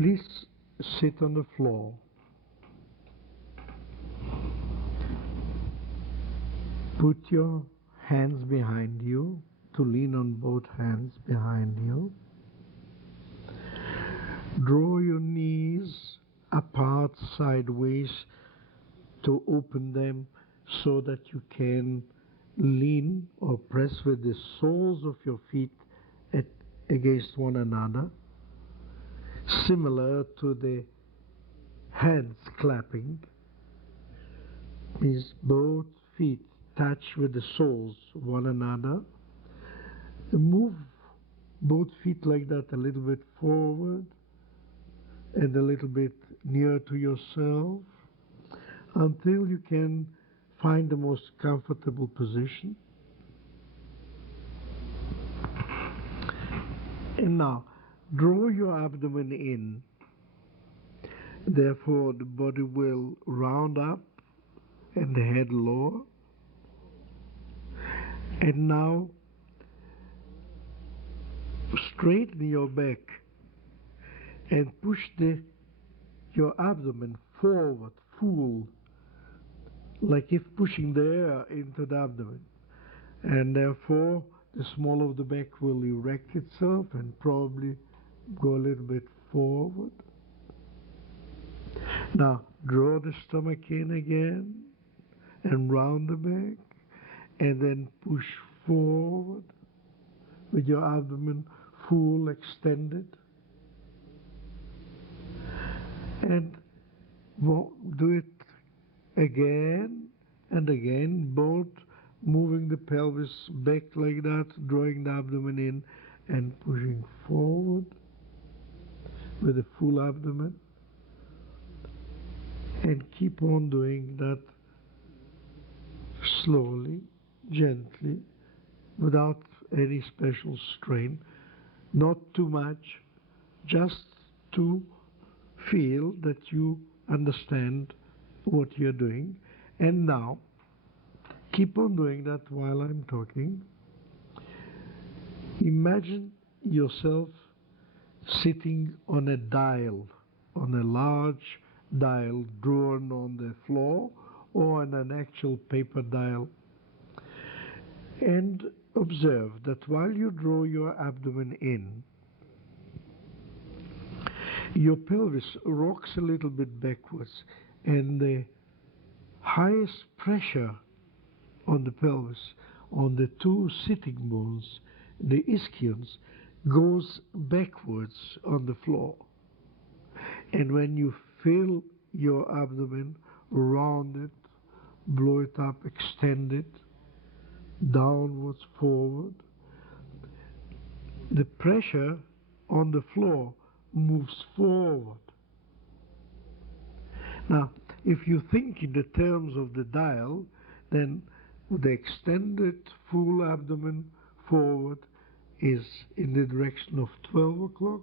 Please sit on the floor. Put your hands behind you, to lean on both hands behind you. Draw your knees apart sideways to open them so that you can lean or press with the soles of your feet against one another, similar to the hands clapping. Means both feet touch with the soles one another. Move both feet like that a little bit forward and a little bit near to yourself until you can find the most comfortable position. And now draw your abdomen in. Therefore the body will round up and the head lower. And now straighten your back and push your abdomen forward, full, like if pushing the air into the abdomen. And therefore the small of the back will erect itself and probably go a little bit forward. Now draw the stomach in again and round the back, and then push forward with your abdomen full, extended. And do it again and again, both moving the pelvis back like that, drawing the abdomen in and pushing forward with a full abdomen. And keep on doing that slowly, gently, without any special strain, not too much, just to feel that you understand what you're doing. And now keep on doing that while I'm talking. Imagine yourself sitting on a dial, on a large dial drawn on the floor or on an actual paper dial, and observe that while you draw your abdomen in, your pelvis rocks a little bit backwards, and the highest pressure on the pelvis, on the two sitting bones, the ischions, goes backwards on the floor. And when you fill your abdomen, round it, blow it up, extend it, downwards, forward, the pressure on the floor moves forward. Now, if you think in the terms of the dial, then the extended full abdomen forward is in the direction of 12 o'clock.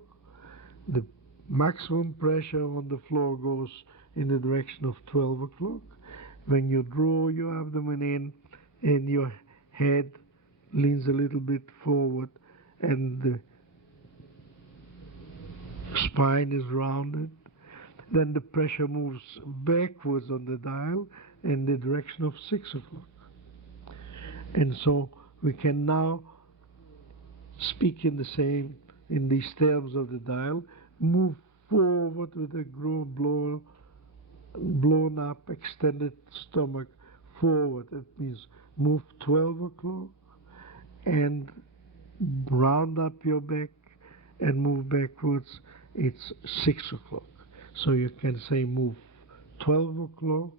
The maximum pressure on the floor goes in the direction of 12 o'clock. When you draw your abdomen in and your head leans a little bit forward and the spine is rounded, then the pressure moves backwards on the dial in the direction of 6 o'clock. And so we can now speak in these terms of the dial, move forward with a blown up, extended stomach forward. It means move 12 o'clock and round up your back and move backwards. It's 6 o'clock. So you can say move 12 o'clock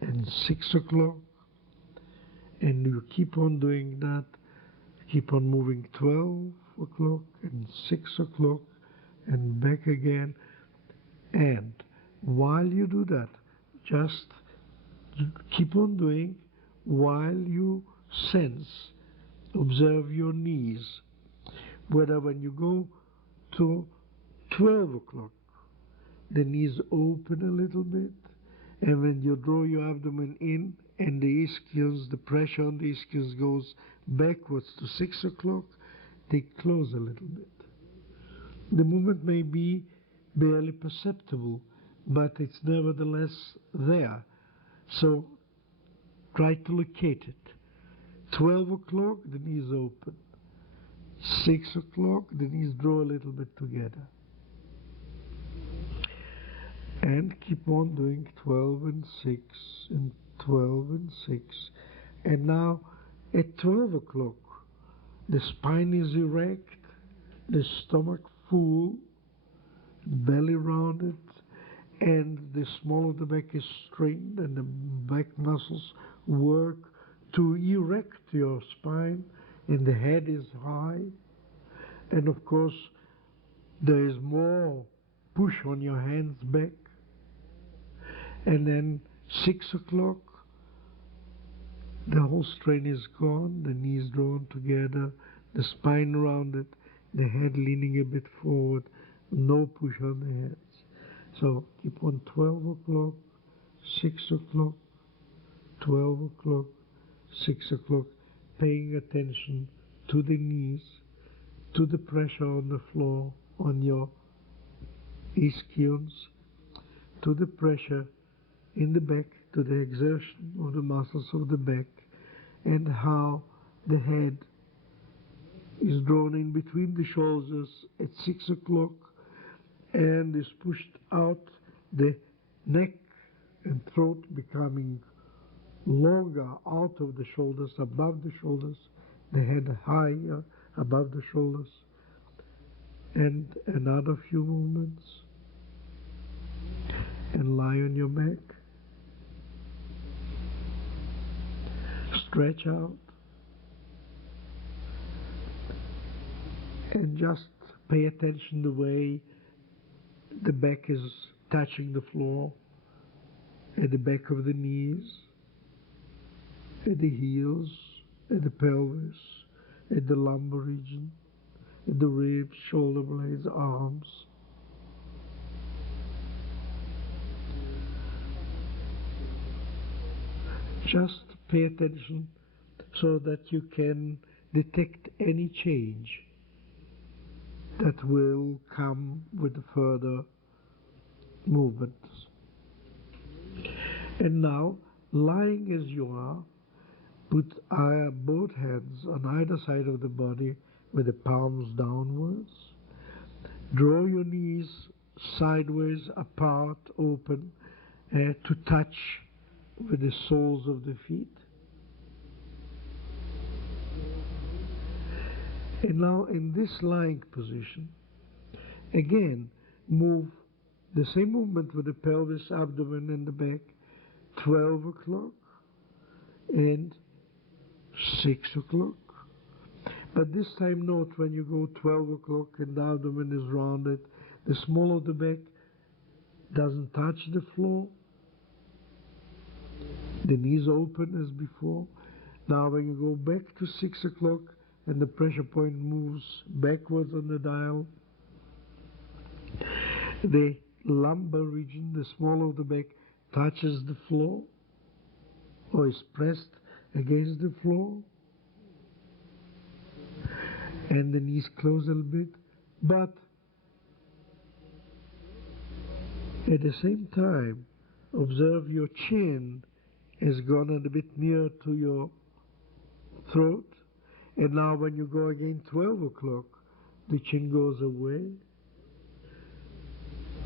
and 6 o'clock, and you keep on doing that. Keep on moving 12 o'clock and 6 o'clock and back again. And while you do that, just keep on doing while you sense, observe your knees, whether when you go to 12 o'clock, the knees open a little bit, and when you draw your abdomen in and the ischions, the pressure on the ischions goes backwards to 6 o'clock, they close a little bit. The movement may be barely perceptible, but it's nevertheless there. So try to locate it. 12 o'clock, the knees open. 6 o'clock, the knees draw a little bit together. And keep on doing 12 and 6 and 12 and 6. And now at 12 o'clock, the spine is erect, the stomach full, belly rounded, and the small of the back is straightened, and the back muscles work to erect your spine, and the head is high. And of course, there is more push on your hands back. And then 6 o'clock, the whole strain is gone, the knees drawn together, the spine rounded, the head leaning a bit forward, no push on the hands. So keep on 12 o'clock, 6 o'clock, 12 o'clock, 6 o'clock, paying attention to the knees, to the pressure on the floor, on your ischions, to the pressure in the back, to the exertion of the muscles of the back, and how the head is drawn in between the shoulders at 6 o'clock and is pushed out, the neck and throat becoming longer out of the shoulders, above the shoulders, the head higher above the shoulders, and another few movements, and lie on your back. Stretch out and just pay attention the way the back is touching the floor, at the back of the knees, at the heels, at the pelvis, at the lumbar region, at the ribs, shoulder blades, arms. Just pay attention so that you can detect any change that will come with further movements. And now, lying as you are, put both hands on either side of the body with the palms downwards. Draw your knees sideways, apart, open, to touch with the soles of the feet. And now in this lying position, again, move the same movement with the pelvis, abdomen and the back, 12 o'clock and 6 o'clock. But this time note, when you go 12 o'clock and the abdomen is rounded, the small of the back doesn't touch the floor. The knees open as before. Now when you go back to 6 o'clock and the pressure point moves backwards on the dial, the lumbar region, the small of the back, touches the floor or is pressed against the floor, and the knees close a little bit, but at the same time observe your chin has gone a bit nearer to your throat, and now when you go again 12 o'clock, the chin goes away.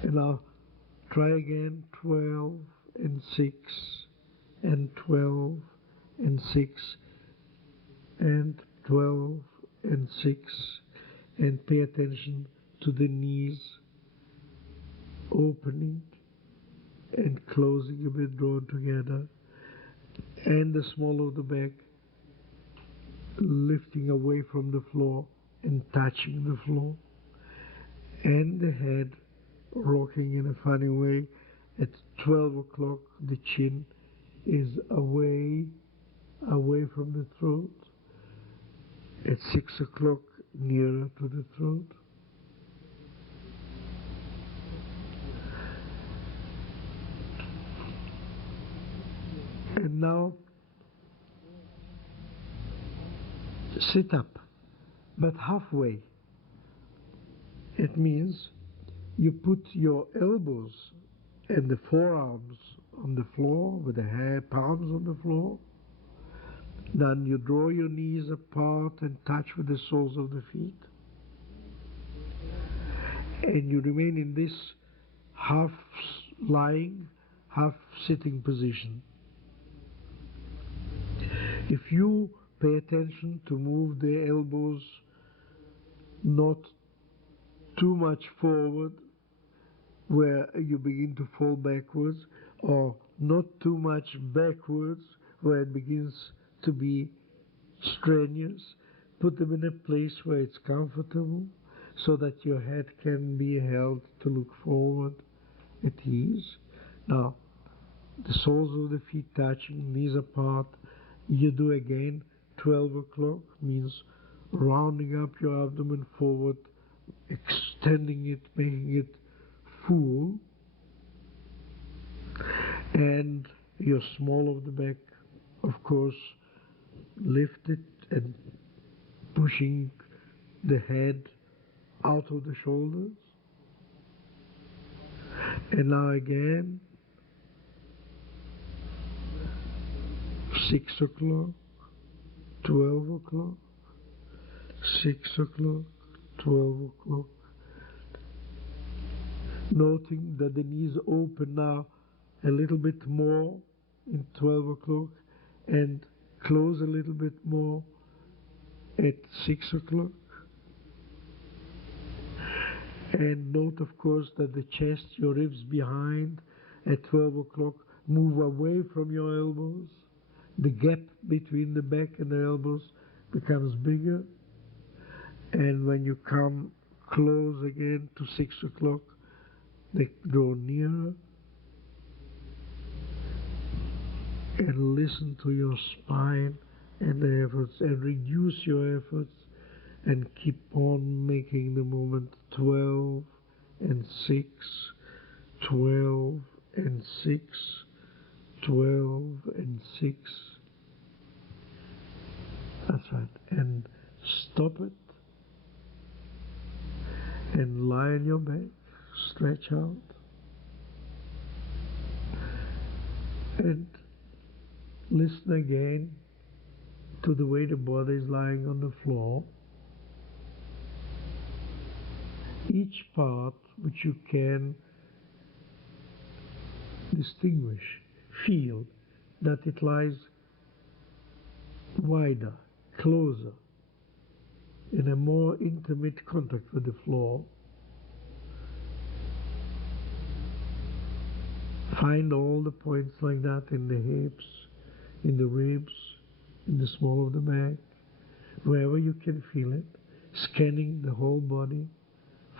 And now try again 12 and 6 and 12 and 6 and 12 and 6, and pay attention to the knees opening and closing a bit, drawn together, and the small of the back lifting away from the floor and touching the floor, and the head rocking in a funny way. At 12 o'clock, the chin is away from the throat. At 6 o'clock, nearer to the throat. And now, sit up, but halfway. It means You put your elbows and the forearms on the floor with the palms on the floor. Then you draw your knees apart and touch with the soles of the feet. And you remain in this half lying, half sitting position. If you pay attention to move the elbows not too much forward where you begin to fall backwards, or not too much backwards where it begins to be strenuous, put them in a place where it's comfortable so that your head can be held to look forward at ease. Now, the soles of the feet touching, knees apart. You do again 12 o'clock, means rounding up your abdomen forward, extending it, making it full, and your small of the back, of course, lift it and pushing the head out of the shoulders. And now again, 6 o'clock, 12 o'clock, 6 o'clock, 12 o'clock. Noting that the knees open now a little bit more in 12 o'clock and close a little bit more at 6 o'clock. And note, of course, that the chest, your ribs behind at 12 o'clock move away from your elbows. The gap between the back and the elbows becomes bigger. And when you come close again to 6 o'clock, they draw nearer. And listen to your spine and the efforts, and reduce your efforts, and keep on making the movement 12 and 6, 12 and 6, 12 and 6. That's right. And stop it. And lie on your back, stretch out. And listen again to the way the body is lying on the floor. Each part which you can distinguish, feel that it lies wider, closer, in a more intimate contact with the floor. Find all the points like that in the hips, in the ribs, in the small of the back, wherever you can feel it, scanning the whole body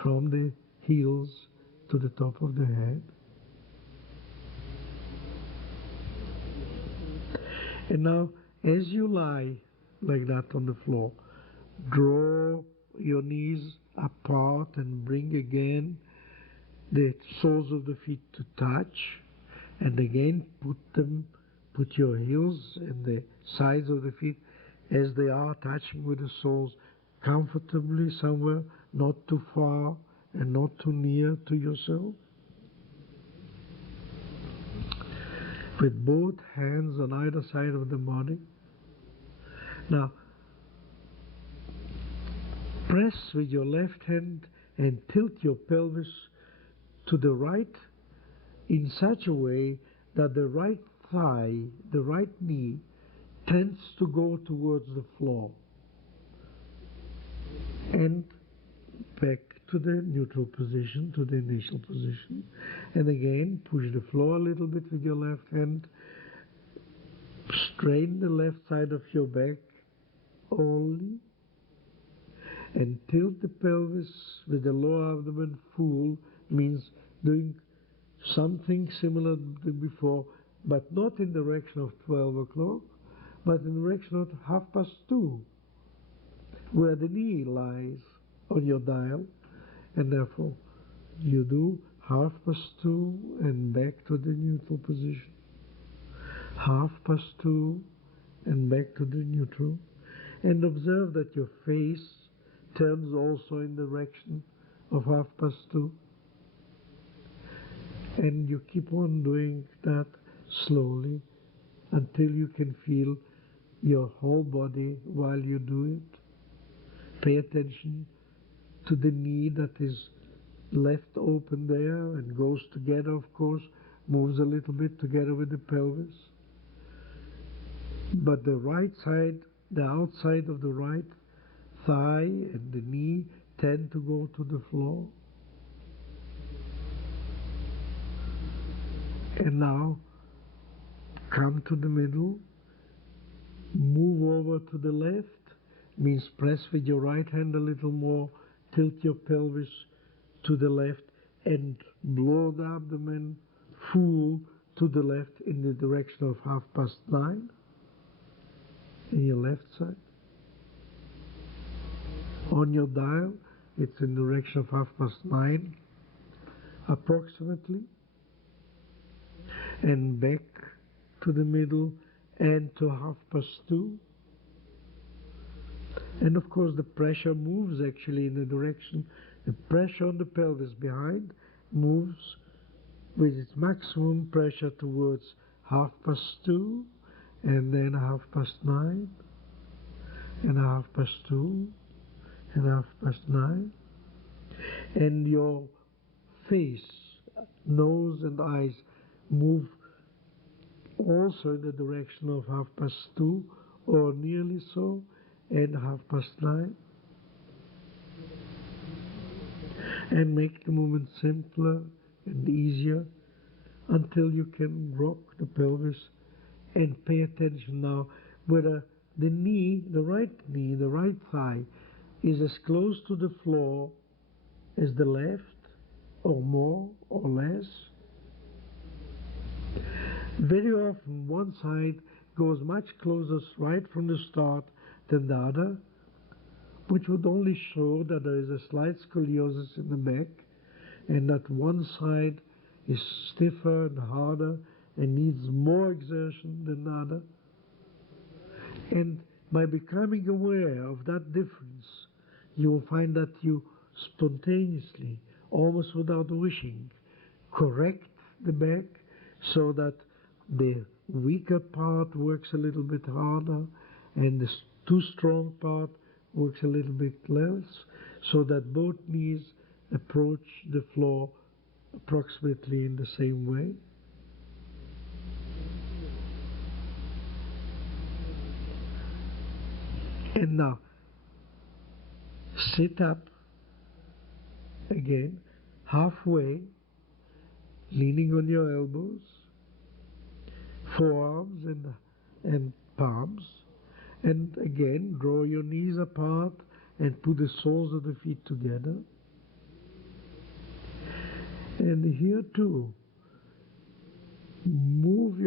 from the heels to the top of the head. And now, as you lie like that on the floor, draw your knees apart and bring again the soles of the feet to touch, and again put your heels and the sides of the feet as they are touching with the soles comfortably somewhere, not too far and not too near to yourself. With both hands on either side of the body. Now, press with your left hand and tilt your pelvis to the right in such a way that the right thigh, the right knee, tends to go towards the floor and back to the neutral position, to the initial position. And again, push the floor a little bit with your left hand. Strain the left side of your back only, and tilt the pelvis with the lower abdomen full, means doing something similar to before, but not in the direction of 12 o'clock, but in the direction of 2:30, where the knee lies on your dial, and therefore you do 2:30 and back to the neutral position, 2:30 and back to the neutral, and observe that your face turns also in the direction of 2:30. And you keep on doing that slowly until you can feel your whole body while you do it. Pay attention to the knee that is left open there and goes together, of course, moves a little bit together with the pelvis. But the right side, the outside of the right thigh and the knee tend to go to the floor. And now come to the middle, move over to the left, means press with your right hand a little more, tilt your pelvis to the left and blow the abdomen full to the left in the direction of 9:30 in your left side. On your dial, it's in the direction of 9:30 approximately, and back to the middle and to 2:30. And of course the pressure moves actually in the direction, the pressure on the pelvis behind moves with its maximum pressure towards 2:30 and then 9:30 and 2:30 and 9:30. And your face, nose and eyes move also in the direction of 2:30 or nearly so, and 9:30. And make the movement simpler and easier until you can rock the pelvis and pay attention now whether the knee, the right thigh, is as close to the floor as the left, or more or less. Very often one side goes much closer right from the start than the other, which would only show that there is a slight scoliosis in the back and that one side is stiffer and harder and needs more exertion than the other. And by becoming aware of that difference, you will find that you spontaneously, almost without wishing, correct the back so that the weaker part works a little bit harder and the too strong part works a little bit less, so that both knees approach the floor approximately in the same way. And now sit up again, halfway, leaning on your elbows, forearms and palms, and again draw your knees apart and put the soles of the feet together. And here too, move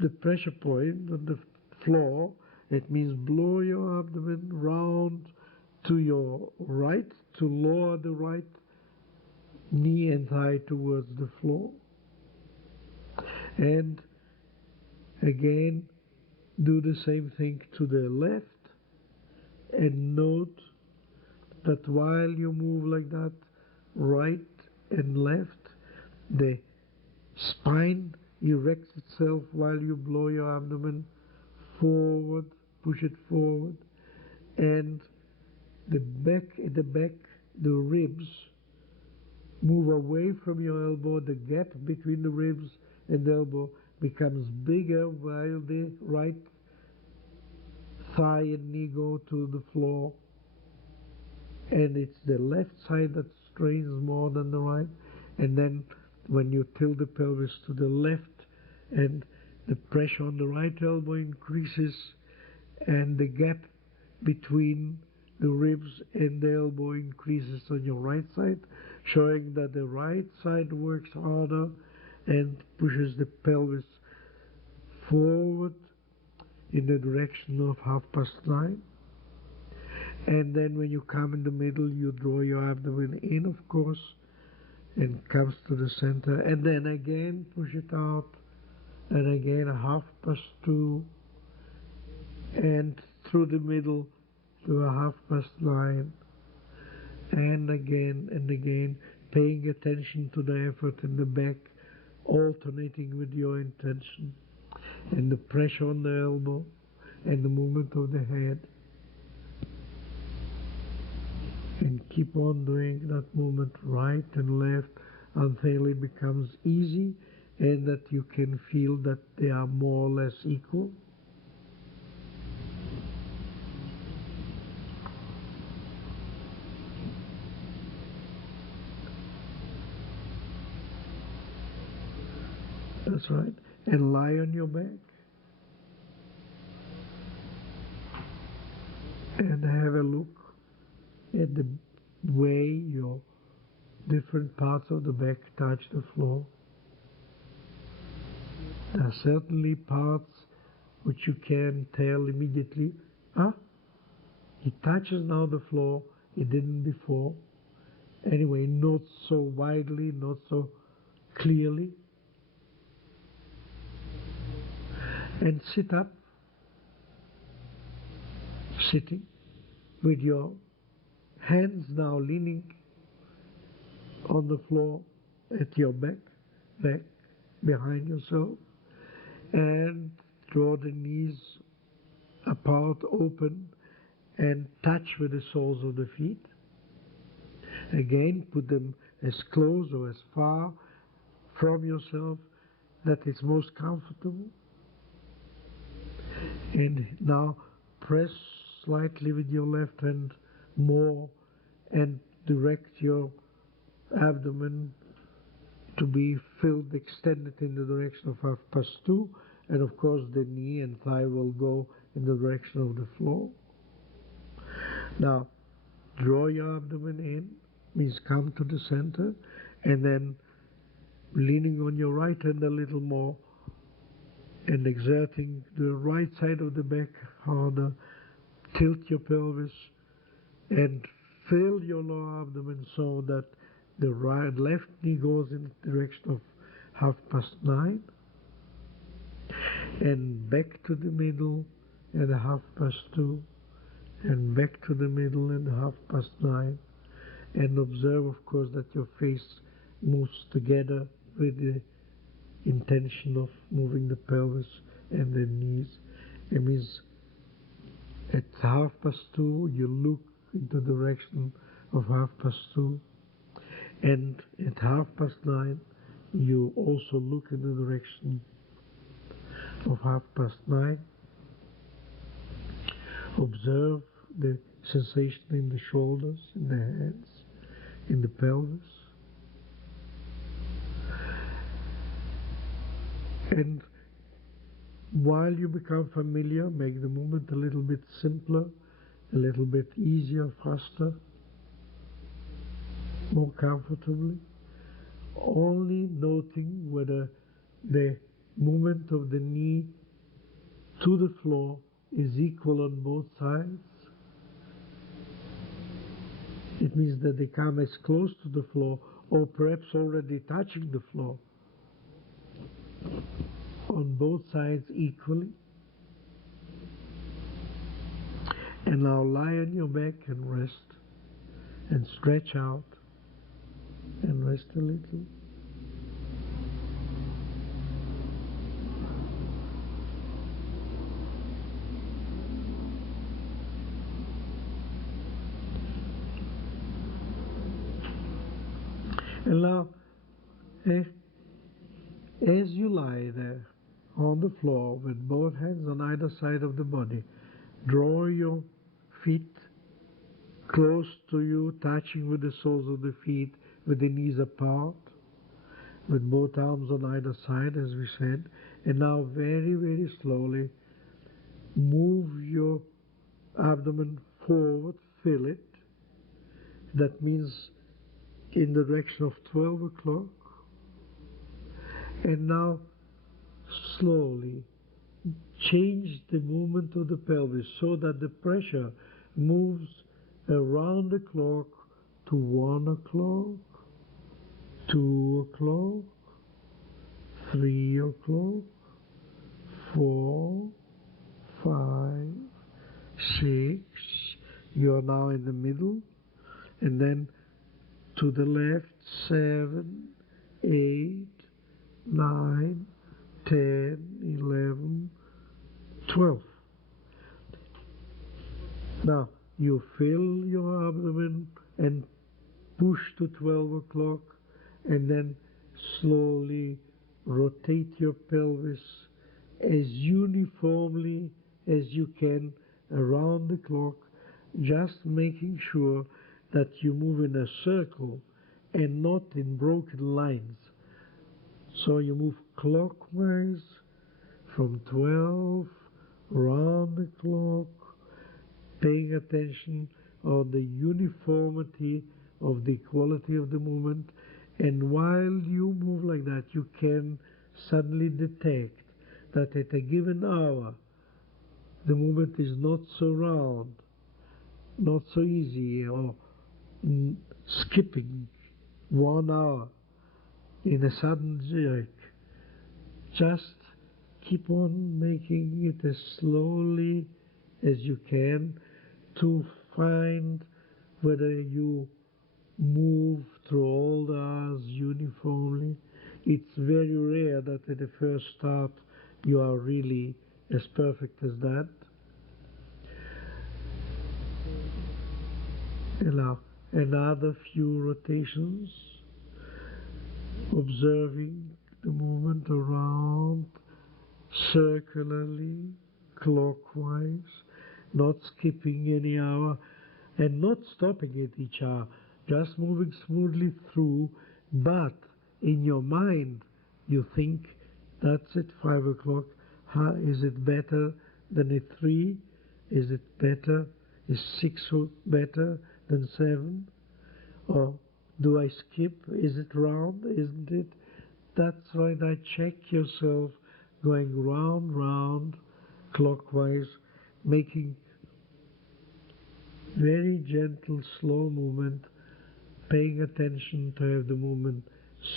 the pressure point on the floor. It means blow your abdomen round to your right to lower the right knee and thigh towards the floor. And again, do the same thing to the left, and note that while you move like that, right and left, the spine erects itself while you blow your abdomen forward, push it forward, and the back, the ribs move away from your elbow. The gap between the ribs and the elbow becomes bigger while the right thigh and knee go to the floor, and it's the left side that strains more than the right. And then when you tilt the pelvis to the left, and the pressure on the right elbow increases, and the gap between the ribs and the elbow increases on your right side, showing that the right side works harder and pushes the pelvis forward in the direction of 9:30. And then when you come in the middle, you draw your abdomen in, of course, and comes to the center, and then again push it out, and again 2:30, and through the middle to 9:30, and again paying attention to the effort in the back, alternating with your intention, and the pressure on the elbow, and the movement of the head. And keep on doing that movement right and left until it becomes easy and that you can feel that they are more or less equal. That's right. And lie on your back. And have a look at the way your different parts of the back touch the floor. There are certainly parts which you can tell immediately, it touches now the floor, it didn't before. Anyway, not so widely, not so clearly. And sit up, sitting with your hands now leaning on the floor at your back behind yourself, and draw the knees apart, open, and touch with the soles of the feet. Again, put them as close or as far from yourself that it's most comfortable. And now press slightly with your left hand more and direct your abdomen to be filled, extended in the direction of 2:30, and of course the knee and thigh will go in the direction of the floor. Now draw your abdomen in, means come to the center, and then leaning on your right hand a little more and exerting the right side of the back harder, tilt your pelvis and fill your lower abdomen so that the left knee goes in the direction of 9:30, and back to the middle at 2:30, and back to the middle at 9:30, and observe, of course, that your face moves together with the intention of moving the pelvis and the knees. It means at 2:30 you look into the direction of 2:30, and at 9:30 you also look in the direction of 9:30. Observe the sensation in the shoulders, in the hands, in the pelvis. And while you become familiar, make the movement a little bit simpler, a little bit easier, faster, more comfortably, only noting whether the movement of the knee to the floor is equal on both sides. It means that they come as close to the floor or perhaps already touching the floor on both sides equally. And now lie on your back and rest and stretch out and rest a little. And now, as you lie there on the floor with both hands on either side of the body, draw your feet close to you, touching with the soles of the feet, with the knees apart, with both arms on either side, as we said. And now very, very slowly move your abdomen forward, fill it. That means in the direction of 12 o'clock. And now slowly change the movement of the pelvis so that the pressure moves around the clock to 1 o'clock, 2 o'clock, 3 o'clock, 4, 5, 6. You are now in the middle, and then To the left, 7, 8, 9, 10, 11, 12. Now, you fill your abdomen and push to 12 o'clock, and then slowly rotate your pelvis as uniformly as you can around the clock, just making sure that you move in a circle and not in broken lines. So you move clockwise from 12 round the clock, paying attention on the uniformity of the quality of the movement. And while you move like that, you can suddenly detect that at a given hour the movement is not so round, not so easy, or skipping 1 hour in a sudden jerk. Just keep on making it as slowly as you can to find whether you move through all the hours uniformly. It's very rare that at the first start you are really as perfect as that. Allow another few rotations, observing the movement around circularly, clockwise, not skipping any hour and not stopping at each hour, just moving smoothly through. But in your mind you think, that's at 5 o'clock, is it better than at 3? Is it better? Is 6 better than 7? Or do I skip? Is it round? Isn't it? That's right. I check yourself going round, clockwise, making very gentle, slow movement, paying attention to have the movement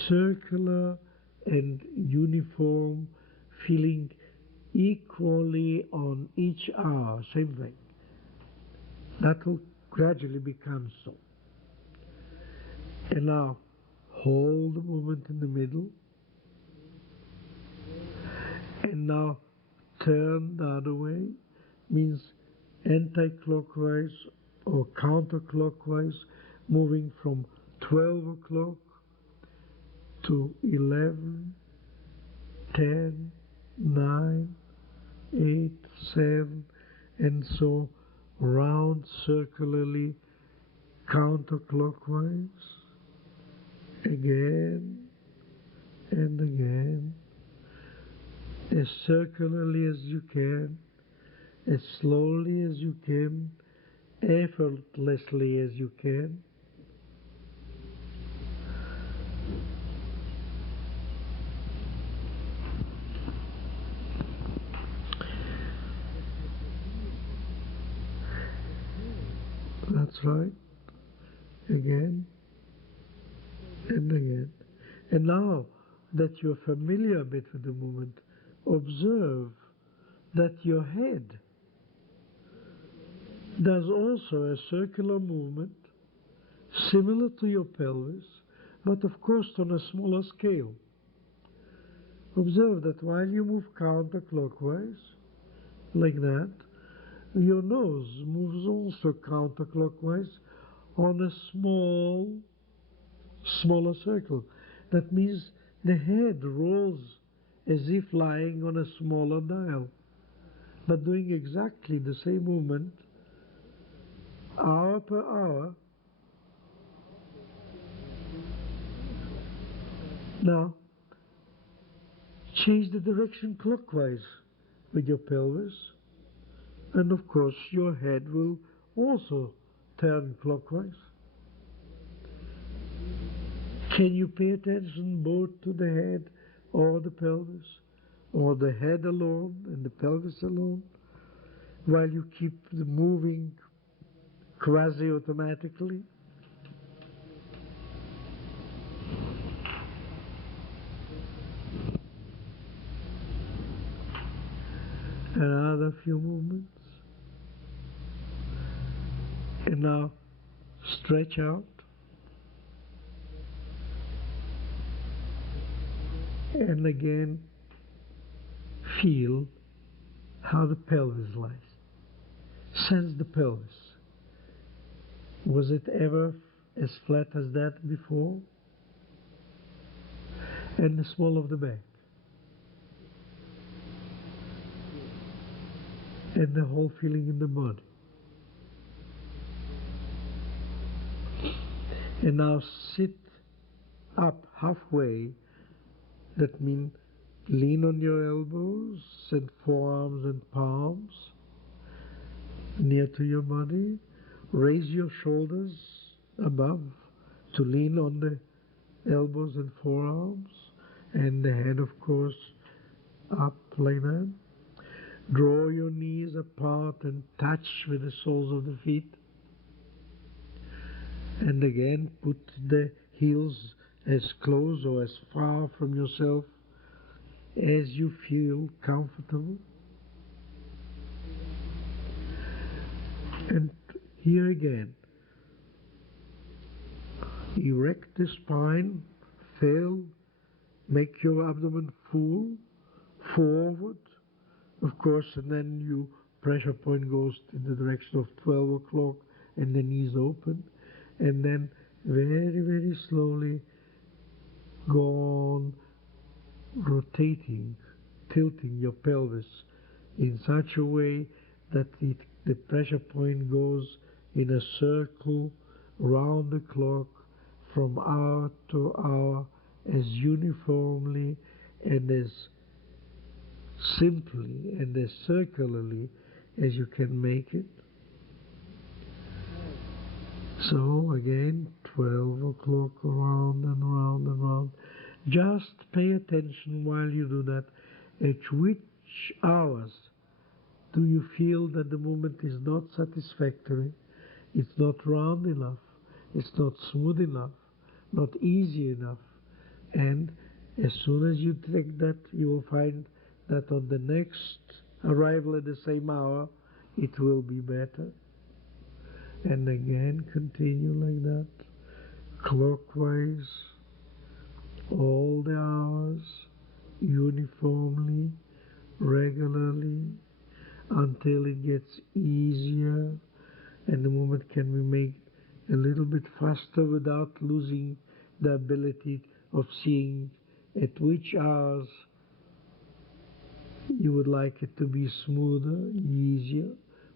circular and uniform, feeling equally on each hour, same thing. That will gradually become so. And now, hold the movement in the middle, and now turn the other way, means anti-clockwise or counterclockwise, moving from 12 o'clock to 11, 10, 9, 8, 7, and so round circularly, counterclockwise, again and again, as circularly as you can, as slowly as you can, effortlessly as you can. That's right. Again and again. And now that you're familiar a bit with the movement, observe that your head does also a circular movement similar to your pelvis, but of course on a smaller scale. Observe that while you move counterclockwise, like that, your nose moves also counterclockwise on a smaller circle. That means the head rolls as if lying on a smaller dial, but doing exactly the same movement hour per hour. Now, change the direction clockwise with your pelvis, and of course your head will also turn clockwise. Can you pay attention both to the head or the pelvis, or the head alone and the pelvis alone, while you keep the moving quasi-automatically? Another few movements. And now stretch out. And again, feel how the pelvis lies. Sense the pelvis. Was it ever as flat as that before? And the small of the back. And the whole feeling in the body. And now sit up halfway. That means lean on your elbows and forearms and palms near to your body. Raise your shoulders above to lean on the elbows and forearms, and the head, of course, up like that. Draw your knees apart and touch with the soles of the feet. And again, put the heels as close or as far from yourself as you feel comfortable. And here again, erect the spine, make your abdomen full, forward, of course, and then your pressure point goes in the direction of 12 o'clock and the knees open, and then very, very slowly go on rotating, tilting your pelvis in such a way that the pressure point goes in a circle round the clock from hour to hour as uniformly and as simply and as circularly as you can make it. So again, 12 o'clock around and round and round. Just pay attention while you do that. At which hours do you feel that the movement is not satisfactory? It's not round enough. It's not smooth enough. Not easy enough. And as soon as you take that, you will find that on the next arrival at the same hour, it will be better. And again, continue like that, clockwise, all the hours, uniformly, regularly, until it gets easier and the movement can be made a little bit faster without losing the ability of seeing at which hours you would like it to be smoother, easier,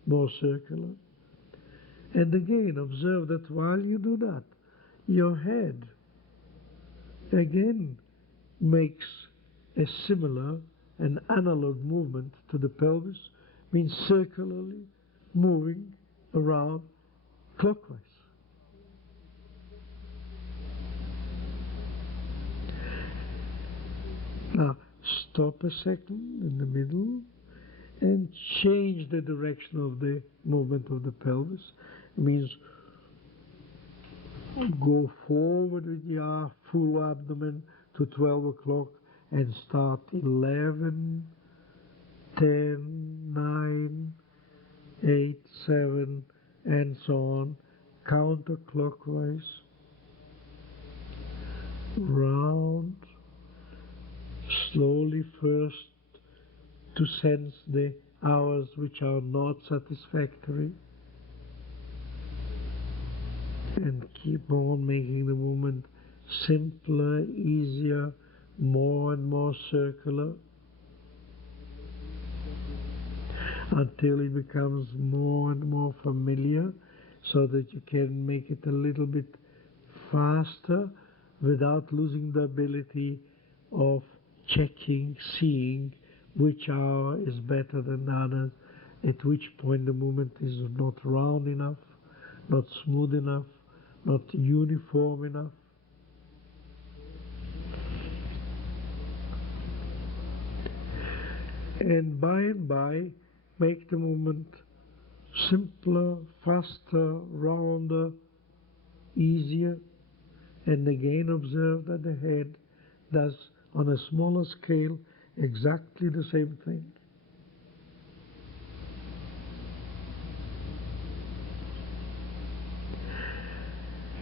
more circular. And again, observe that while you do that, your head again makes a similar, an analog movement to the pelvis, means circularly moving around clockwise. Now, stop a second in the middle and change the direction of the movement of the pelvis. It means go forward with your full abdomen to 12 o'clock and start 11, 10, 9, 8, 7, and so on, counterclockwise, round, slowly first to sense the hours which are not satisfactory, and keep on making the movement simpler, easier, more and more circular, until it becomes more and more familiar, so that you can make it a little bit faster without losing the ability of checking, seeing which hour is better than the others, at which point the movement is not round enough, not smooth enough, not uniform enough. And by, make the movement simpler, faster, rounder, easier, and again observe that the head does on a smaller scale exactly the same thing.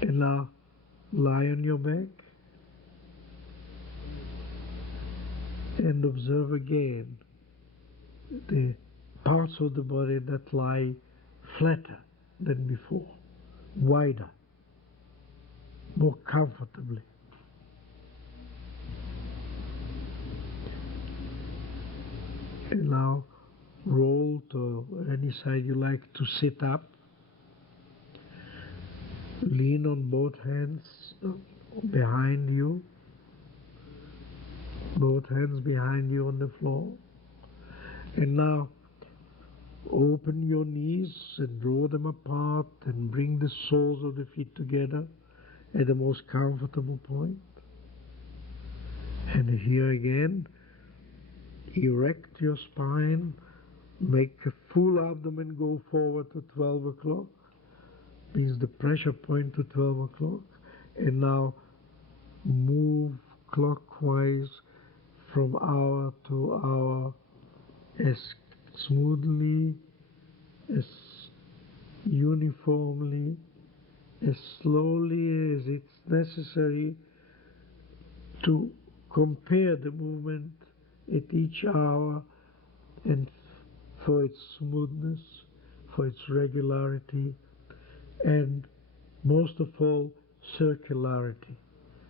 And now lie on your back And observe again the parts of the body that lie flatter than before, wider, more comfortably. And now roll to any side you like to sit up. Lean on both hands behind you, both hands behind you on the floor. And now open your knees and draw them apart and bring the soles of the feet together at the most comfortable point. And here again, erect your spine, make a full abdomen go forward to 12 o'clock, means the pressure point to 12 o'clock. And now move clockwise from hour to hour as smoothly, as uniformly, as slowly as it's necessary to compare the movement at each hour, and for its smoothness, for its regularity, and most of all, circularity,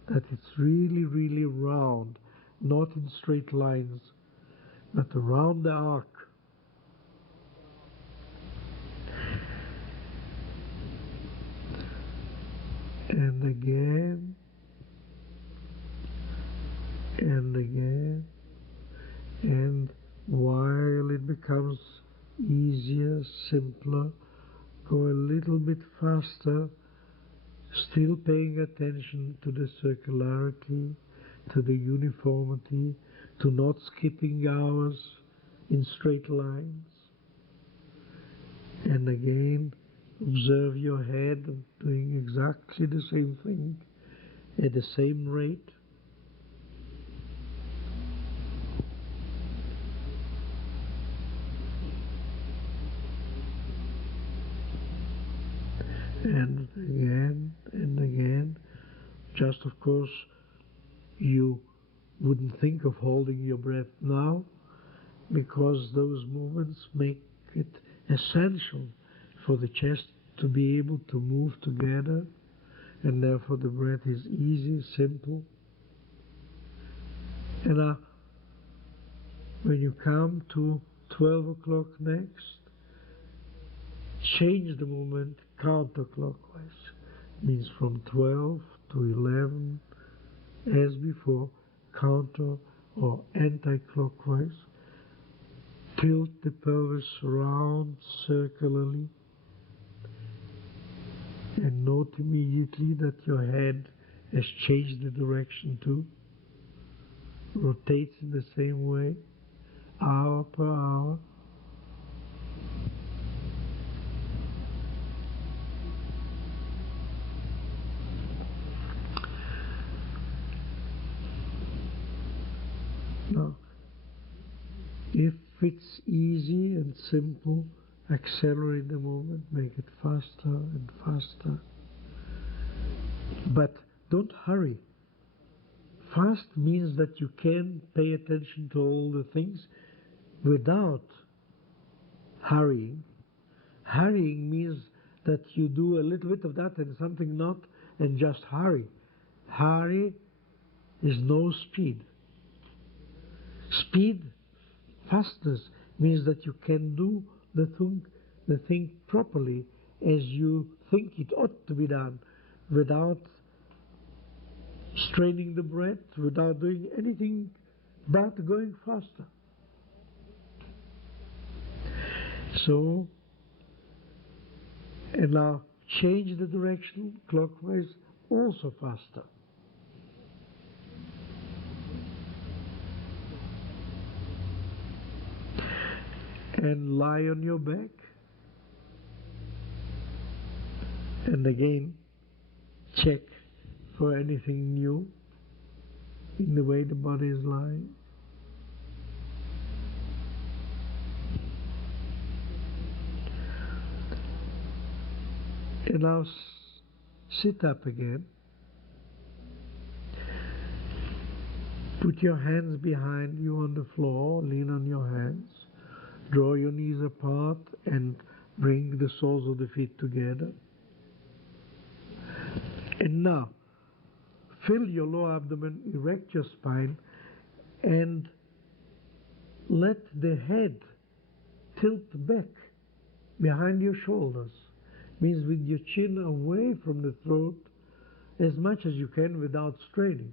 that it's really, really round, not in straight lines, but around the arc. And again, and again, and while it becomes easier, simpler, go a little bit faster, still paying attention to the circularity, to the uniformity, to not skipping hours in straight lines. And again, observe your head doing exactly the same thing at the same rate. And again and again. Just, of course, you wouldn't think of holding your breath now, because those movements make it essential for the chest to be able to move together, and therefore the breath is easy, simple. And now, when you come to 12 o'clock next, change the movement counterclockwise. Means from 12 to 11, as before, counter or anti-clockwise. Tilt the pelvis round circularly, and note immediately that your head has changed the direction too. Rotates in the same way, hour per hour. Now, if it's easy and simple, accelerate the movement, make it faster and faster. But don't hurry. Fast means that you can pay attention to all the things without hurrying. Hurrying means that you do a little bit of that and something not, and just hurry. Hurry is no speed. Speed, fastness, means that you can do the thing properly as you think it ought to be done, without straining the breath, without doing anything but going faster. So, and now change the direction clockwise, also faster. And lie on your back. And again, check for anything new in the way the body is lying. And now sit up again. Put your hands behind you on the floor, lean on your hands, draw your knees apart and bring the soles of the feet together. And now, fill your lower abdomen, erect your spine, and let the head tilt back behind your shoulders. Means with your chin away from the throat as much as you can without straining.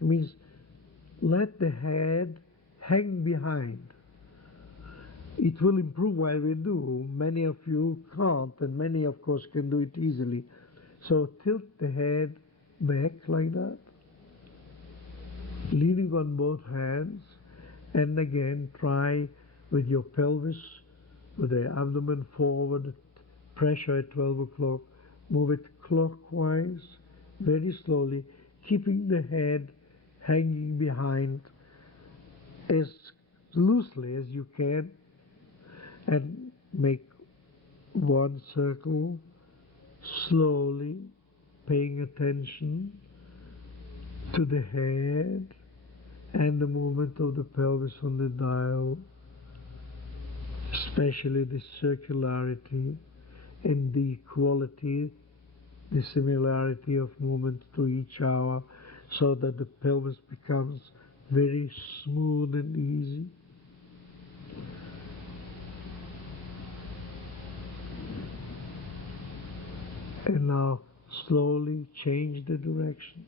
It means let the head hang behind. It will improve while we do. Many of you can't, and many of course can do it easily. So tilt the head back like that, leaning on both hands, and again try with your pelvis, with the abdomen forward, pressure at 12 o'clock, move it clockwise, very slowly, keeping the head hanging behind as loosely as you can, and make one circle slowly, paying attention to the head and the movement of the pelvis on the dial, especially the circularity and the equality, the similarity of movement to each hour, so that the pelvis becomes very smooth and easy. And now slowly change the direction.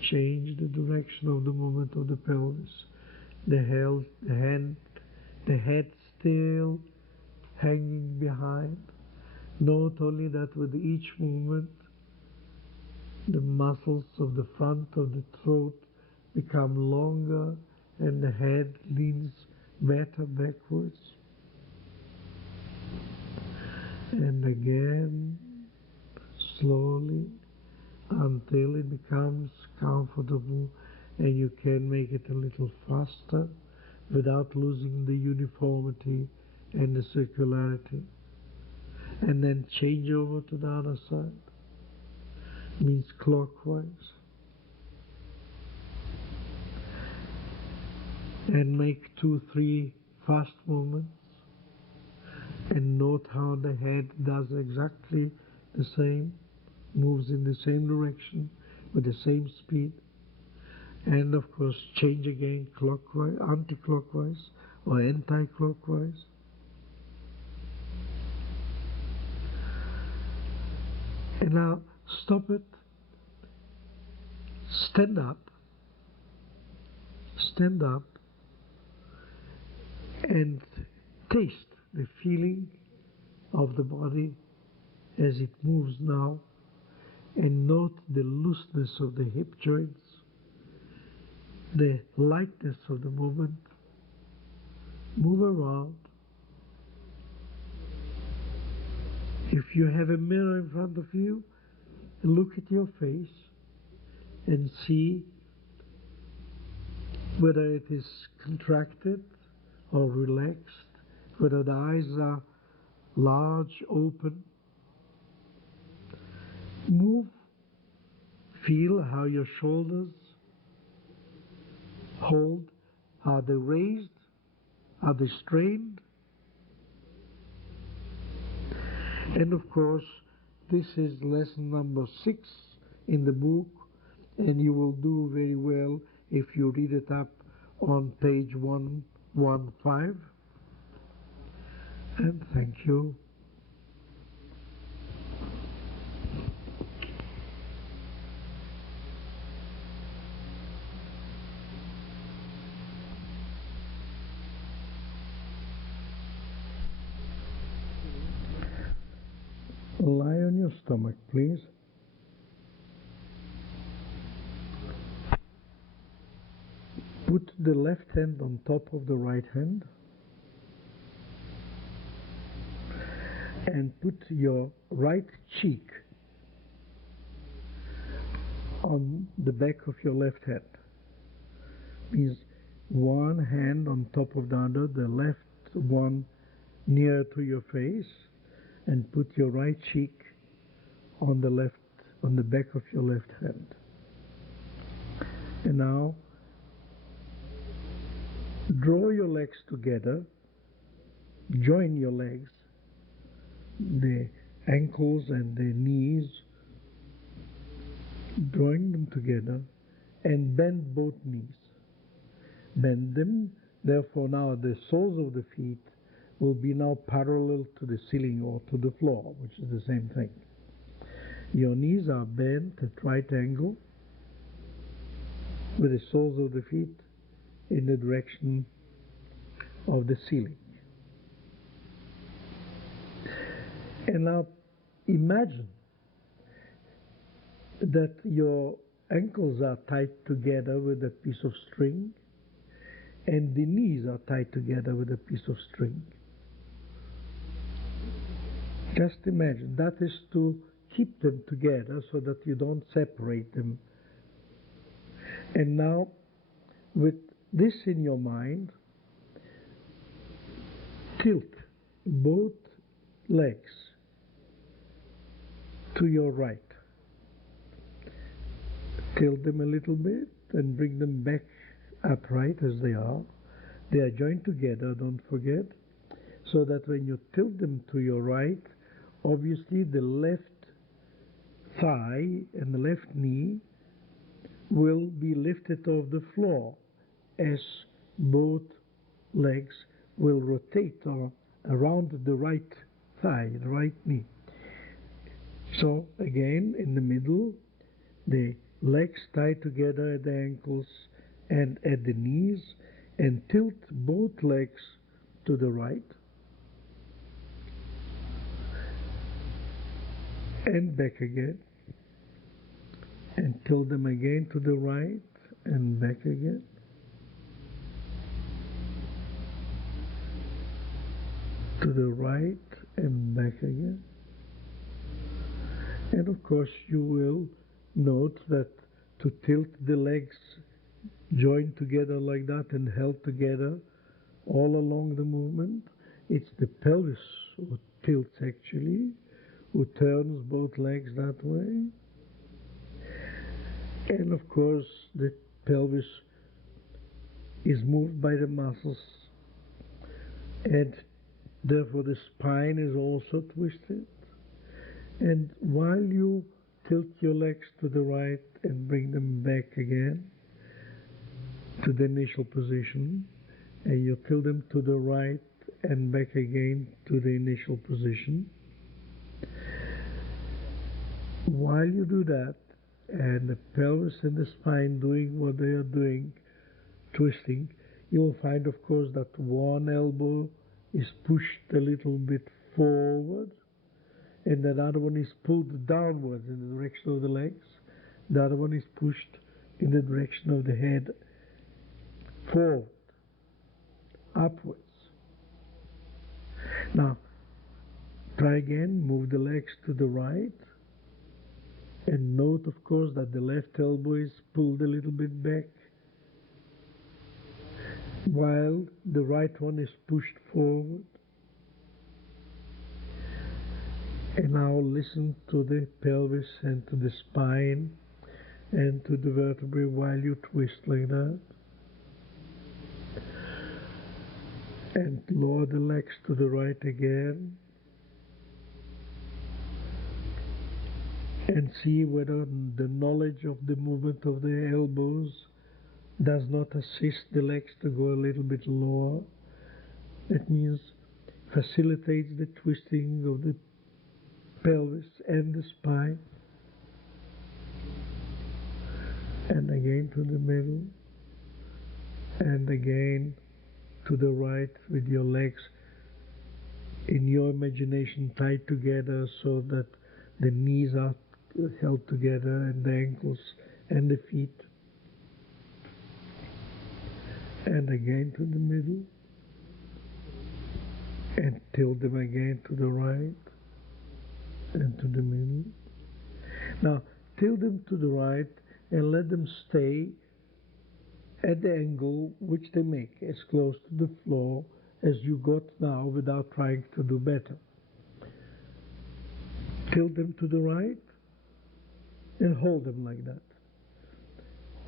Change the direction of the movement of the pelvis. The head still hanging behind. Note only that with each movement, the muscles of the front of the throat become longer and the head leans better backwards. And again, slowly, until it becomes comfortable and you can make it a little faster without losing the uniformity and the circularity. And then change over to the other side. Means clockwise. And make 2-3 fast movements. And note how the head does exactly the same, moves in the same direction with the same speed. And of course change again clockwise, anti-clockwise or anti-clockwise. And now stop it, stand up, and taste the feeling of the body as it moves now, and note the looseness of the hip joints, the lightness of the movement. Move around. If you have a mirror in front of you, look at your face and see whether it is contracted or relaxed, whether the eyes are large, open. Move, feel how your shoulders hold. Are they raised? Are they strained? And of course, this is lesson number 6 in the book, and you will do very well if you read it up on page 115. And thank you. Lie on your stomach, please. Put the left hand on top of the right hand and put your right cheek on the back of your left hand. Means one hand on top of the other, the left one near to your face, and put your right cheek on the back of your left hand. And now Draw your legs together, join your legs, the ankles and the knees, drawing them together, and bend both knees. Bend them, therefore now the soles of the feet will be now parallel to the ceiling or to the floor, which is the same thing. Your knees are bent at right angle with the soles of the feet in the direction of the ceiling. And now imagine that your ankles are tied together with a piece of string and the knees are tied together with a piece of string. Just imagine, that is to keep them together so that you don't separate them. And now, with this in your mind, tilt both legs to your right. Tilt them a little bit and bring them back upright as they are. They are joined together, don't forget, so that when you tilt them to your right, obviously the left thigh and the left knee will be lifted off the floor as both legs will rotate around the right thigh, the right knee. So again, in the middle, the legs tied together at the ankles and at the knees, and tilt both legs to the right and back again, and tilt them again to the right and back again. To the right and back again. And of course you will note that to tilt the legs joined together like that and held together all along the movement, it's the pelvis who tilts actually, who turns both legs that way. And of course the pelvis is moved by the muscles, and therefore the spine is also twisted. And while you tilt your legs to the right and bring them back again to the initial position, and you tilt them to the right and back again to the initial position, while you do that, and the pelvis and the spine doing what they are doing, twisting, you will find, of course, that one elbow is pushed a little bit forward, and that other one is pulled downwards in the direction of the legs. The other one is pushed in the direction of the head, forward, upwards. Now, try again, move the legs to the right, and note, of course, that the left elbow is pulled a little bit back, while the right one is pushed forward. And now listen to the pelvis and to the spine and to the vertebrae while you twist like that. And lower the legs to the right again. And see whether the knowledge of the movement of the elbows does not assist the legs to go a little bit lower. That means facilitates the twisting of the pelvis and the spine. And again to the middle. And again to the right with your legs in your imagination tied together so that the knees are held together and the ankles and the feet. And again to the middle, and tilt them again to the right and to the middle. Now tilt them to the right and let them stay at the angle which they make, as close to the floor as you got now without trying to do better. Tilt them to the right and hold them like that.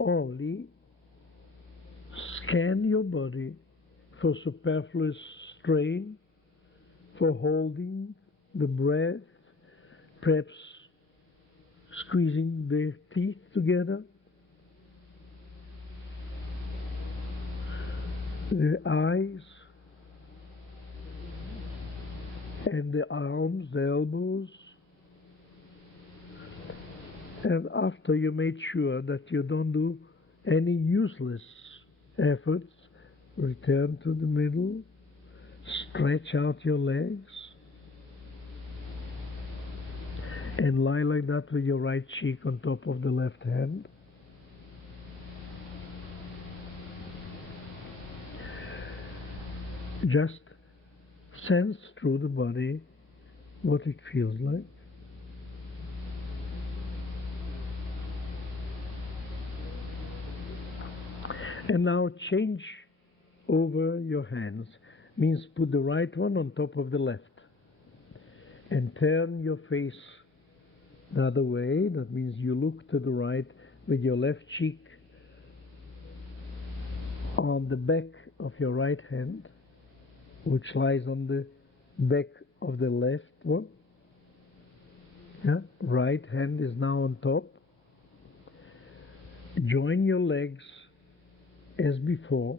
Only scan your body for superfluous strain, for holding the breath, perhaps squeezing the teeth together, the eyes and the arms, the elbows. And after you made sure that you don't do any useless efforts, return to the middle, stretch out your legs, and lie like that with your right cheek on top of the left hand. Just sense through the body what it feels like. And now change over your hands. Means put the right one on top of the left. And turn your face the other way. That means you look to the right with your left cheek on the back of your right hand, which lies on the back of the left one. Yeah? Right hand is now on top. Join your legs as before.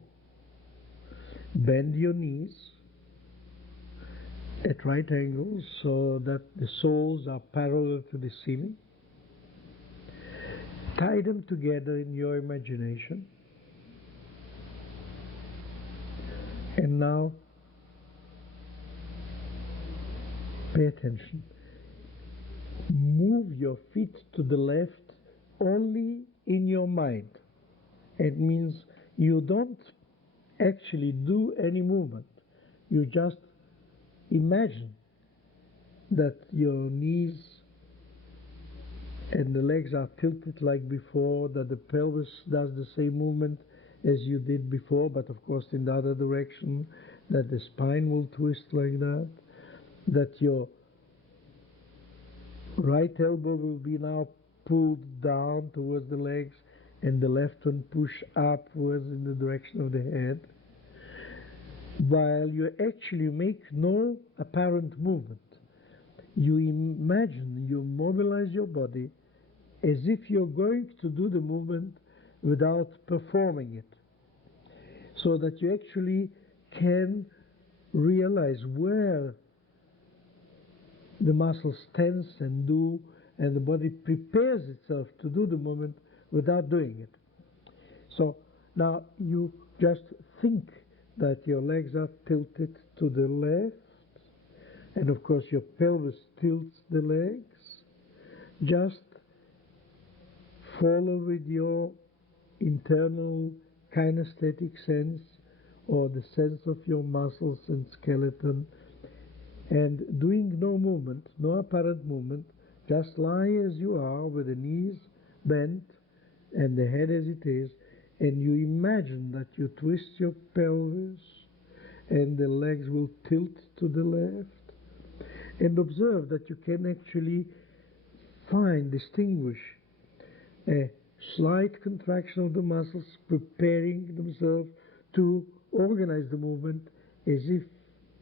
Bend your knees at right angles so that the soles are parallel to the ceiling. Tie them together in your imagination. And now pay attention. Move your feet to the left only in your mind. It means you don't actually do any movement. You just imagine that your knees and the legs are tilted like before, that the pelvis does the same movement as you did before, but of course in the other direction, that the spine will twist like that, that your right elbow will be now pulled down towards the legs and the left one push upwards in the direction of the head, while you actually make no apparent movement. You imagine, you mobilize your body as if you're going to do the movement without performing it, so that you actually can realize where the muscles tense and do, and the body prepares itself to do the movement without doing it. So now you just think that your legs are tilted to the left, and of course your pelvis tilts the legs. Just follow with your internal kinesthetic sense, or the sense of your muscles and skeleton, and doing no movement, no apparent movement. Just lie as you are with the knees bent and the head as it is, and you imagine that you twist your pelvis and the legs will tilt to the left, and observe that you can actually distinguish a slight contraction of the muscles preparing themselves to organize the movement as if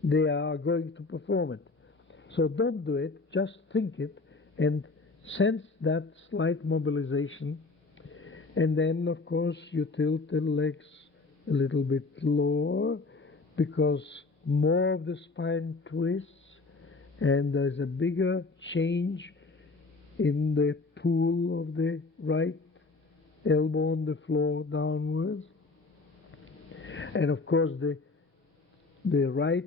they are going to perform it. So don't do it, just think it and sense that slight mobilization. And then of course you tilt the legs a little bit lower, because more of the spine twists and there's a bigger change in the pull of the right elbow on the floor downwards. And of course the right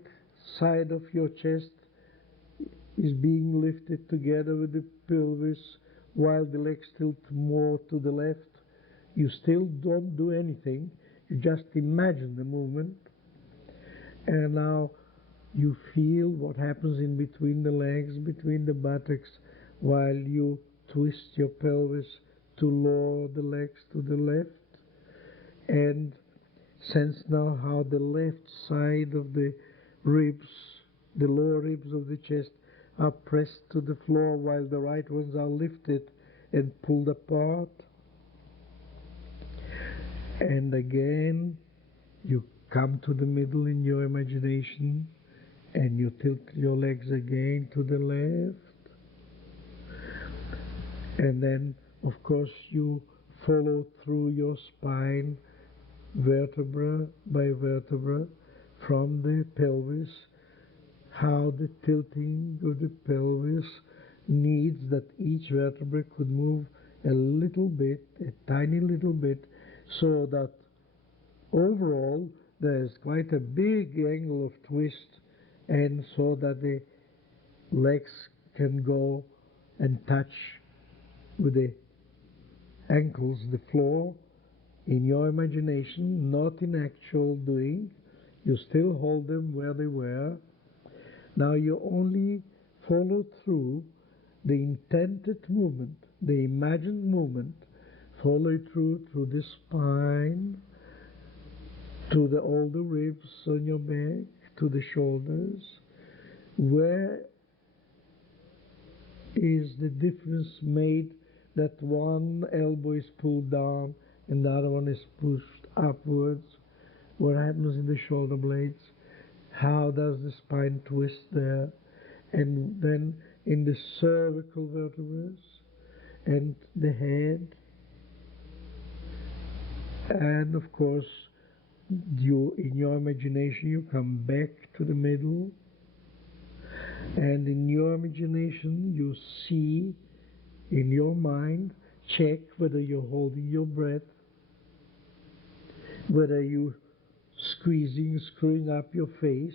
side of your chest is being lifted together with the pelvis, while the legs tilt more to the left. You still don't do anything, you just imagine the movement. And now you feel what happens in between the legs, between the buttocks, while you twist your pelvis to lower the legs to the left. And sense now how the left side of the ribs, the lower ribs of the chest, are pressed to the floor, while the right ones are lifted and pulled apart. And again you come to the middle in your imagination, and you tilt your legs again to the left. And then, of course, you follow through your spine, vertebra by vertebra, from the pelvis, how the tilting of the pelvis needs that each vertebra could move a little bit, a tiny little bit, so that overall there's quite a big angle of twist, and so that the legs can go and touch with the ankles the floor in your imagination, not in actual doing. You still hold them where they were. Now you only follow through the intended movement, the imagined movement, follow it through the spine, to all the ribs on your back, to the shoulders. Where is the difference made that one elbow is pulled down and the other one is pushed upwards? What happens in the shoulder blades? How does the spine twist there? And then in the cervical vertebrae and the head. And of course, in your imagination, you come back to the middle. And in your imagination, you see, in your mind, check whether you're holding your breath, whether you screwing up your face,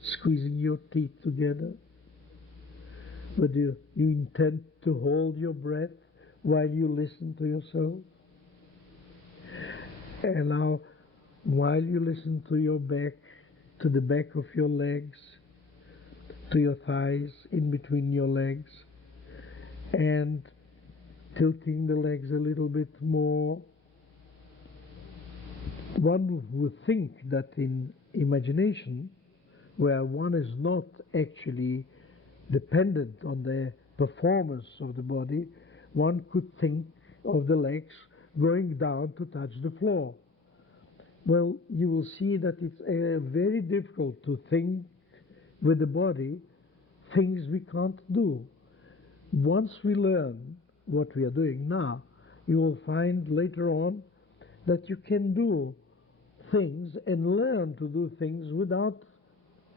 squeezing your teeth together, whether you intend to hold your breath while you listen to yourself. And now, while you listen to your back, to the back of your legs, to your thighs, in between your legs, and tilting the legs a little bit more, one would think that in imagination, where one is not actually dependent on the performance of the body, one could think of the legs going down to touch the floor. Well, you will see that it's very difficult to think with the body things we can't do. Once we learn what we are doing now, you will find later on that you can do things and learn to do things without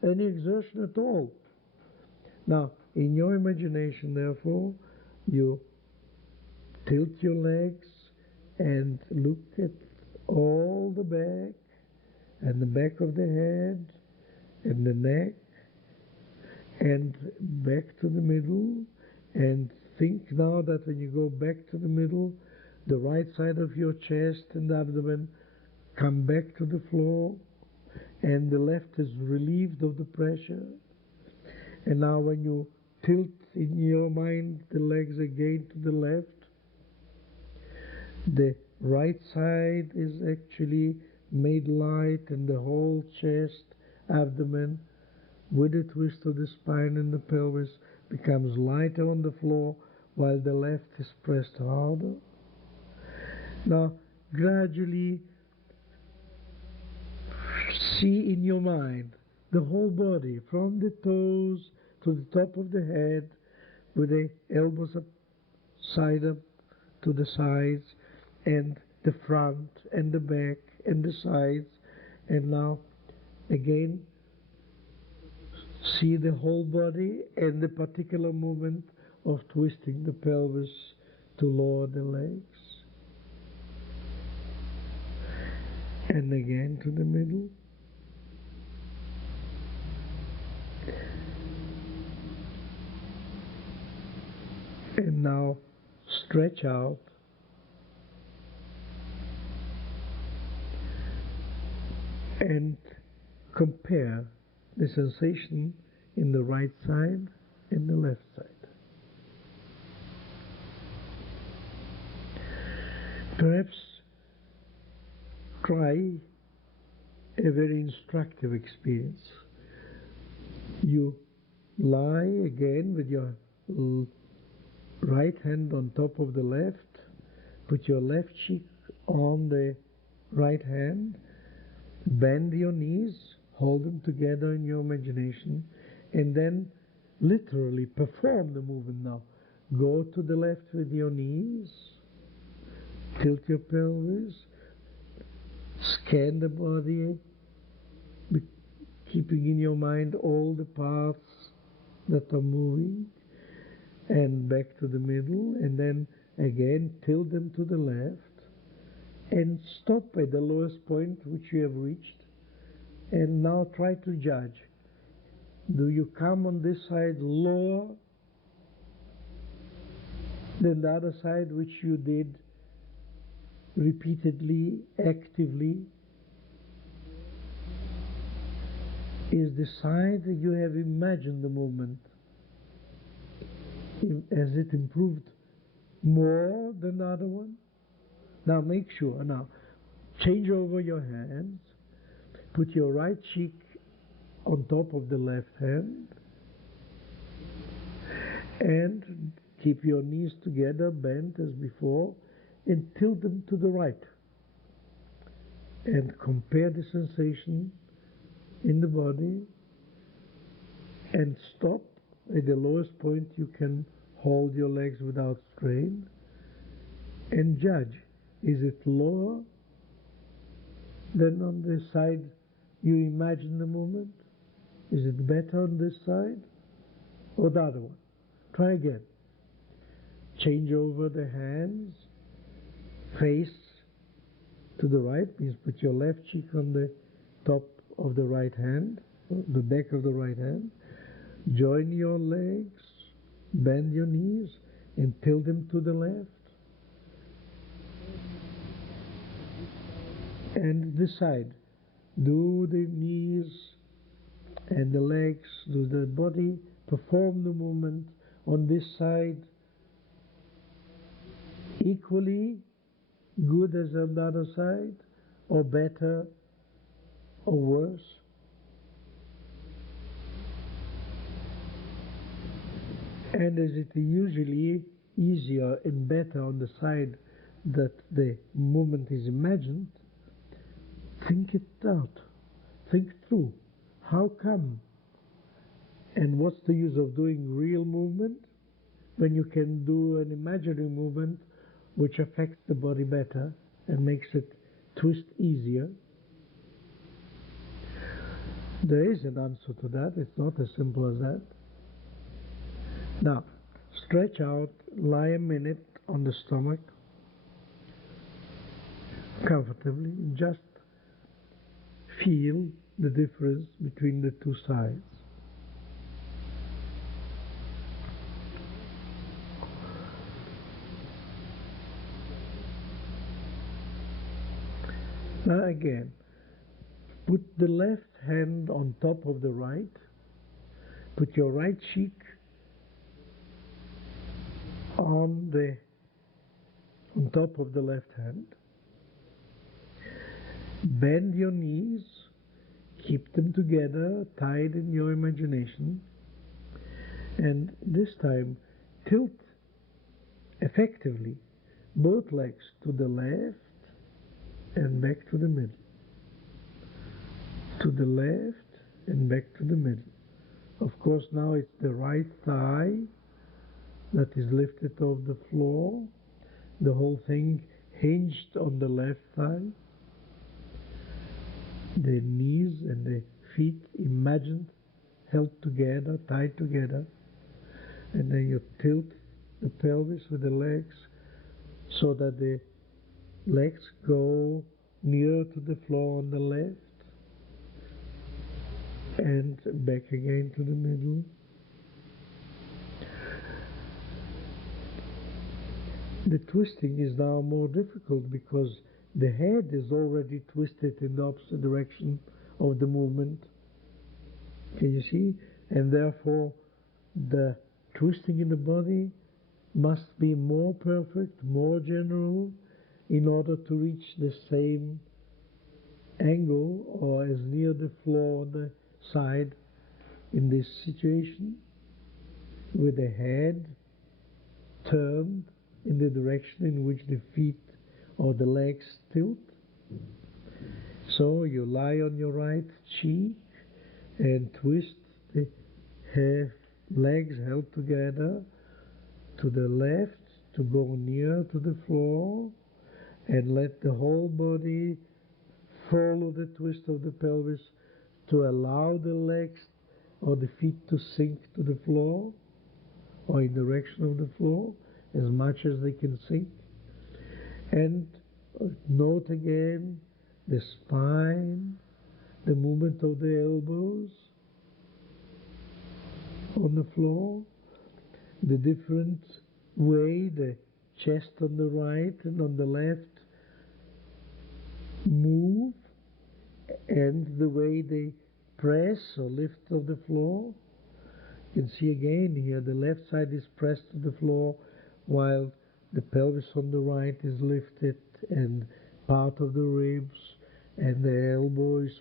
any exertion at all. Now, in your imagination, therefore, you tilt your legs and look at all the back and the back of the head and the neck and back to the middle, and think now that when you go back to the middle, the right side of your chest and abdomen come back to the floor, and the left is relieved of the pressure. And now when you tilt in your mind the legs again to the left, the right side is actually made light, and the whole chest, abdomen, with a twist of the spine and the pelvis, becomes lighter on the floor, while the left is pressed harder. Now, gradually see in your mind the whole body, from the toes to the top of the head, with the elbows up, side up to the sides, and the front and the back and the sides. And now again see the whole body and the particular movement of twisting the pelvis to lower the legs. And again to the middle. And now stretch out. And compare the sensation in the right side and the left side. Perhaps try a very instructive experience. You lie again with your right hand on top of the left, put your left cheek on the right hand, Bend your knees, hold them together in your imagination, and then literally perform the movement now. Go to the left with your knees, tilt your pelvis, scan the body, keeping in your mind all the parts that are moving, and back to the middle, and then again tilt them to the left, and stop at the lowest point which you have reached, and now try to judge. Do you come on this side lower than the other side which you did repeatedly, actively? Is the side that you have imagined the movement, has it improved more than the other one? Now make sure, now change over your hands, put your right cheek on top of the left hand, and keep your knees together, bent as before, and tilt them to the right. And compare the sensation in the body, and stop at the lowest point you can hold your legs without strain, and judge. Is it lower than on the side you imagine the movement? Is it better on this side or the other one? Try again. Change over the hands, face to the right, means put your left cheek on the top of the right hand, the back of the right hand. Join your legs, bend your knees, and tilt them to the left. And decide, do the knees and the legs, do the body perform the movement on this side equally good as on the other side, or better, or worse? And is it usually easier and better on the side that the movement is imagined? Think it out. Think through. How come? And what's the use of doing real movement when you can do an imaginary movement which affects the body better and makes it twist easier? There is an answer to that. It's not as simple as that. Now, stretch out, lie a minute on the stomach, comfortably, and just feel the difference between the two sides. Now again, put the left hand on top of the right, put your right cheek on top of the left hand, bend your knees, keep them together, tied in your imagination, and this time tilt effectively both legs to the left and back to the middle, to the left and back to the middle. Of course, now it's the right thigh that is lifted off the floor, the whole thing hinged on the left thigh, the knees and the feet imagined held together, tied together, and then you tilt the pelvis with the legs so that the legs go nearer to the floor on the left and back again to the middle. The twisting is now more difficult because the head is already twisted in the opposite direction of the movement. Can you see? And therefore the twisting in the body must be more perfect, more general, in order to reach the same angle or as near the floor on the side in this situation, with the head turned in the direction in which the feet or the legs tilt, So you lie on your right cheek and twist the legs held together to the left to go near to the floor, and let the whole body follow the twist of the pelvis to allow the legs or the feet to sink to the floor or in the direction of the floor as much as they can sink. And note again the spine, the movement of the elbows on the floor, the different way the chest on the right and on the left move, and the way they press or lift of the floor. You can see again here the left side is pressed to the floor while the pelvis on the right is lifted and part of the ribs and the elbow is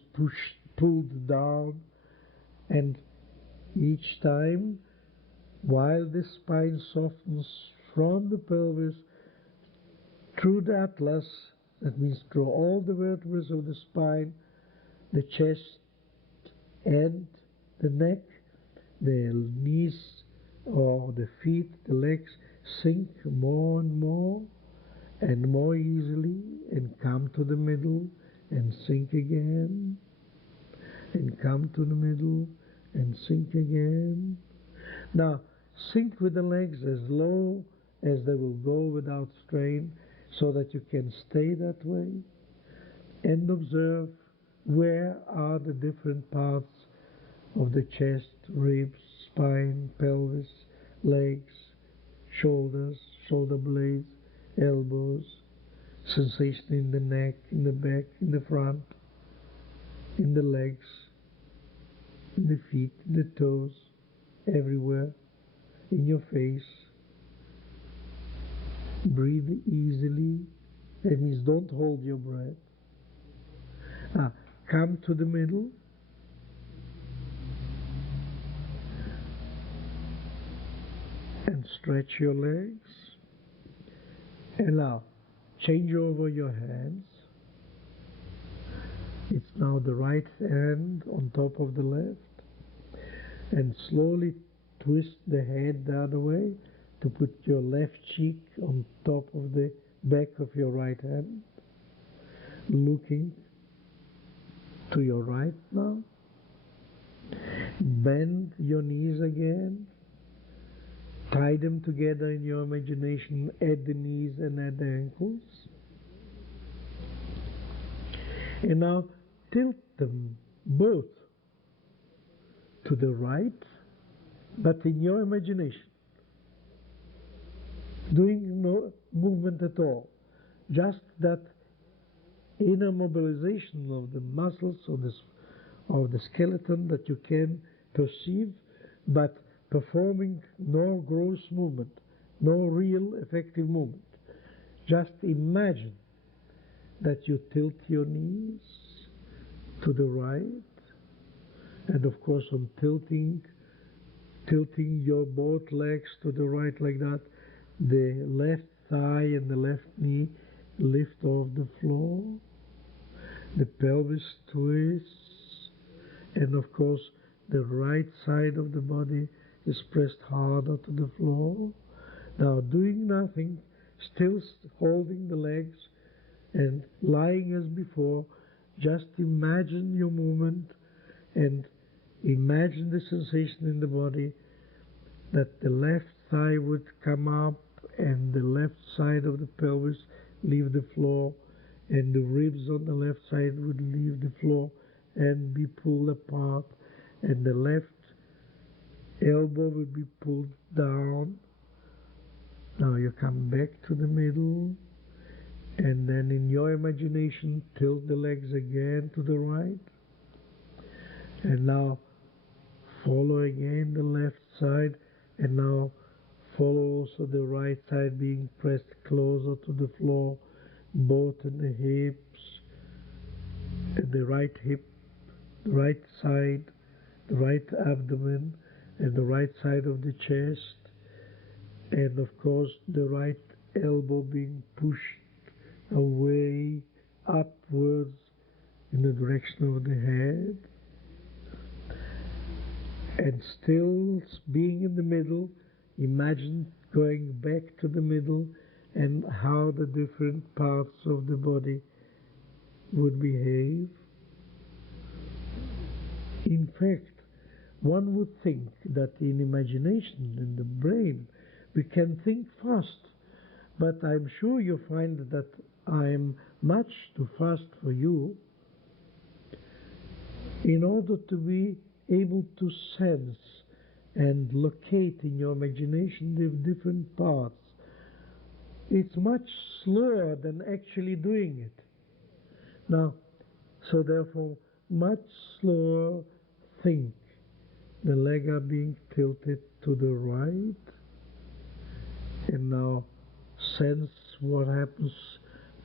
pulled down, and each time while the spine softens from the pelvis through the atlas, that means through all the vertebrae of the spine, the chest and the neck, the knees or the feet, the legs sink more and more easily and come to the middle and sink again and come to the middle and sink again. Now sink with the legs as low as they will go without strain, so that you can stay that way, and observe where are the different parts of the chest, ribs, spine, pelvis, legs, shoulders, shoulder blades, elbows, sensation in the neck, in the back, in the front, in the legs, in the feet, in the toes, everywhere, in your face. Breathe easily. That means don't hold your breath. Come to the middle. And stretch your legs. And now, change over your hands. It's now the right hand on top of the left. And slowly twist the head the other way to put your left cheek on top of the back of your right hand. Looking to your right now. Bend your knees again. Tie them together in your imagination at the knees and at the ankles. And now tilt them both to the right, but in your imagination. Doing no movement at all. Just that inner mobilization of the muscles of the skeleton that you can perceive, but performing no gross movement, no real effective movement. Just imagine that you tilt your knees to the right, and of course on tilting your both legs to the right like that, the left thigh and the left knee lift off the floor, the pelvis twists, and of course the right side of the body is pressed harder to the floor. Now doing nothing, still holding the legs and lying as before, just imagine your movement and imagine the sensation in the body that the left thigh would come up and the left side of the pelvis leave the floor, and the ribs on the left side would leave the floor and be pulled apart, and the left elbow would be pulled down. Now you come back to the middle, and then in your imagination tilt the legs again to the right, and now follow again the left side, and now follow also the right side being pressed closer to the floor, both in the hips, and the right hip, the right side, the right abdomen, and the right side of the chest, and of course the right elbow being pushed away, upwards, in the direction of the head, and still being in the middle, imagine going back to the middle and how the different parts of the body would behave. In fact, one would think that in imagination, in the brain, we can think fast, but I'm sure you find that I'm much too fast for you. In order to be able to sense and locate in your imagination the different parts, it's much slower than actually doing it. Now, so therefore, much slower think. The legs are being tilted to the right, and now sense what happens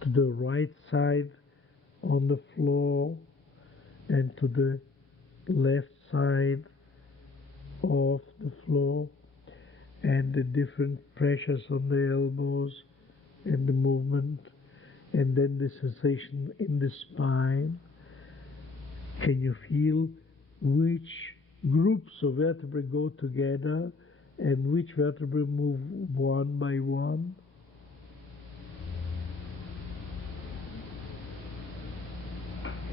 to the right side on the floor and to the left side of the floor, and the different pressures on the elbows and the movement, and then the sensation in the spine. Can you feel which groups of vertebrae go together and which vertebrae move one by one?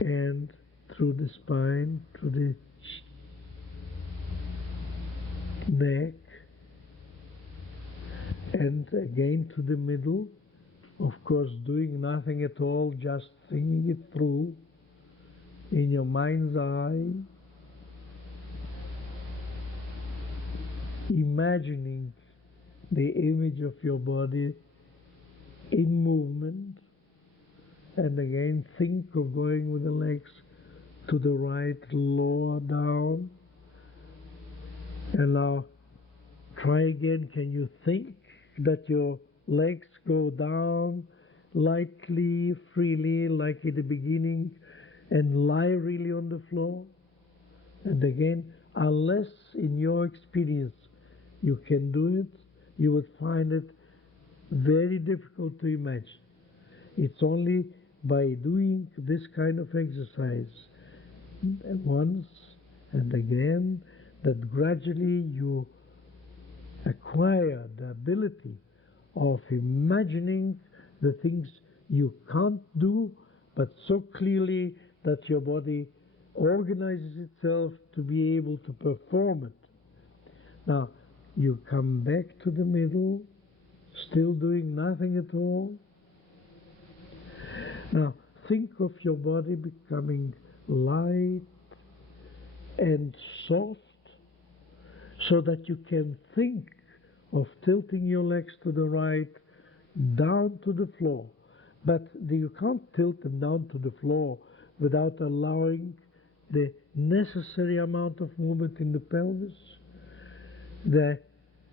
And through the spine, through the neck, and again to the middle, of course doing nothing at all, just thinking it through in your mind's eye, imagining the image of your body in movement, and again think of going with the legs to the right, lower down, and now try again. Can you think that your legs go down lightly, freely, like in the beginning, and lie really on the floor? And again, unless in your experience you can do it, you would find it very difficult to imagine. It's only by doing this kind of exercise once and again that gradually you acquire the ability of imagining the things you can't do, but so clearly that your body organizes itself to be able to perform it. Now, you come back to the middle, still doing nothing at all. Now, think of your body becoming light and soft, so that you can think of tilting your legs to the right, down to the floor. But you can't tilt them down to the floor without allowing the necessary amount of movement in the pelvis, the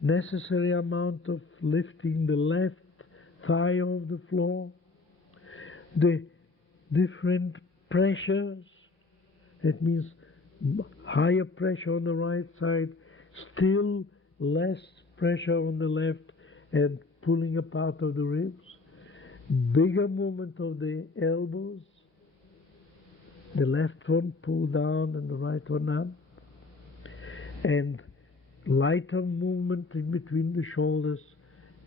necessary amount of lifting the left thigh off the floor, the different pressures. That means higher pressure on the right side, still less pressure on the left, and pulling apart of the ribs, bigger movement of the elbows, the left one pull down and the right one up, and lighter movement in between the shoulders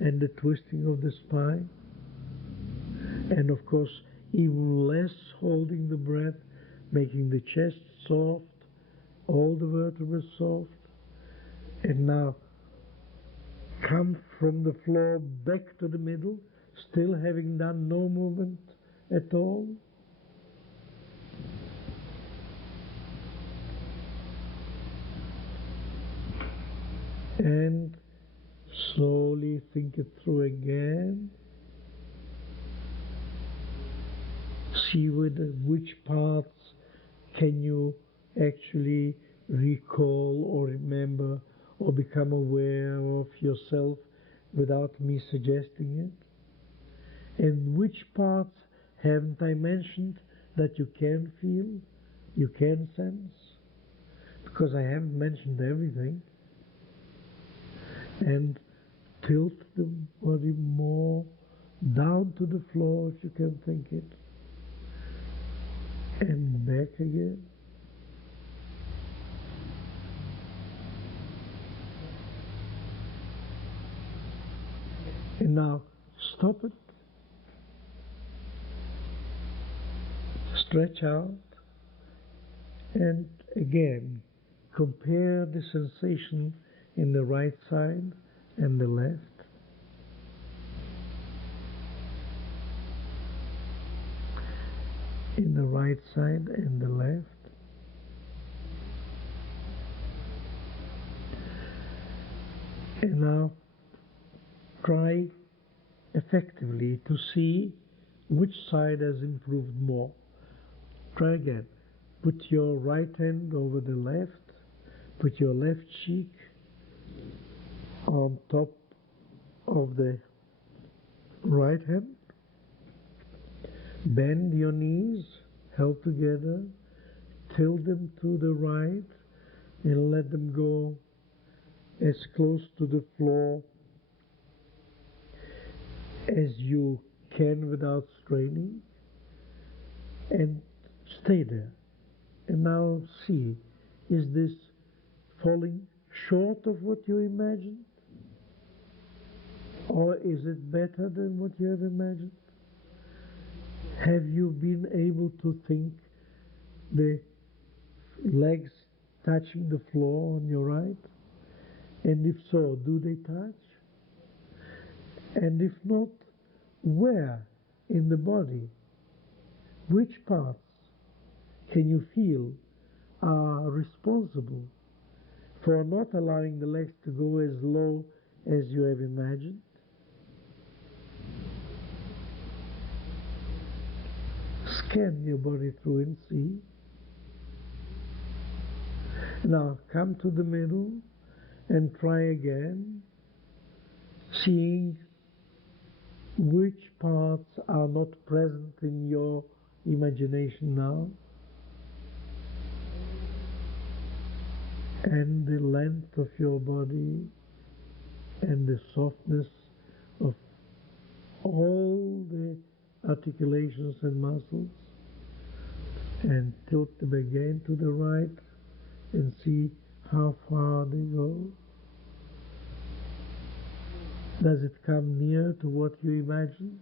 and the twisting of the spine, and of course even less holding the breath, making the chest soft, all the vertebrae soft. And now come from the floor back to the middle, still having done no movement at all. And slowly think it through again. See which parts can you actually recall or remember or become aware of yourself without me suggesting it, and which parts haven't I mentioned that you can feel, you can sense, because I haven't mentioned everything. And tilt the body more down to the floor if you can think it, and back again. And now stop it, stretch out, and again compare the sensation in the right side and the left. In the right side and the left. And now try effectively to see which side has improved more. Try again. Put your right hand over the left. Put your left cheek on top of the right hand. Bend your knees, held together. Tilt them to the right and let them go as close to the floor as you can without straining, and stay there. And now see, is this falling short of what you imagined? Or is it better than what you have imagined? Have you been able to think the legs touching the floor on your right? And if so, do they touch? And if not, where in the body, which parts can you feel are responsible for not allowing the legs to go as low as you have imagined? Scan your body through and see. Now come to the middle and try again, seeing which parts are not present in your imagination now, and the length of your body and the softness of all the articulations and muscles, and tilt them again to the right and see how far they go. Does it come near to what you imagined?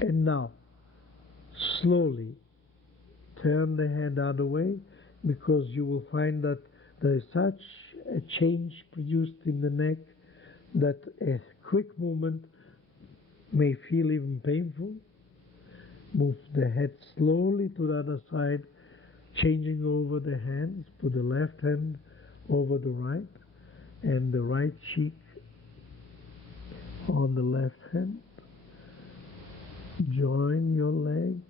And now, slowly turn the head other way, because you will find that there is such a change produced in the neck that a quick movement may feel even painful. Move the head slowly to the other side, changing over the hands. Put the left hand over the right and the right cheek on the left hand. Join your legs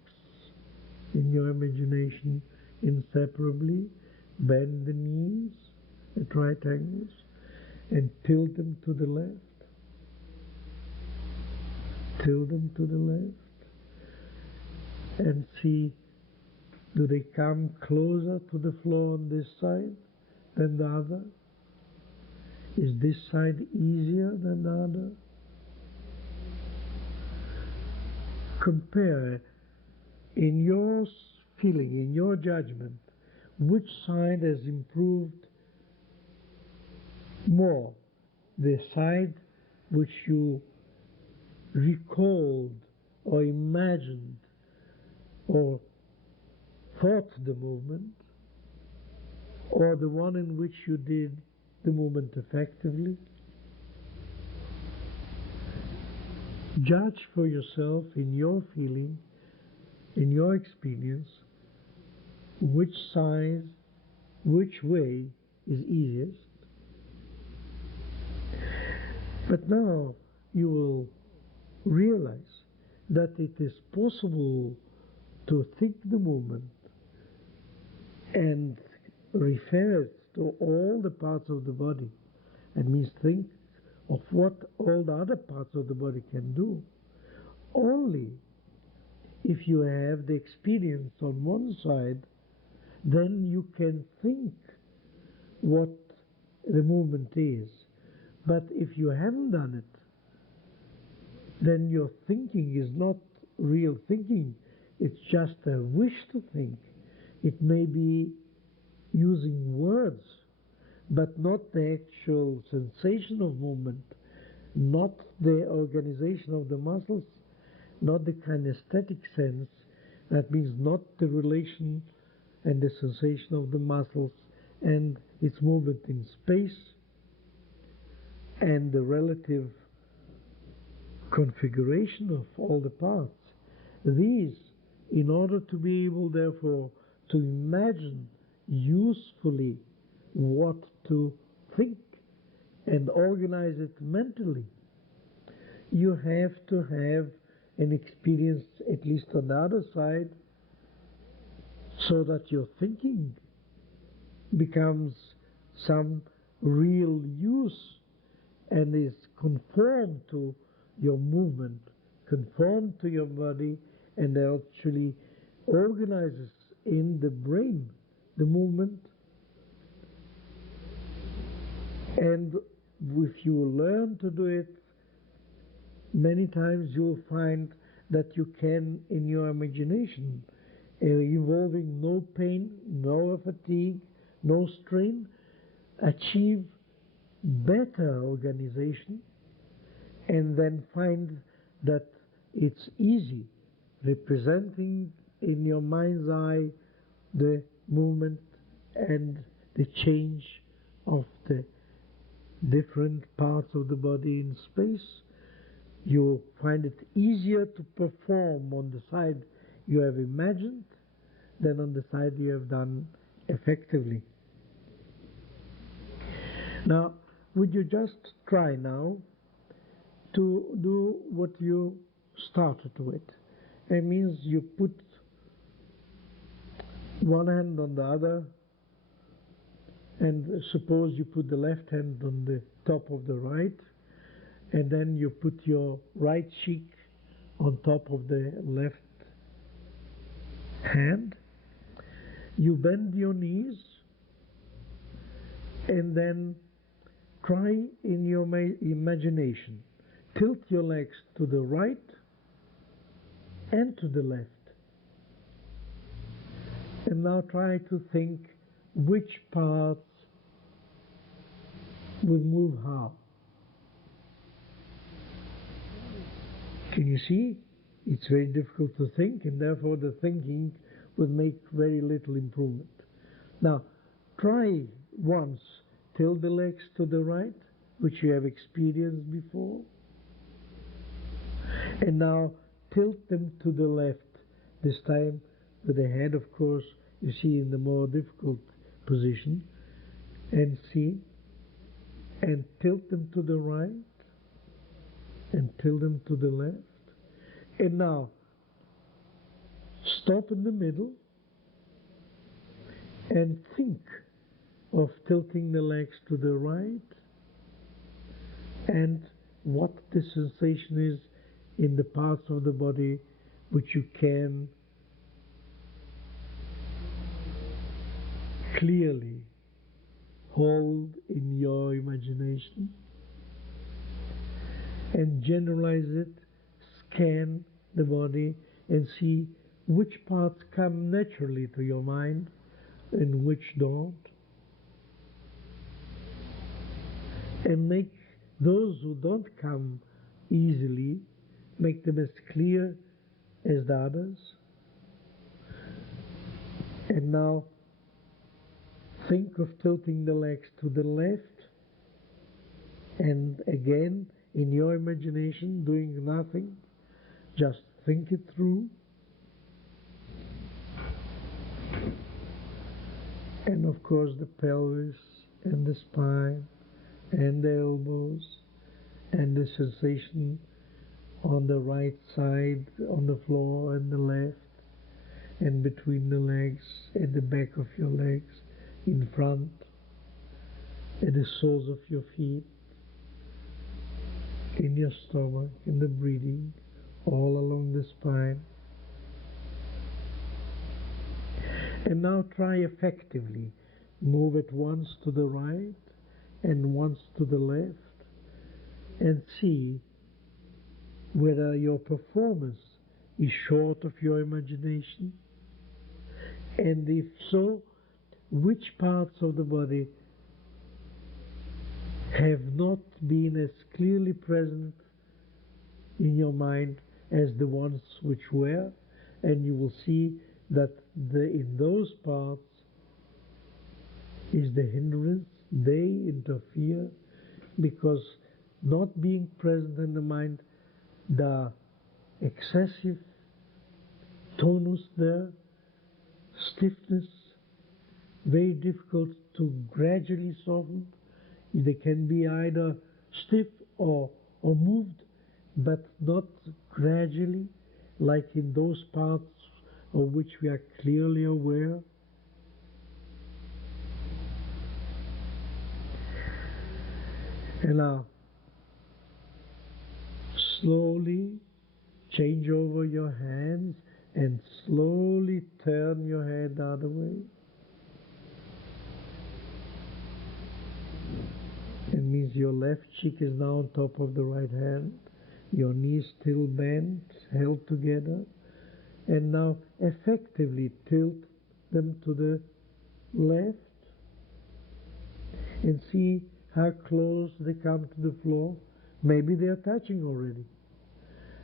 in your imagination inseparably. Bend the knees at right angles and tilt them to the left. Tilt them to the left. And see, do they come closer to the floor on this side than the other? Is this side easier than the other? Compare in your feeling, in your judgment, which side has improved more? The side which you recalled or imagined or thought the movement, or the one in which you did the movement effectively? Judge for yourself in your feeling, in your experience, which side, which way is easiest. But now you will realize that it is possible to think the movement and refer it to all the parts of the body, and means think of what all the other parts of the body can do, only if you have the experience on one side, then you can think what the movement is. But if you haven't done it, then your thinking is not real thinking, it's just a wish to think. It may be using words, but not the actual sensation of movement, not the organization of the muscles, not the kinesthetic sense. That means not the relation and the sensation of the muscles and its movement in space and the relative configuration of all the parts. These, in order to be able, therefore, to imagine usefully what to think and organize it mentally, you have to have an experience, at least on the other side, so that your thinking becomes some real use and is conformed to your movement, conformed to your body, and actually organizes in the brain the movement. And if you learn to do it, many times you'll find that you can, in your imagination, involving no pain, no fatigue, no strain, achieve better organization, and then find that it's easy representing in your mind's eye the movement and the change of the different parts of the body in space. You find it easier to perform on the side you have imagined than on the side you have done effectively. Now, would you just try now to do what you started with? It means you put one hand on the other, and suppose you put the left hand on the top of the right, and then you put your right cheek on top of the left hand. You bend your knees, and then try in your imagination, tilt your legs to the right and to the left. And now try to think which parts will move how. Can you see? It's very difficult to think, and therefore the thinking will make very little improvement. Now, try once, tilt the legs to the right, which you have experienced before, and now tilt them to the left, this time with the head, of course, you see, in the more difficult position, and see, and tilt them to the right, and tilt them to the left, and now stop in the middle and think of tilting the legs to the right and what the sensation is in the parts of the body which you can clearly hold in your imagination, and generalize it, scan the body and see which parts come naturally to your mind and which don't, and make those who don't come easily, make them as clear as the others. And now think of tilting the legs to the left, and again in your imagination doing nothing, just think it through. And of course the pelvis and the spine and the elbows and the sensation on the right side on the floor and the left, and between the legs, at the back of your legs, in front, at the soles of your feet, in your stomach, in the breathing, all along the spine. And now try effectively, move it once to the right and once to the left, and see whether your performance is short of your imagination? And if so, which parts of the body have not been as clearly present in your mind as the ones which were? And you will see that in those parts is the hindrance. They interfere because not being present in the mind, the excessive tonus there, stiffness, very difficult to gradually soften. They can be either stiff or moved, but not gradually, like in those parts of which we are clearly aware. And now, slowly change over your hands and slowly turn your head the other way. It means your left cheek is now on top of the right hand, your knees still bent, held together, and now effectively tilt them to the left and see how close they come to the floor. Maybe they are touching already.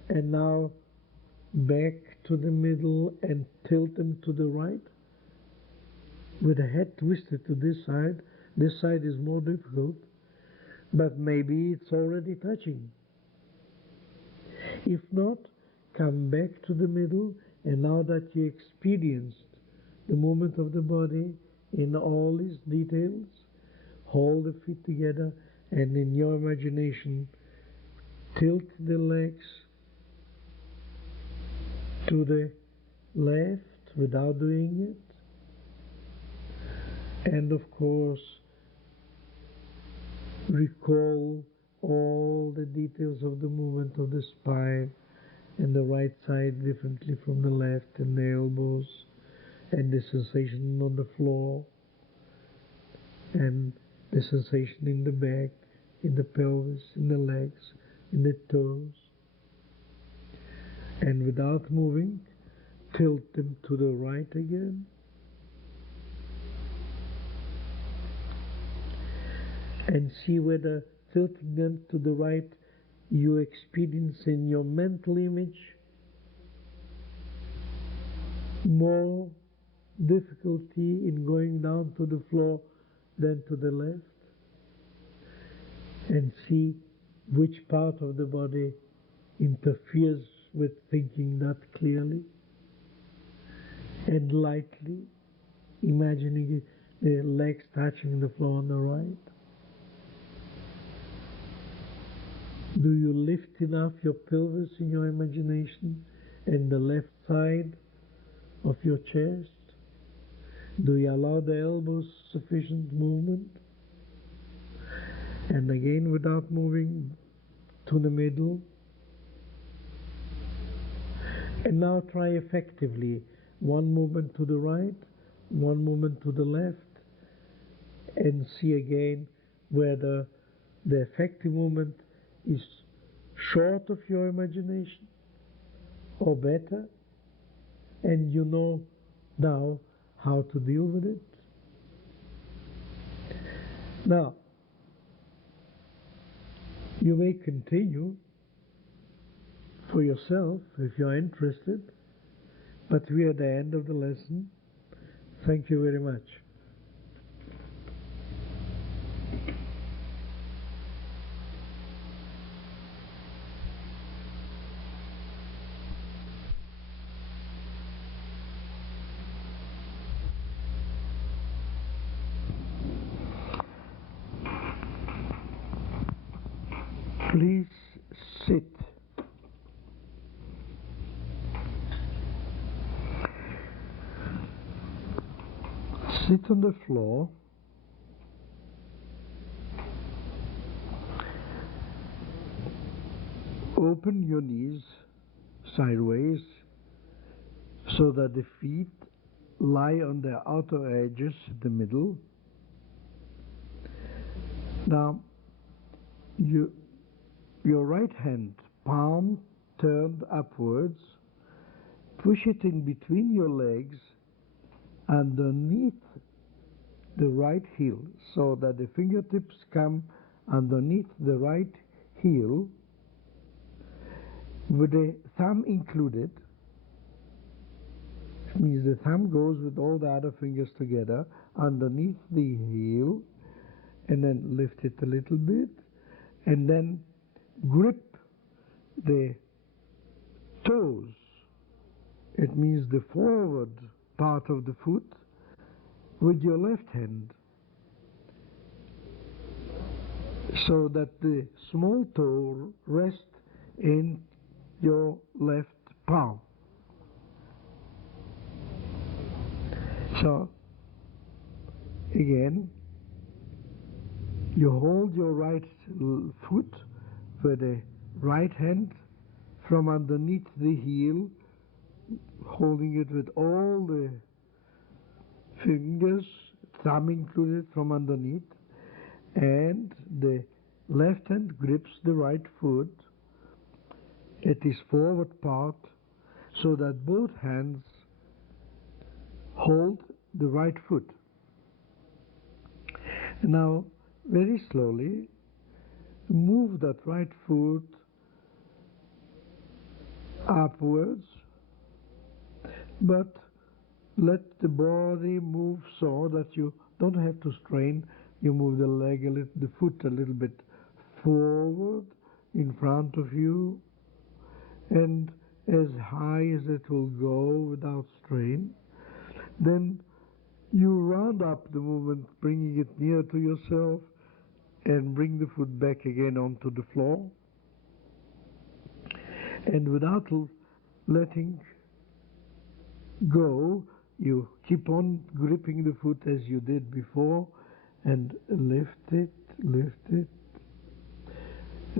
And now back to the middle and tilt them to the right with the head twisted to this side. This side is more difficult, but maybe it's already touching. If not, come back to the middle, and now that you experienced the movement of the body in all its details, hold the feet together and in your imagination tilt the legs to the left without doing it. And of course, recall all the details of the movement of the spine and the right side differently from the left, and the elbows and the sensation on the floor and the sensation in the back, in the pelvis, in the legs, in the toes. And without moving, tilt them to the right again. And see whether tilting them to the right you experience in your mental image more difficulty in going down to the floor than to the left, and see which part of the body interferes with thinking that clearly, and lightly imagining the legs touching the floor on the right. Do you lift enough your pelvis in your imagination and the left side of your chest? Do you allow the elbows sufficient movement? And again, without moving, to the middle. And now try effectively one movement to the right, one movement to the left, and see again whether the effective movement is short of your imagination or better, and you know now how to deal with it. Now, you may continue for yourself if you're interested, but we are at the end of the lesson. Thank you very much. Please sit. Sit on the floor. Open your knees sideways so that the feet lie on their outer edges, the middle. Now, your right hand palm turned upwards push it in between your legs underneath the right heel, so that the fingertips come underneath the right heel with the thumb included. It means the thumb goes with all the other fingers together underneath the heel, and then lift it a little bit, and then grip the toes. It means the forward part of the foot with your left hand, so that the small toe rests in your left palm. So again, you hold your right foot with the right hand from underneath the heel, holding it with all the fingers, thumb included, from underneath, and the left hand grips the right foot at its forward part, so that both hands hold the right foot. Now, very slowly, move that right foot upwards, but let the body move so that you don't have to strain. You move the leg the foot a little bit forward in front of you, and as high as it will go without strain. Then you round up the movement, bringing it near to yourself, and bring the foot back again onto the floor. And without letting go, you keep on gripping the foot as you did before, and lift it a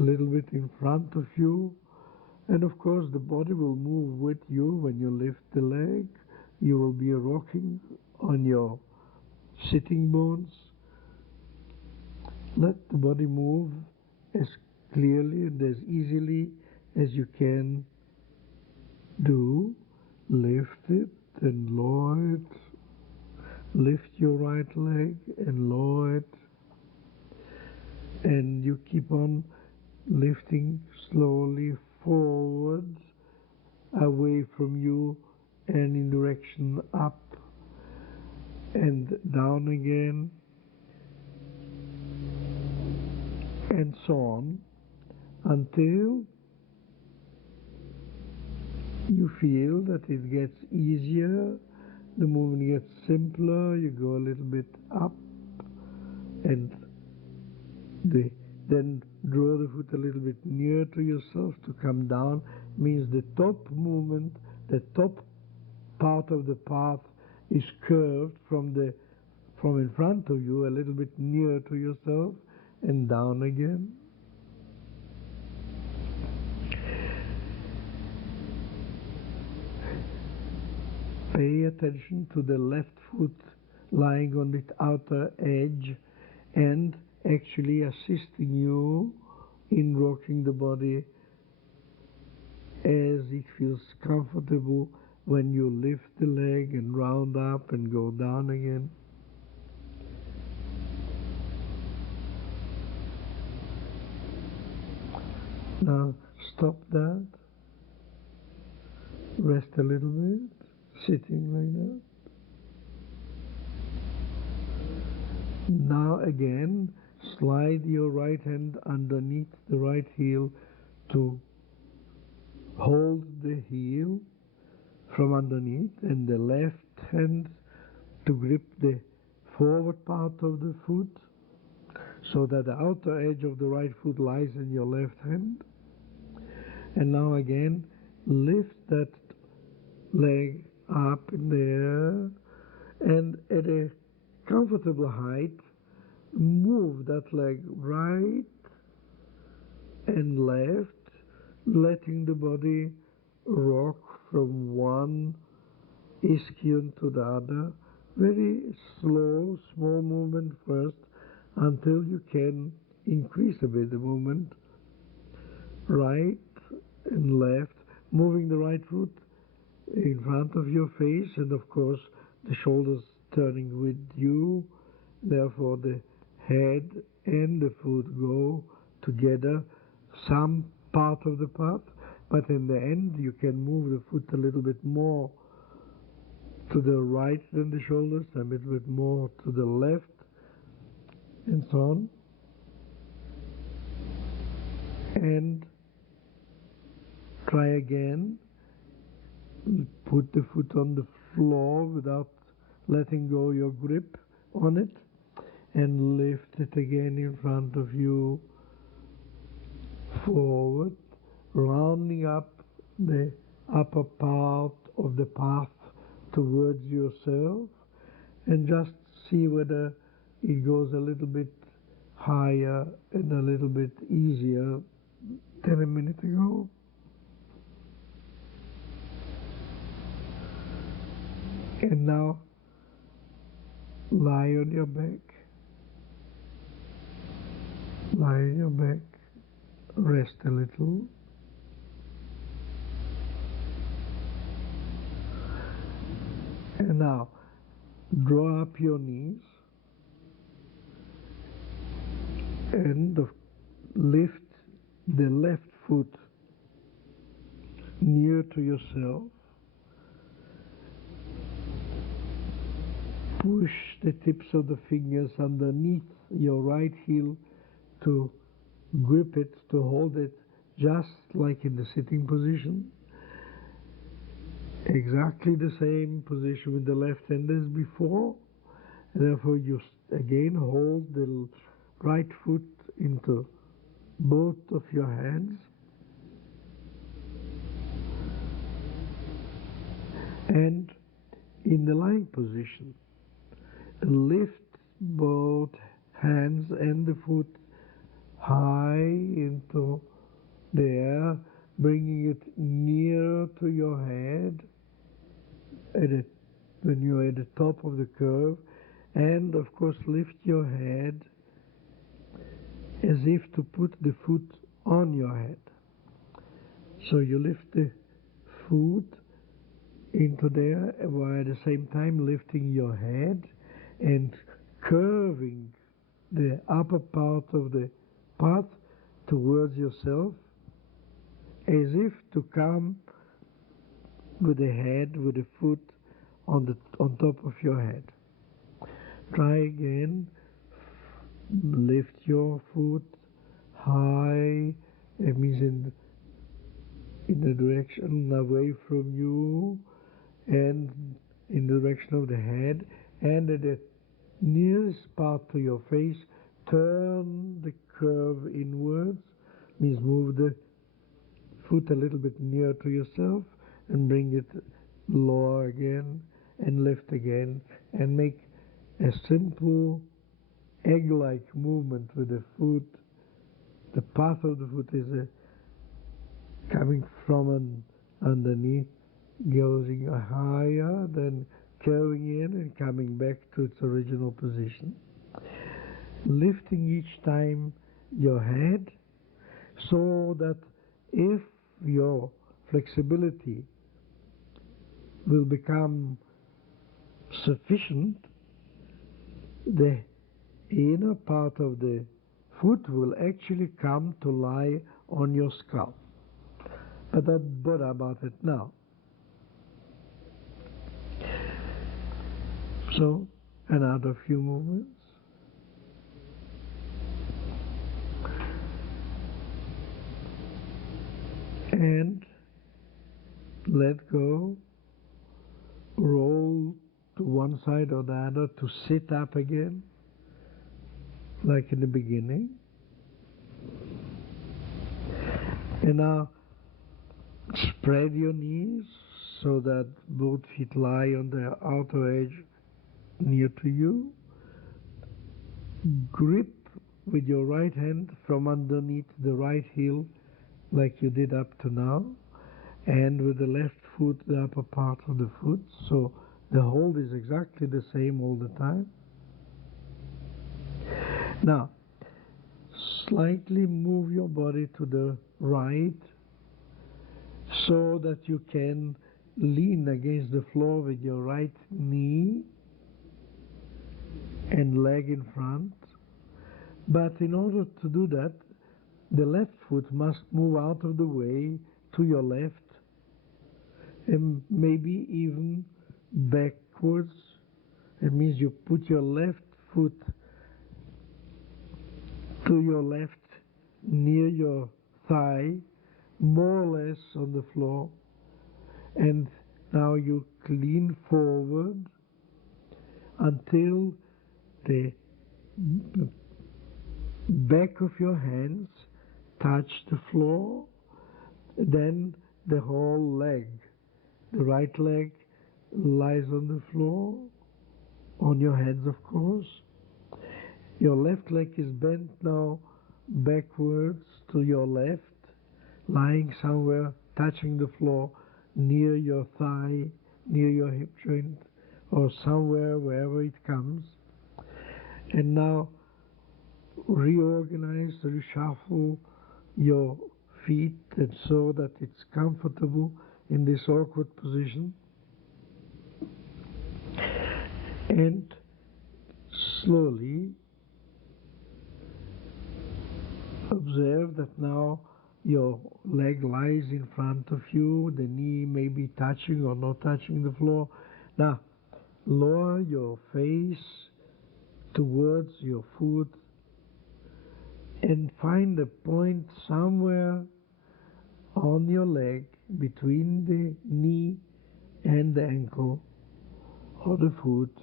little bit in front of you. And of course the body will move with you when you lift the leg. You will be rocking on your sitting bones. Let the body move as clearly and as easily as you can do. Lift it and lower it. Lift your right leg and lower it. And you keep on lifting slowly forward, away from you, and in direction up and down again, and so on, until you feel that it gets easier, the movement gets simpler. You go a little bit up, and then draw the foot a little bit near to yourself to come down. Means the top movement, the top part of the path is curved from in front of you, a little bit near to yourself, and down again. Pay attention to the left foot lying on its outer edge and actually assisting you in rocking the body as it feels comfortable when you lift the leg and round up and go down again. Now stop that. Rest a little bit, sitting like that. Now again, slide your right hand underneath the right heel to hold the heel from underneath, and the left hand to grip the forward part of the foot, so that the outer edge of the right foot lies in your left hand. And now again, lift that leg up in the air, and at a comfortable height, move that leg right and left, letting the body rock from one ischion to the other. Very slow, small movement first, until you can increase a bit the movement. Right and left, moving the right foot in front of your face, and of course the shoulders turning with you. Therefore the head and the foot go together some part of the path, but in the end you can move the foot a little bit more to the right than the shoulders, a little bit more to the left, and so on. And try again. Put the foot on the floor without letting go your grip on it, and lift it again in front of you, forward, rounding up the upper part of the path towards yourself, and just see whether it goes a little bit higher and a little bit easier than a minute ago. And now lie on your back. Lie on your back, rest a little. And now draw up your knees and lift the left foot near to yourself. Push the tips of the fingers underneath your right heel to grip it, to hold it, just like in the sitting position. Exactly the same position with the left hand as before. Therefore you again hold the right foot into both of your hands, and in the lying position lift both hands and the foot high into the air, bringing it nearer to your head when you're at the top of the curve, and of course lift your head as if to put the foot on your head. So you lift the foot into there while at the same time lifting your head and curving the upper part of the path towards yourself, as if to come with the head, with the foot on top of your head. Try again. Lift your foot high. It means in the direction away from you and in the direction of the head, and at the nearest part to your face, turn the curve inwards, means move the foot a little bit nearer to yourself and bring it lower again and lift again, and make a simple egg-like movement with the foot. The path of the foot is coming from underneath, going higher, then curving in and coming back to its original position. Lifting each time your head, so that if your flexibility will become sufficient, the inner part of the foot will actually come to lie on your skull. But don't bother about it now. So, another few movements. And let go. Roll to one side or the other to sit up again, like in the beginning. And now spread your knees so that both feet lie on the outer edge near to you. Grip with your right hand from underneath the right heel like you did up to now, and with the left foot the upper part of the foot, so the hold is exactly the same all the time. Now slightly move your body to the right so that you can lean against the floor with your right knee and leg in front. But in order to do that, the left foot must move out of the way to your left and maybe even backwards. It means you put your left foot to your left near your thigh, more or less on the floor, and now you lean forward until the back of your hands touch the floor, then the whole leg, the right leg lies on the floor, on your hands of course. Your left leg is bent now backwards to your left, lying somewhere touching the floor near your thigh, near your hip joint, or somewhere wherever it comes. And now reorganize, reshuffle your feet and so that it's comfortable in this awkward position. And slowly observe that now your leg lies in front of you, the knee may be touching or not touching the floor. Now lower your face towards your foot and find a point somewhere on your leg between the knee and the ankle or the foot,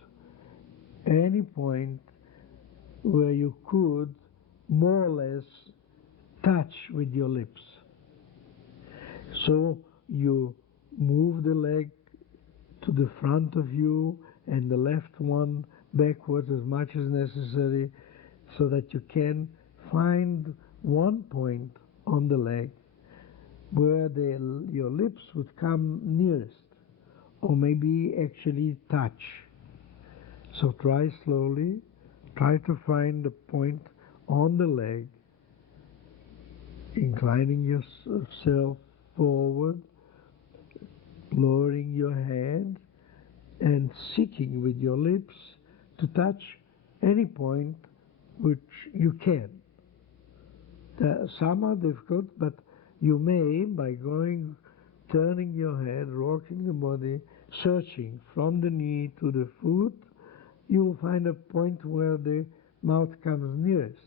any point where you could more or less touch with your lips. So you move the leg to the front of you and the left one backwards as much as necessary so that you can find one point on the leg where your lips would come nearest or maybe actually touch. So try slowly, try to find a point on the leg, inclining yourself forward, lowering your head and seeking with your lips to touch any point which you can. Some are difficult, but you may, by turning your head, rocking the body, searching from the knee to the foot, you will find a point where the mouth comes nearest.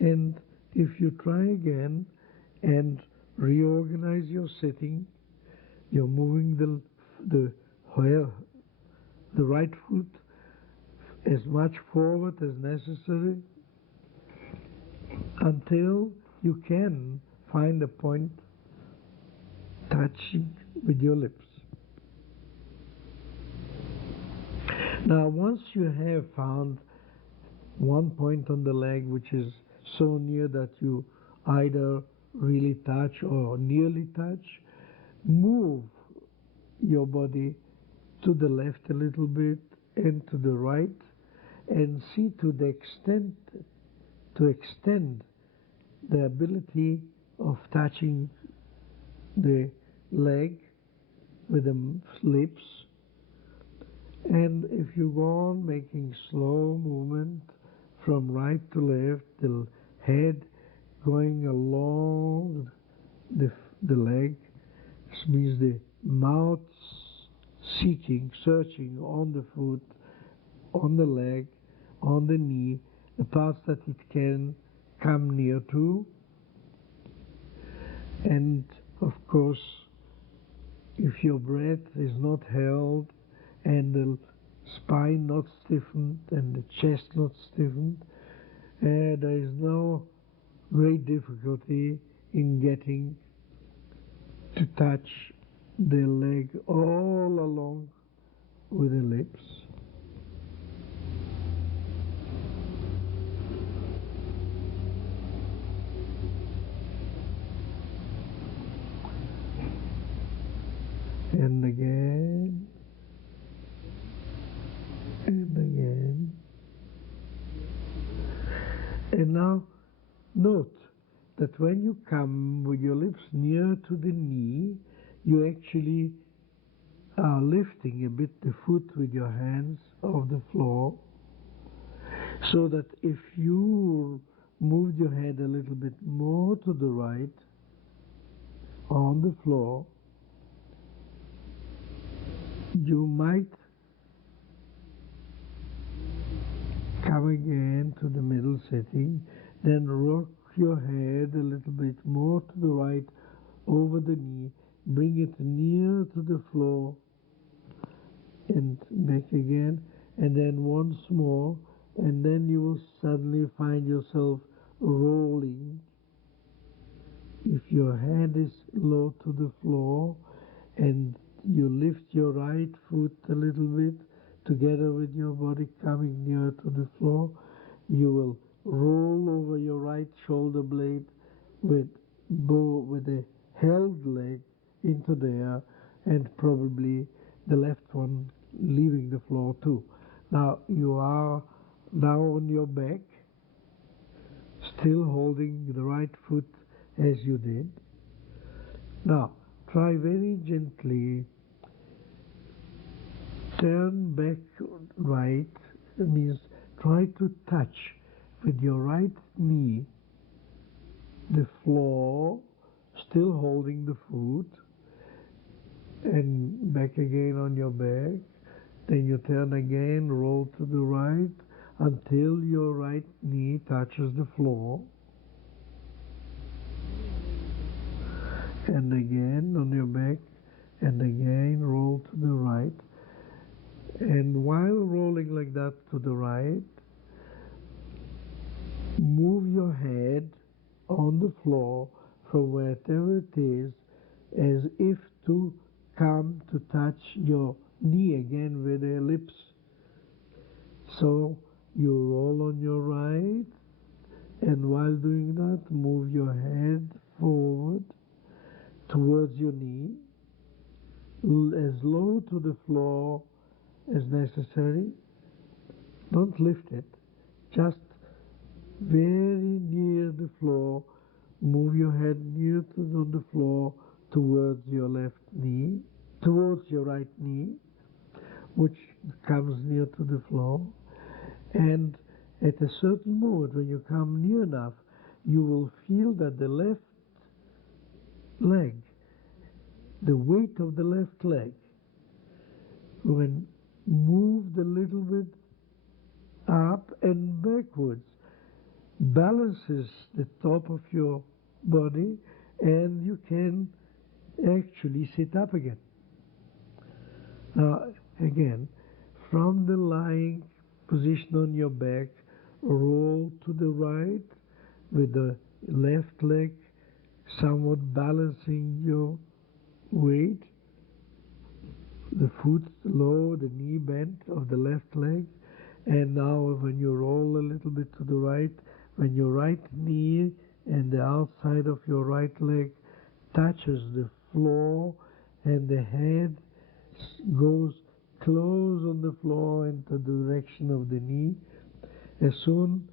And if you try again and reorganize your sitting, you're moving the right foot as much forward as necessary until you can find a point touching with your lips. Now, once you have found one point on the leg which is so near that you either really touch or nearly touch, move your body to the left a little bit and to the right and see to extend the ability of touching the leg with the lips. And if you go on making slow movement from right to left, the head going along the leg, this means the mouth searching on the foot, on the leg, on the knee, the parts that it can come near to. And of course, if your breath is not held and the spine not stiffened and the chest not stiffened, there is no great difficulty in getting to touch the leg all along with the lips. And again, and again. And now note that when you come with your lips near to the knee, you actually are lifting a bit the foot with your hands off the floor, so that if you moved your head a little bit more to the right on the floor, you might come again to the middle sitting, then rock your head a little bit more to the right over the knee, bring it near to the floor and back again, and then once more, and then you will suddenly find yourself rolling. If your head is low to the floor and you lift your right foot a little bit together with your body coming near to the floor, you will roll over your right shoulder blade with a held leg into the air, and probably the left one leaving the floor too. Now you are now on your back, still holding the right foot as you did. Now try very gently, turn back right. It means try to touch with your right knee the floor, still holding the foot, and back again on your back. Then you turn again, roll to the right until your right knee touches the floor. And again on your back, and again roll to the right. And while rolling like that to the right, move your head on the floor from wherever it is, as if to come to touch your knee again with their lips. So you roll on your right, and while doing that, move your head forward towards your knee, as low to the floor as necessary. Don't lift it, just very near the floor. Move your head near to the floor towards your left knee, towards your right knee, which comes near to the floor. And at a certain moment, when you come near enough, you will feel that the left leg, the weight of the left leg, when moved a little bit up and backwards, balances the top of your body, and you can actually sit up again. Now again, from the lying position on your back, roll to the right with the left leg somewhat balancing your weight, the foot low, the knee bent of the left leg. And now when you roll a little bit to the right, when your right knee and the outside of your right leg touches the floor and the head goes close on the floor into the direction of the knee, as soon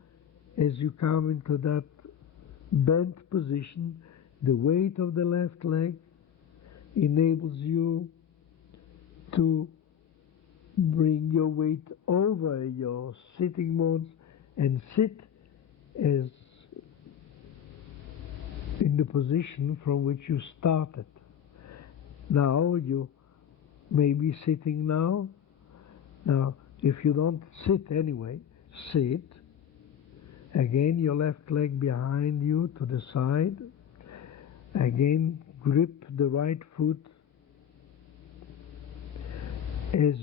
as you come into that bent position, the weight of the left leg enables you to bring your weight over your sitting bones and sit as in the position from which you started. Now you may be sitting now. Now if you don't sit anyway, sit. Again your left leg behind you to the side. Again grip the right foot as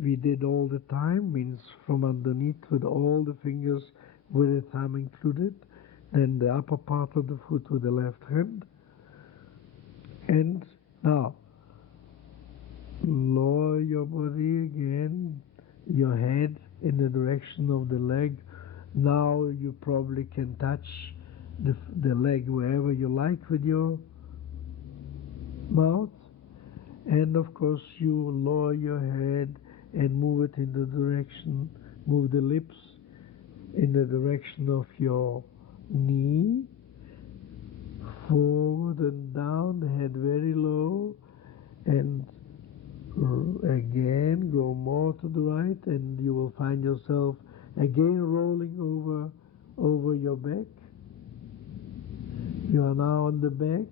we did all the time, means from underneath with all the fingers with the thumb included, then the upper part of the foot with the left hand. And now lower your body again, your head in the direction of the leg. Now you probably can touch the leg wherever you like with your mouth, and of course you lower your head and move it in the direction, move the lips in the direction of your knee, forward and down, the head very low, and again go more to the right, and you will find yourself again rolling over your back. You are now on the back,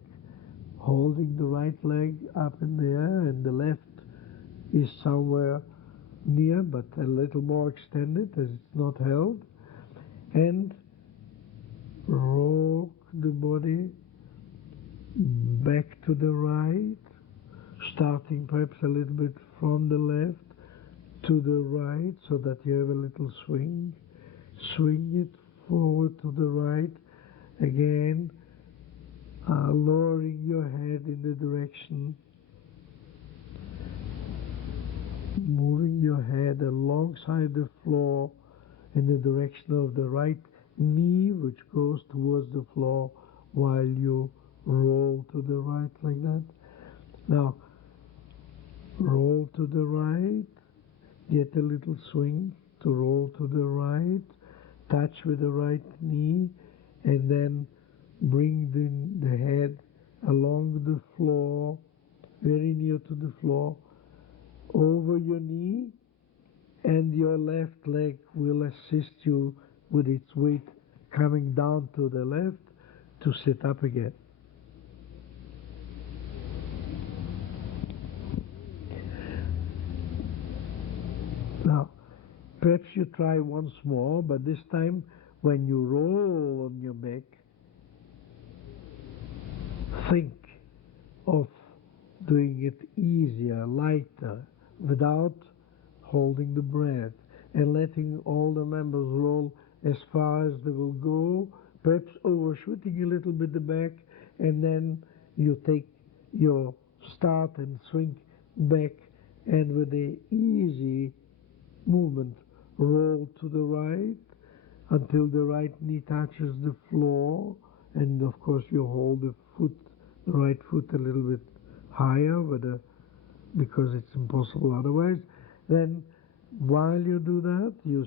holding the right leg up in the air, and the left is somewhere near but a little more extended as it's not held, and rock the body back to the right, starting perhaps a little bit from the left to the right so that you have a little swing. Swing it forward to the right, again lowering your head in the direction, moving your head alongside the floor in the direction of the right knee, which goes towards the floor while you roll to the right like that. Now, roll to the right, get a little swing to roll to the right, touch with the right knee, and then bring the head along the floor, very near to the floor, over your knee, and your left leg will assist you with its weight coming down to the left to sit up again. Now, perhaps you try once more, but this time when you roll on your back, think of doing it easier, lighter, without holding the breath, and letting all the members roll as far as they will go, perhaps overshooting a little bit the back, and then you take your start and swing back, and with a easy movement roll to the right until the right knee touches the floor, and of course you hold the right foot a little bit higher because it's impossible otherwise. Then while you do that, you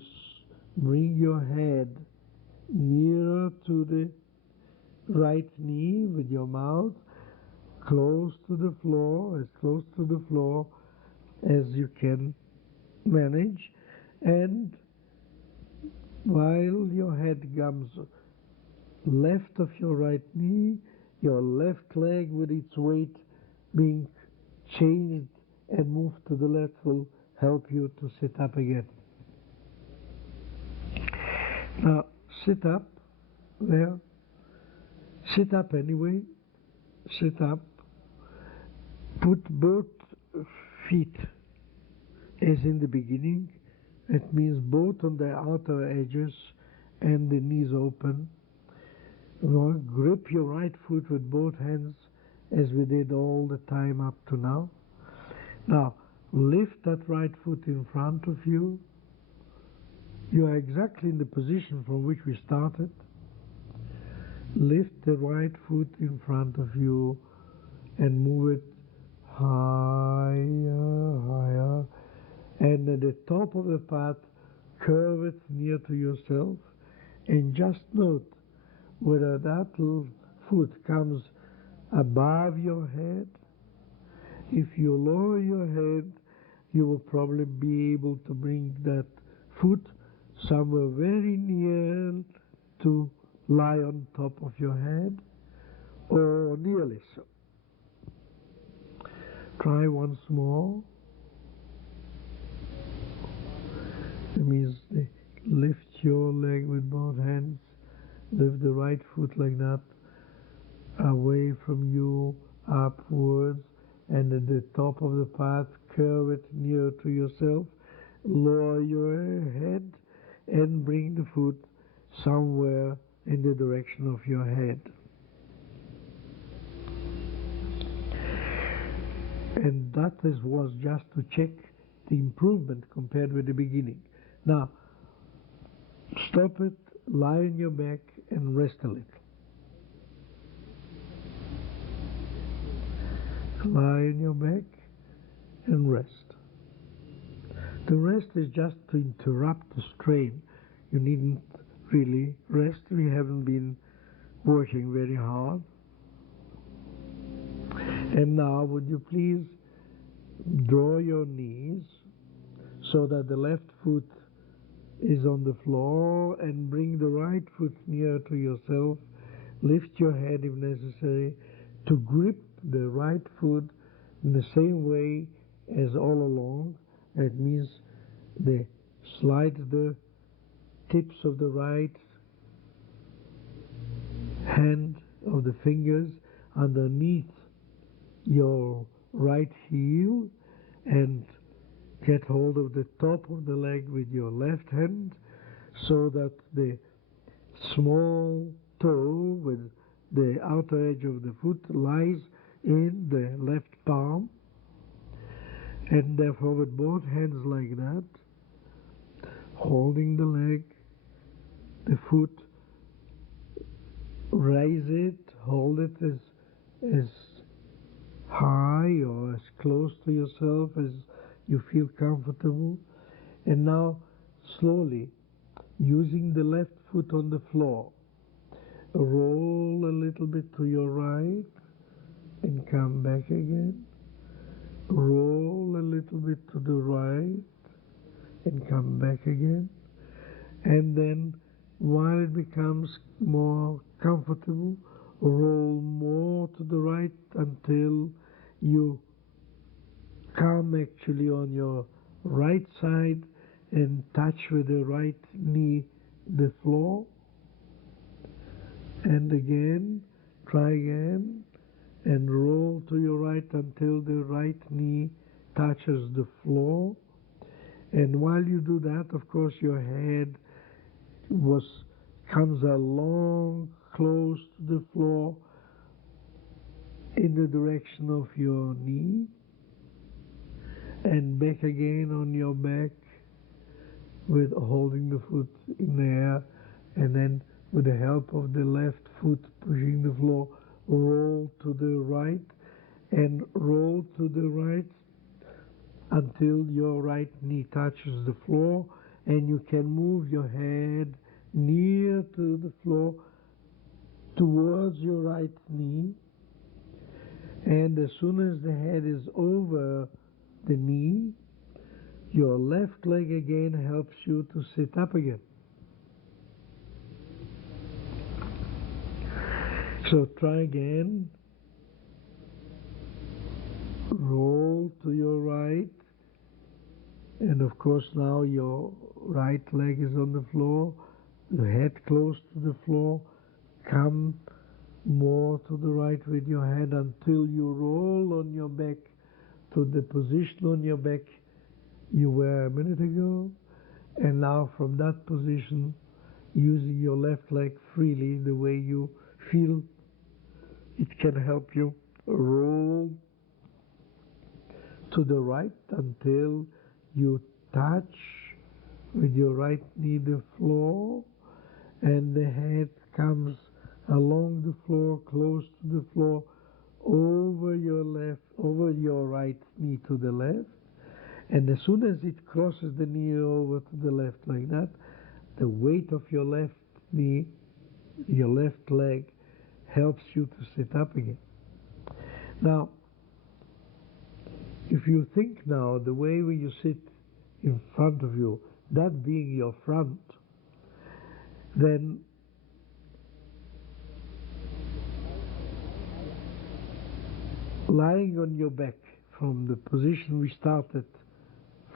bring your head nearer to the right knee with your mouth close to the floor, as close to the floor as you can manage, and while your head comes left of your right knee, your left leg with its weight being changed and moved to the left will help you to sit up again. Now sit up there, sit up anyway, sit up, put both feet as in the beginning. It means both on the outer edges and the knees open. Grip your right foot with both hands as we did all the time up to now. Now lift that right foot in front of you. You are exactly in the position from which we started. Lift the right foot in front of you and move it higher, higher, and at the top of the path curve it near to yourself, and just note whether that foot comes above your head. If you lower your head, you will probably be able to bring that foot somewhere very near to lie on top of your head, or nearly so. Try once more. That means lift your leg with both hands, lift the right foot like that, away from you, upwards, and at the top of the path, curve it near to yourself, lower your head, and bring the foot somewhere in the direction of your head. And that was just to check the improvement compared with the beginning. Now, stop it, lie on your back, and rest a little. Lie on your back and rest. The rest is just to interrupt the strain. You needn't really rest. We haven't been working very hard. And now, would you please draw your knees so that the left foot is on the floor, and bring the right foot near to yourself. Lift your head if necessary to grip the right foot in the same way as all along. That means slide the tips of the right hand of the fingers underneath your right heel and get hold of the top of the leg with your left hand so that the small toe with the outer edge of the foot lies in the left palm, and therefore with both hands like that, holding the leg, the foot, raise it, hold it as high or as close to yourself as you feel comfortable, and now slowly, using the left foot on the floor, roll a little bit to your right and come back again. Roll a little bit to the right and come back again. And then, while it becomes more comfortable, roll more to the right until you come actually on your right side and touch with the right knee the floor. And again, try again, and roll to your right until the right knee touches the floor. And while you do that, of course, your head comes along close to the floor in the direction of your knee, and back again on your back with holding the foot in the air, and then with the help of the left foot pushing the floor, roll to the right and roll to the right until your right knee touches the floor, and you can move your head near to the floor towards your right knee, and as soon as the head is over the knee, your left leg again helps you to sit up again. So try again. Roll to your right, and of course now your right leg is on the floor, your head close to the floor. Come more to the right with your head until you roll on your back to the position on your back you were a minute ago, and now from that position, using your left leg freely the way you feel it can help you, roll to the right until you touch with your right knee the floor, and the head comes along the floor, close to the floor, over your right knee to the left. And as soon as it crosses the knee over to the left like that, the weight of your left knee, your left leg, helps you to sit up again. Now, if you think now the way when you sit in front of you, that being your front, then lying on your back from the position we started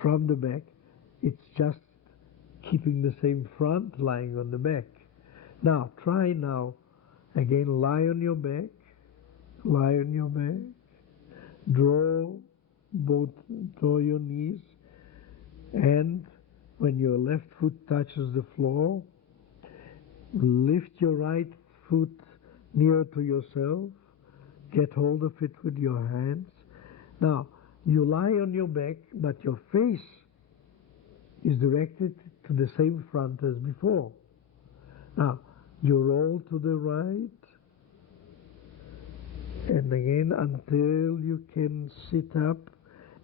from the back, it's just keeping the same front lying on the back. Now try now again, lie on your back, draw your knees, and when your left foot touches the floor, lift your right foot near to yourself, get hold of it with your hands. Now you lie on your back, but your face is directed to the same front as before. Now you roll to the right, and again until you can sit up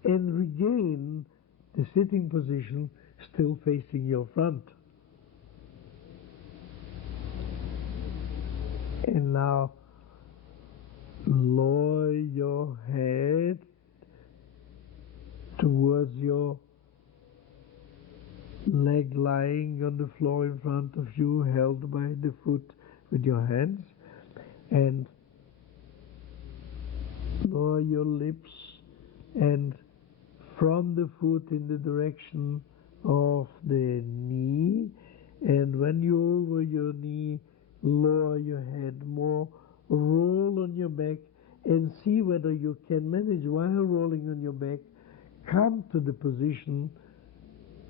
and regain the sitting position, still facing your front. And now lower your head towards your leg lying on the floor in front of you, held by the foot with your hands, and lower your lips and from the foot in the direction of the knee, and when you're over your knee, lower your head more, roll on your back, and see whether you can manage, while rolling on your back, come to the position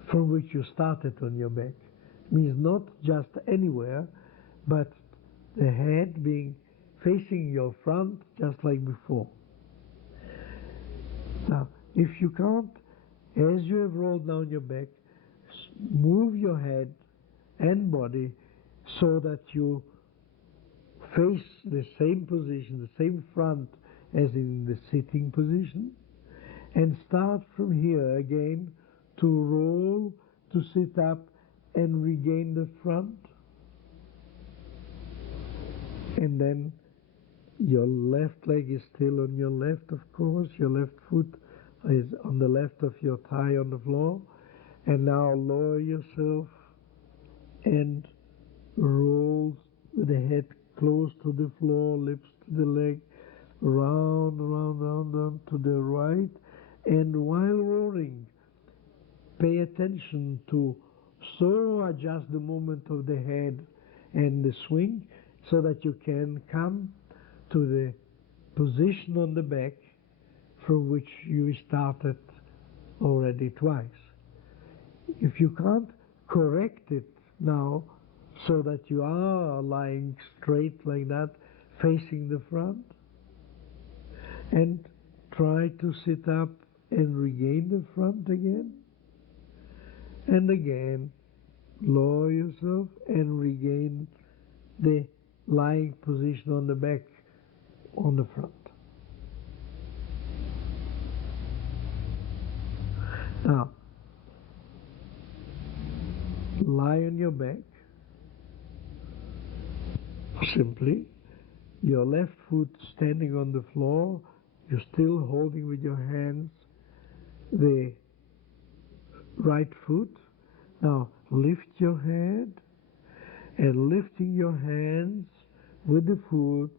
from which you started on your back. Means not just anywhere, but the head being facing your front just like before. Now, if you can't, as you have rolled down your back, move your head and body so that you face the same position, the same front as in the sitting position, and start from here again to roll, to sit up and regain the front. And then your left leg is still on your left, of course. Your left foot is on the left of your thigh on the floor. And now lower yourself and roll with the head close to the floor, lips to the leg, round, round, round, round to the right. And while rolling, pay attention to so adjust the movement of the head and the swing so that you can come to the position on the back from which you started already twice. If you can't, correct it now so that you are lying straight like that, facing the front, and try to sit up and regain the front again, and again lower yourself and regain the lying position on the back, on the front. Now, lie on your back, simply, your left foot standing on the floor, you're still holding with your hands the right foot. Now, lift your head, and lifting your hands with the foot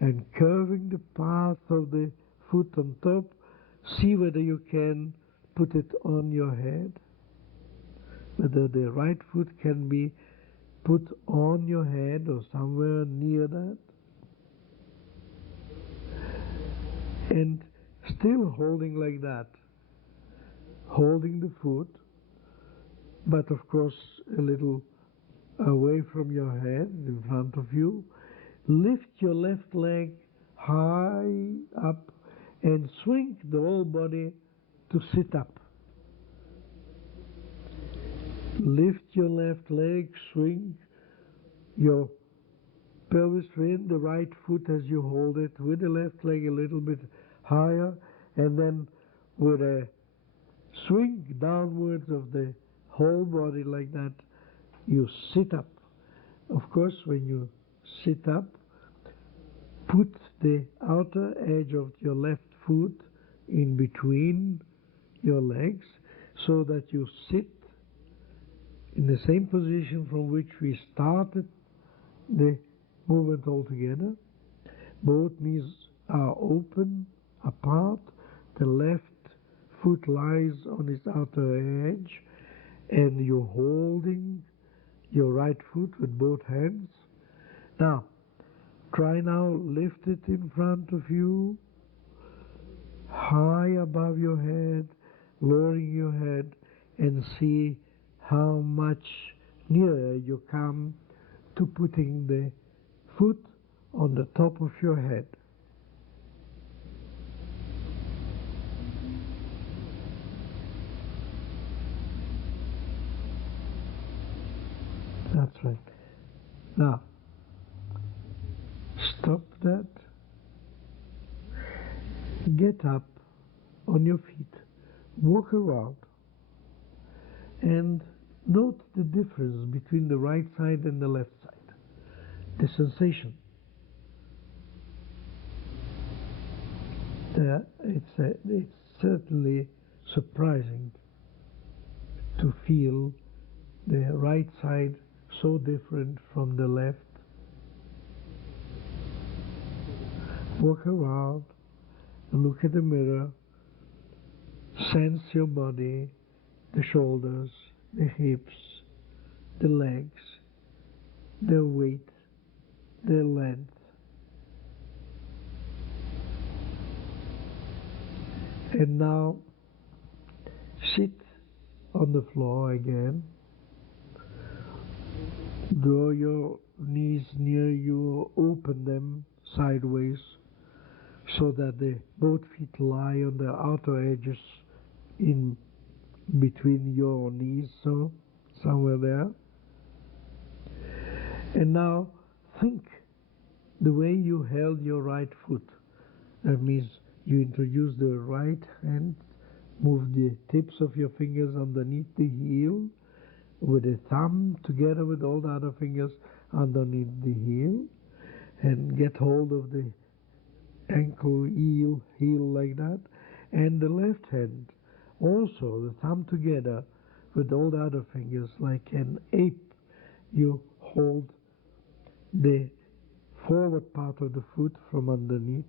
and curving the path of the foot on top, see whether you can put it on your head, whether the right foot can be put on your head or somewhere near that, and still holding like that, holding the foot, but of course a little away from your head, in front of you. Lift your left leg high up and swing the whole body to sit up. Lift your left leg, swing your pelvis in the right foot as you hold it, with the left leg a little bit higher, and then with a swing downwards of the whole body like that, you sit up. Of course, when you sit up, put the outer edge of your left foot in between your legs so that you sit in the same position from which we started the movement altogether. Both knees are open, apart. The left foot lies on its outer edge, and you're holding your right foot with both hands. Now, try now, lift it in front of you, high above your head, lowering your head, and see how much nearer you come to putting the foot on the top of your head. That's right. Now, stop that. Get up on your feet. Walk around. And note the difference between the right side and the left side. The sensation. It's certainly surprising to feel the right side so different from the left. Walk around, look at the mirror, sense your body, the shoulders, the hips, the legs, their weight, their length. And now sit on the floor again. Draw your knees near you, open them sideways so that the both feet lie on the outer edges in between your knees, so somewhere there. And now think the way you held your right foot. That means you introduce the right hand, move the tips of your fingers underneath the heel, with the thumb together with all the other fingers underneath the heel, and get hold of the ankle heel like that. And the left hand also, the thumb together with all the other fingers, like an ape. You hold the forward part of the foot from underneath,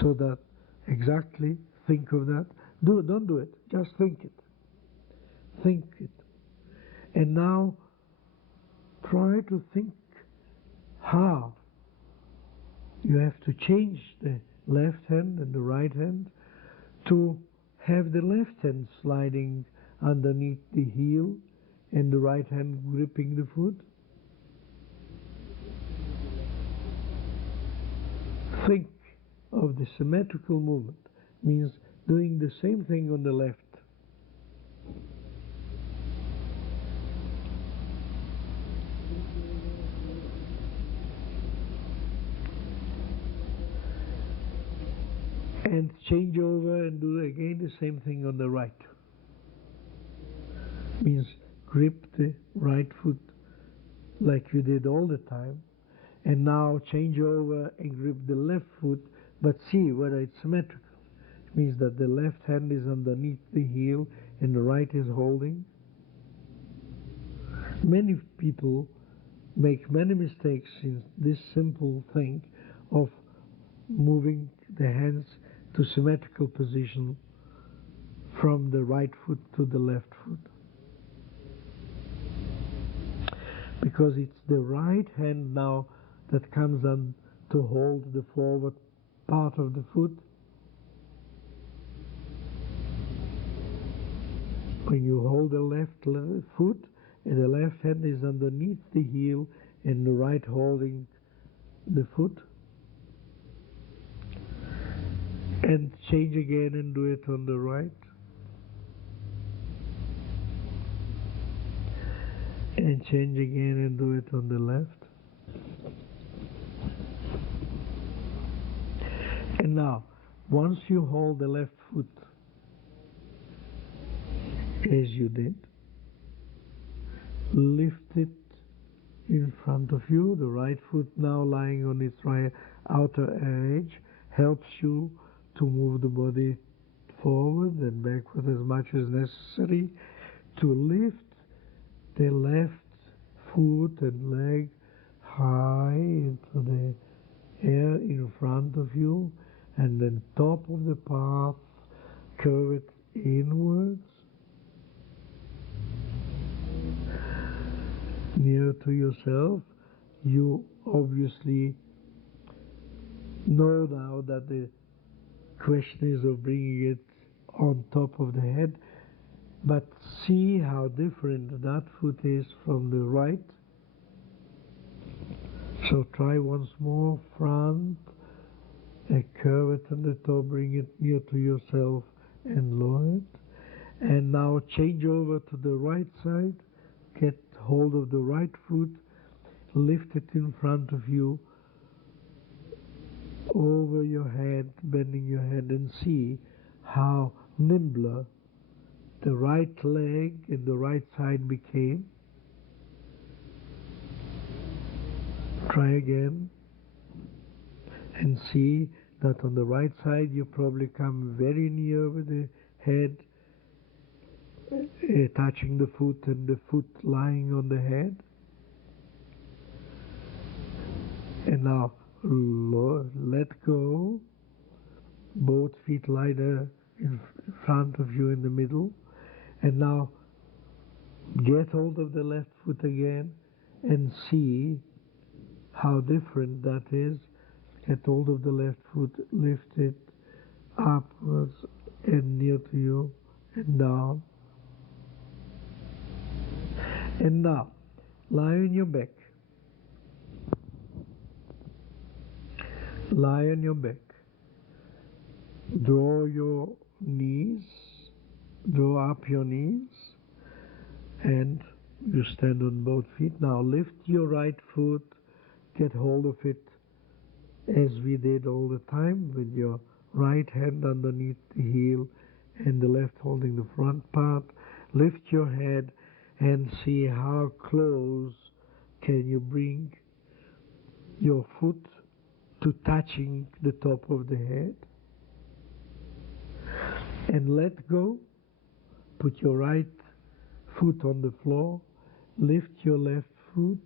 so that exactly, think of that. Don't do it, just think it. Think it. And now try to think how you have to change the left hand and the right hand to have the left hand sliding underneath the heel and the right hand gripping the foot. Think of the symmetrical movement, means doing the same thing on the left. And change over and do again the same thing on the right. Means grip the right foot like you did all the time, and now change over and grip the left foot, but see whether it's symmetrical. It means that the left hand is underneath the heel and the right is holding. Many people make many mistakes in this simple thing of moving the hands to symmetrical position from the right foot to the left foot. Because it's the right hand now that comes on to hold the forward part of the foot. When you hold the left foot, and the left hand is underneath the heel and the right holding the foot. And change again and do it on the right. And change again and do it on the left. And now, once you hold the left foot as you did, lift it in front of you. The right foot now lying on its right outer edge helps you to move the body forward and backward as much as necessary to lift the left foot and leg high into the air in front of you, and then top of the path, curve it inwards, near to yourself. You obviously know now that the question is of bringing it on top of the head, but see how different that foot is from the right. So try once more, front, and curve it on the top, bring it near to yourself and lower it. And now change over to the right side, get hold of the right foot, lift it in front of you, over your head, bending your head, and see how nimbler the right leg and the right side became. Try again and see that on the right side you probably come very near with the head touching the foot and the foot lying on the head. And now let go. Both feet lie there in front of you in the middle. And now get hold of the left foot again and see how different that is. Get hold of the left foot, lift it upwards and near to you and down. And now, lie on your back. Lie on your back. Draw your knees, draw up your knees, and you stand on both feet. Now lift your right foot, get hold of it as we did all the time, with your right hand underneath the heel and the left holding the front part. Lift your head and see how close can you bring your foot to touching the top of the head. And let go. Put your right foot on the floor. Lift your left foot.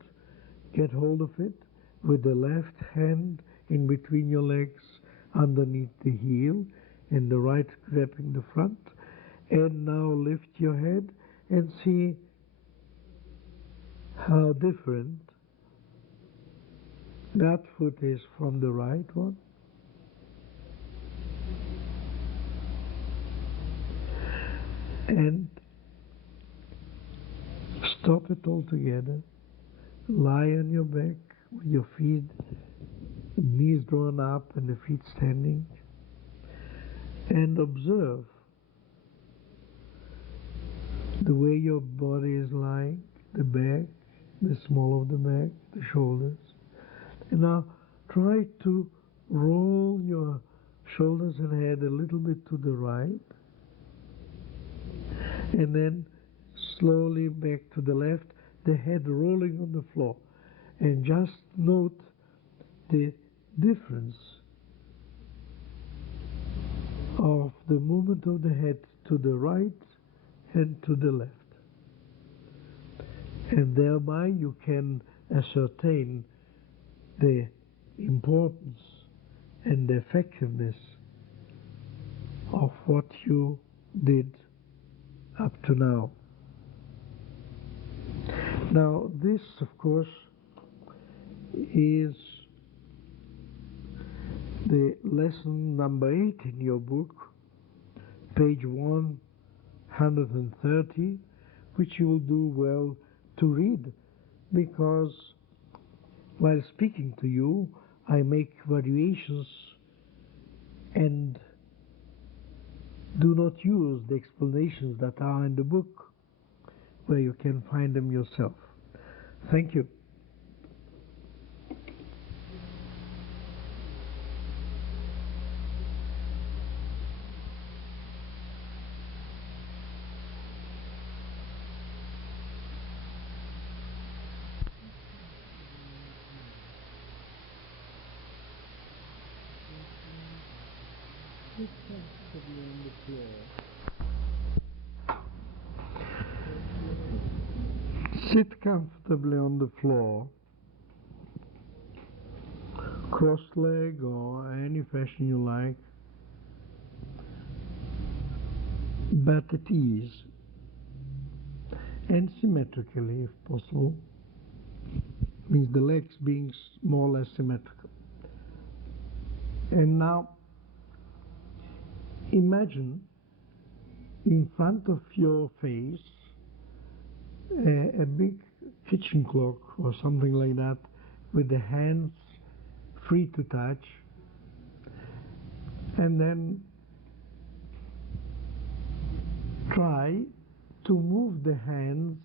Get hold of it with the left hand in between your legs underneath the heel and the right grabbing the front. And now lift your head and see how different that foot is from the right one. And stop it altogether. Lie on your back with your feet, knees drawn up and the feet standing, and observe the way your body is lying, the back, the small of the back, the shoulders. And now try to roll your shoulders and head a little bit to the right, and then slowly back to the left, the head rolling on the floor. And just note the difference of the movement of the head to the right and to the left. And thereby you can ascertain the importance and the effectiveness of what you did up to now. Now this, of course, is the lesson number 8 in your book, page 130, which you will do well to read, because while speaking to you, I make variations and do not use the explanations that are in the book, where you can find them yourself. Thank you. Sit comfortably on the floor, cross-leg or any fashion you like, but at ease and symmetrically if possible. Means the legs being more or less symmetrical. And now imagine in front of your face a big kitchen clock or something like that, with the hands free to touch, and then try to move the hands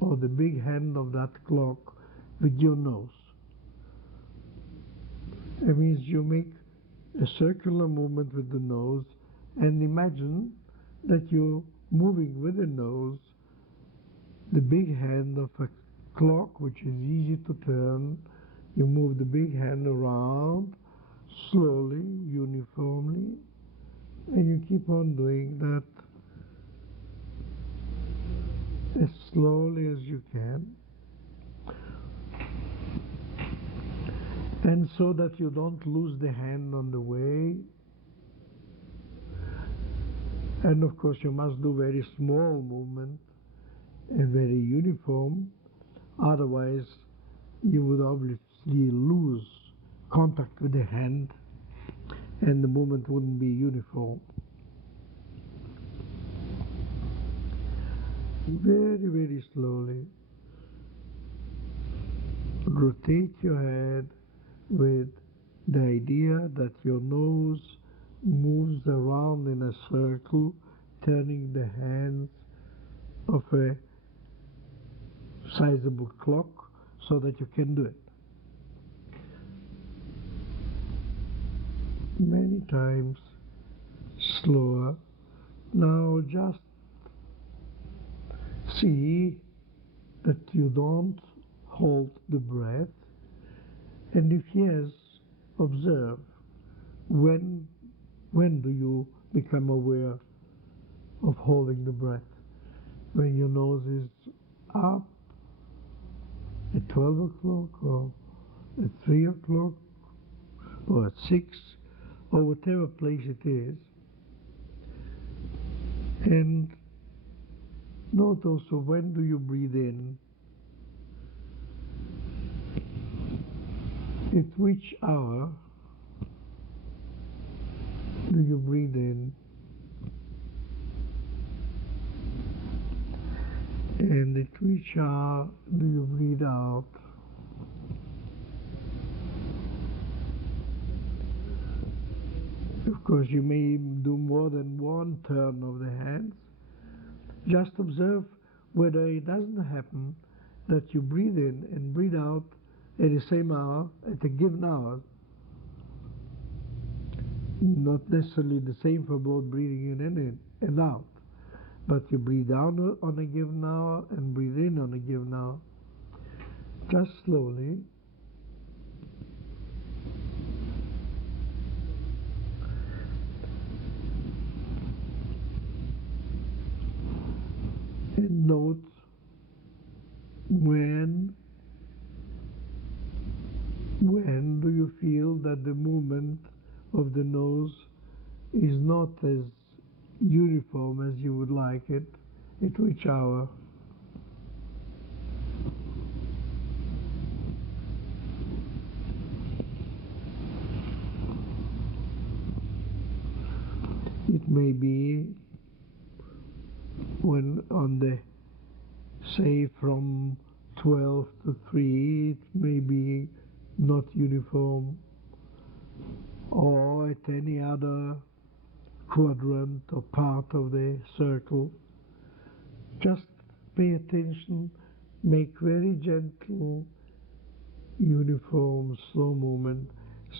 or the big hand of that clock with your nose. It means you make a circular movement with the nose, and imagine that you're moving with the nose the big hand of a clock, which is easy to turn. You move the big hand around slowly, uniformly, And you keep on doing that as slowly as you can. And so that you don't lose the hand on the way. And of course you must do very small movement and very uniform, otherwise you would obviously lose contact with the hand and the movement wouldn't be uniform. Very, very slowly rotate your head with the idea that your nose moves around in a circle, turning the hands of a sizable clock so that you can do it. Many times slower. Now just see that you don't hold the breath, and if yes, observe when do you become aware of holding the breath. When your nose is up at 12 o'clock or at 3 o'clock or at 6 or whatever place it is. And note also when do you breathe in, at which hour do you breathe in, and at which hour do you breathe out. Of course, you may do more than one turn of the hands. Just observe whether it doesn't happen that you breathe in and breathe out at the same hour, at a given hour. Not necessarily the same for both breathing in and out, but you breathe down on a given hour and breathe in on a given hour. Just slowly. And note when do you feel that the movement of the nose is not as uniform as you would like it, at which hour. It may be when on the, say from 12 to 3, it may be not uniform, or at any other quadrant or part of the circle. Just pay attention, make very gentle, uniform, slow movement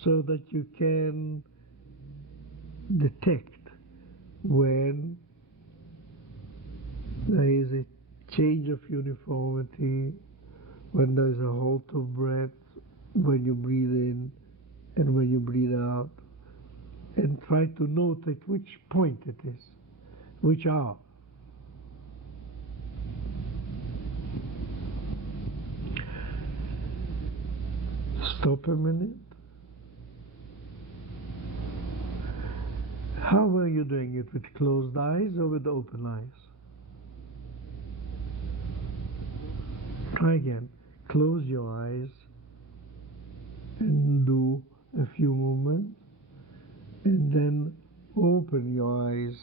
so that you can detect when there is a change of uniformity, when there is a halt of breath, when you breathe in and when you breathe out, and try to note at which point it is, which hour. Stop a minute. How were you doing it, with closed eyes or with open eyes? Try again. Close your eyes and do a few movements, and then open your eyes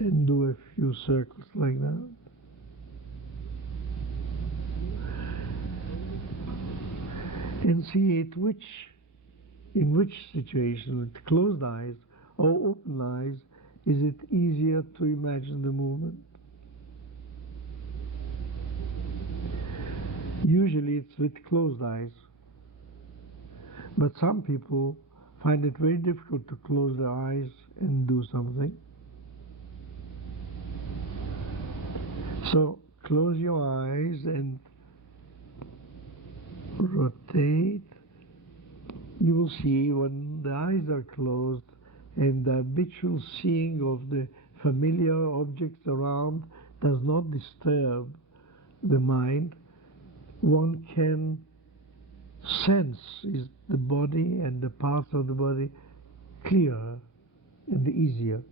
and do a few circles like that. And see in which situation, with closed eyes or open eyes, is it easier to imagine the movement. Usually it's with closed eyes, but some people find it very difficult to close their eyes and do something. So close your eyes and rotate. You will see when the eyes are closed and the habitual seeing of the familiar objects around does not disturb the mind, one can sense is the body and the parts of the body clearer and easier.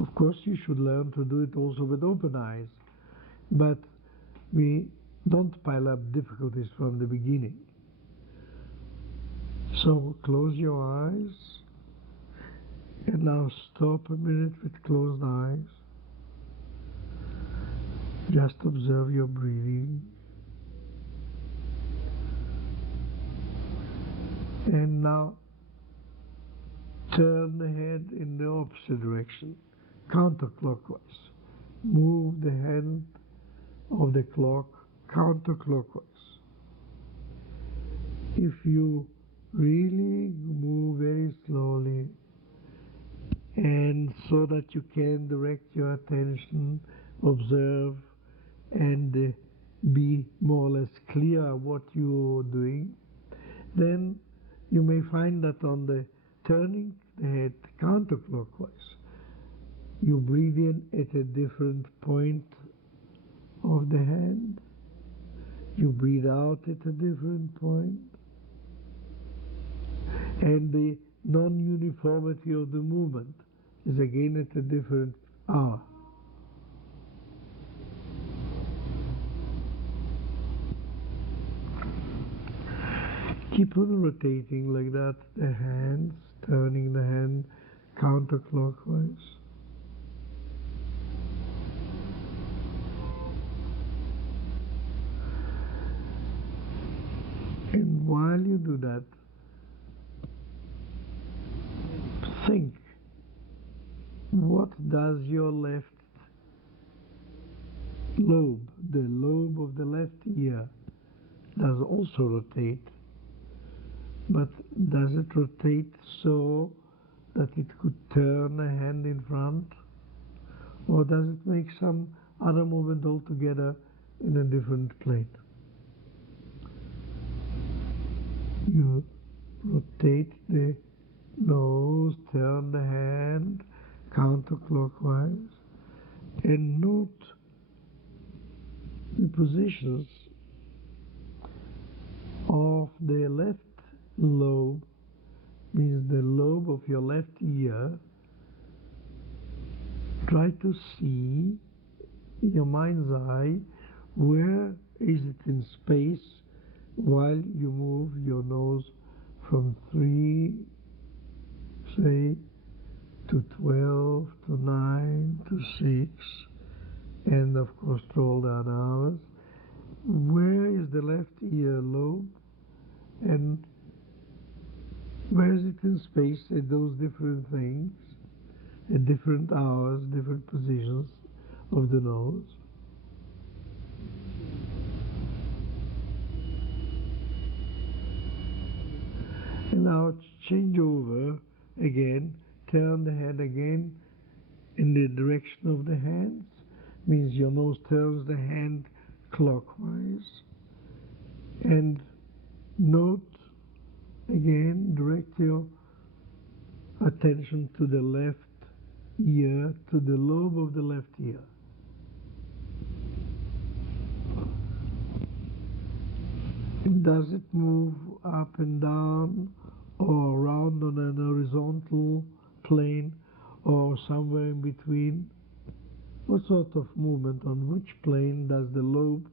Of course, you should learn to do it also with open eyes, but we don't pile up difficulties from the beginning. So close your eyes, and now stop a minute with closed eyes. Just observe your breathing. And now turn the head in the opposite direction, counterclockwise. Move the hand of the clock counterclockwise. If you really move very slowly, and so that you can direct your attention, observe, and be more or less clear what you're doing, then you may find that on the turning the head counterclockwise, you breathe in at a different point of the hand, you breathe out at a different point, and the non-uniformity of the movement is again at a different hour. Keep on rotating like that, the hands, turning the hand counterclockwise. And while you do that, think, what does your left lobe, the lobe of the left ear, does also rotate? But does it rotate so that it could turn a hand in front? Or does it make some other movement altogether in a different plane? You rotate the nose, turn the hand counterclockwise, and note the positions of the left lobe, means the lobe of your left ear. Try to see in your mind's eye where is it in space while you move your nose from 3, say, to 12, to 9, to 6, and of course to all the other hours. Where is the left ear lobe, and where is it in space at those different things, at different hours, different positions of the nose? And now change over again, turn the head again in the direction of the hands, means your nose turns the hand clockwise, and note again, direct your attention to the left ear, to the lobe of the left ear. And does it move up and down, or around on an horizontal plane, or somewhere in between? What sort of movement, on which plane does the lobe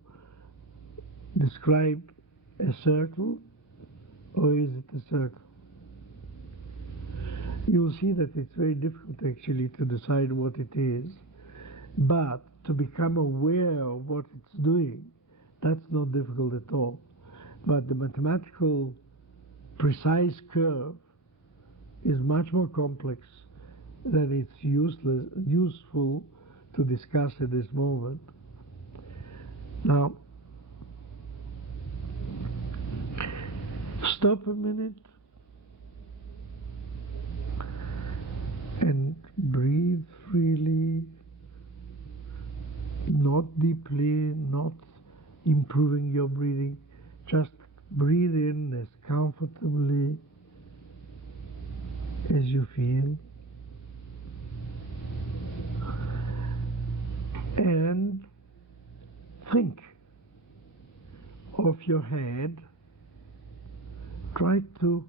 describe a circle, or is it a circle? You will see that it's very difficult actually to decide what it is, but to become aware of what it's doing, that's not difficult at all. But the mathematical precise curve is much more complex than it's useful to discuss at this moment. Now, stop a minute and breathe freely, not deeply, not improving your breathing. Just breathe in as comfortably as you feel. And think of your head. Try to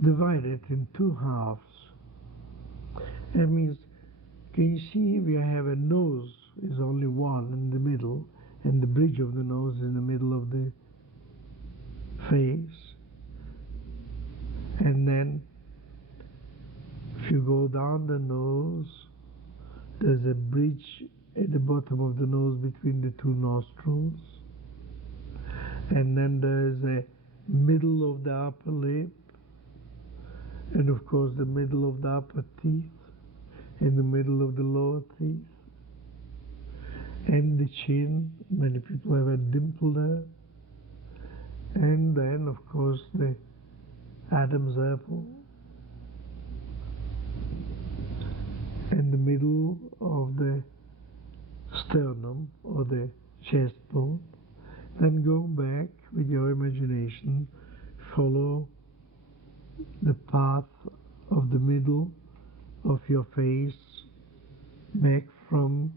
divide it in two halves. That means, can you see we have a nose is only one in the middle, and the bridge of the nose is in the middle of the face. And then if you go down the nose, there's a bridge at the bottom of the nose between the two nostrils. And then there's a middle of the upper lip, and of course the middle of the upper teeth, and the middle of the lower teeth, and the chin. Many people have a dimple there. And then of course the Adam's apple, and the middle of the sternum or the chest bone. Then go back with your imagination, follow the path of the middle of your face back from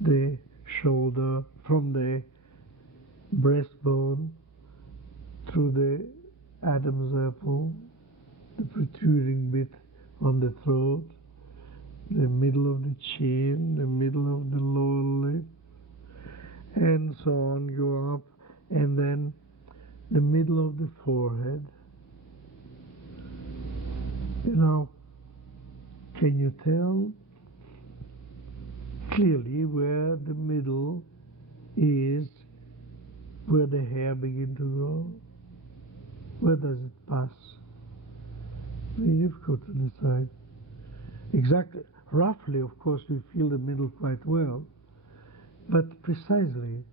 the shoulder, from the breastbone through the Adam's apple, the protruding bit on the throat, the middle of the chin, the middle of the lower lip, and so on. Go up, and then the middle of the forehead. Now, can you tell clearly where the middle is, where the hair begins to grow? Where does it pass? Very difficult to decide. Exactly, roughly, of course, we feel the middle quite well, but precisely.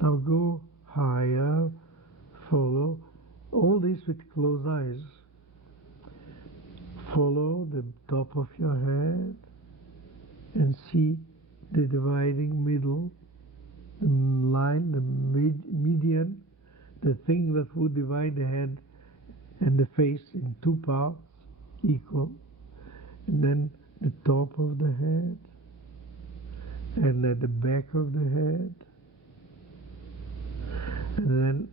Now go higher, follow, all this with closed eyes. Follow the top of your head and see the dividing middle, the line, the median, the thing that would divide the head and the face in two parts equal, and then the top of the head, and at the back of the head, and then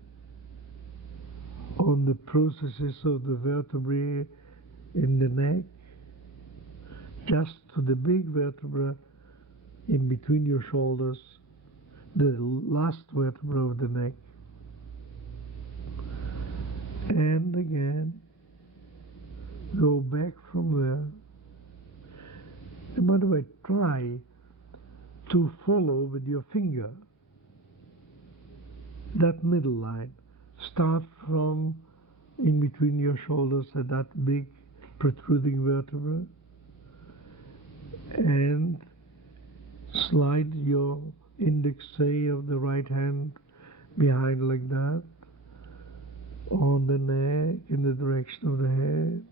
on the processes of the vertebrae in the neck, just to the big vertebra in between your shoulders, the last vertebra of the neck. And again, go back from there. And by the way, try to follow with your finger that middle line. Start from in between your shoulders at that big protruding vertebra, and slide your index, say, of the right hand behind like that, on the neck in the direction of the head,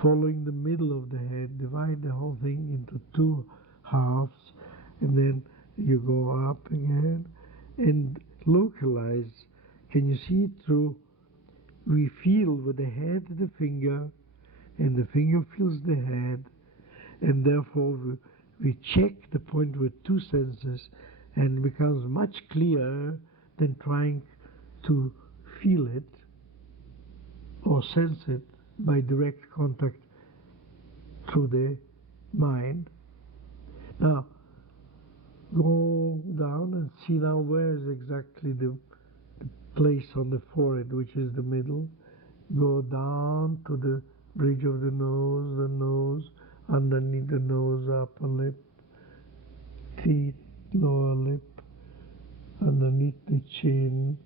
following the middle of the head. Divide the whole thing into two halves, and then you go up again and localize. Can you see it through? We feel with the head the finger, and the finger feels the head, and therefore we check the point with two senses, and it becomes much clearer than trying to feel it or sense it by direct contact through the mind. Now, go down and see now where is exactly the place on the forehead, which is the middle. Go down to the bridge of the nose, underneath the nose, upper lip, teeth, lower lip, underneath the chin,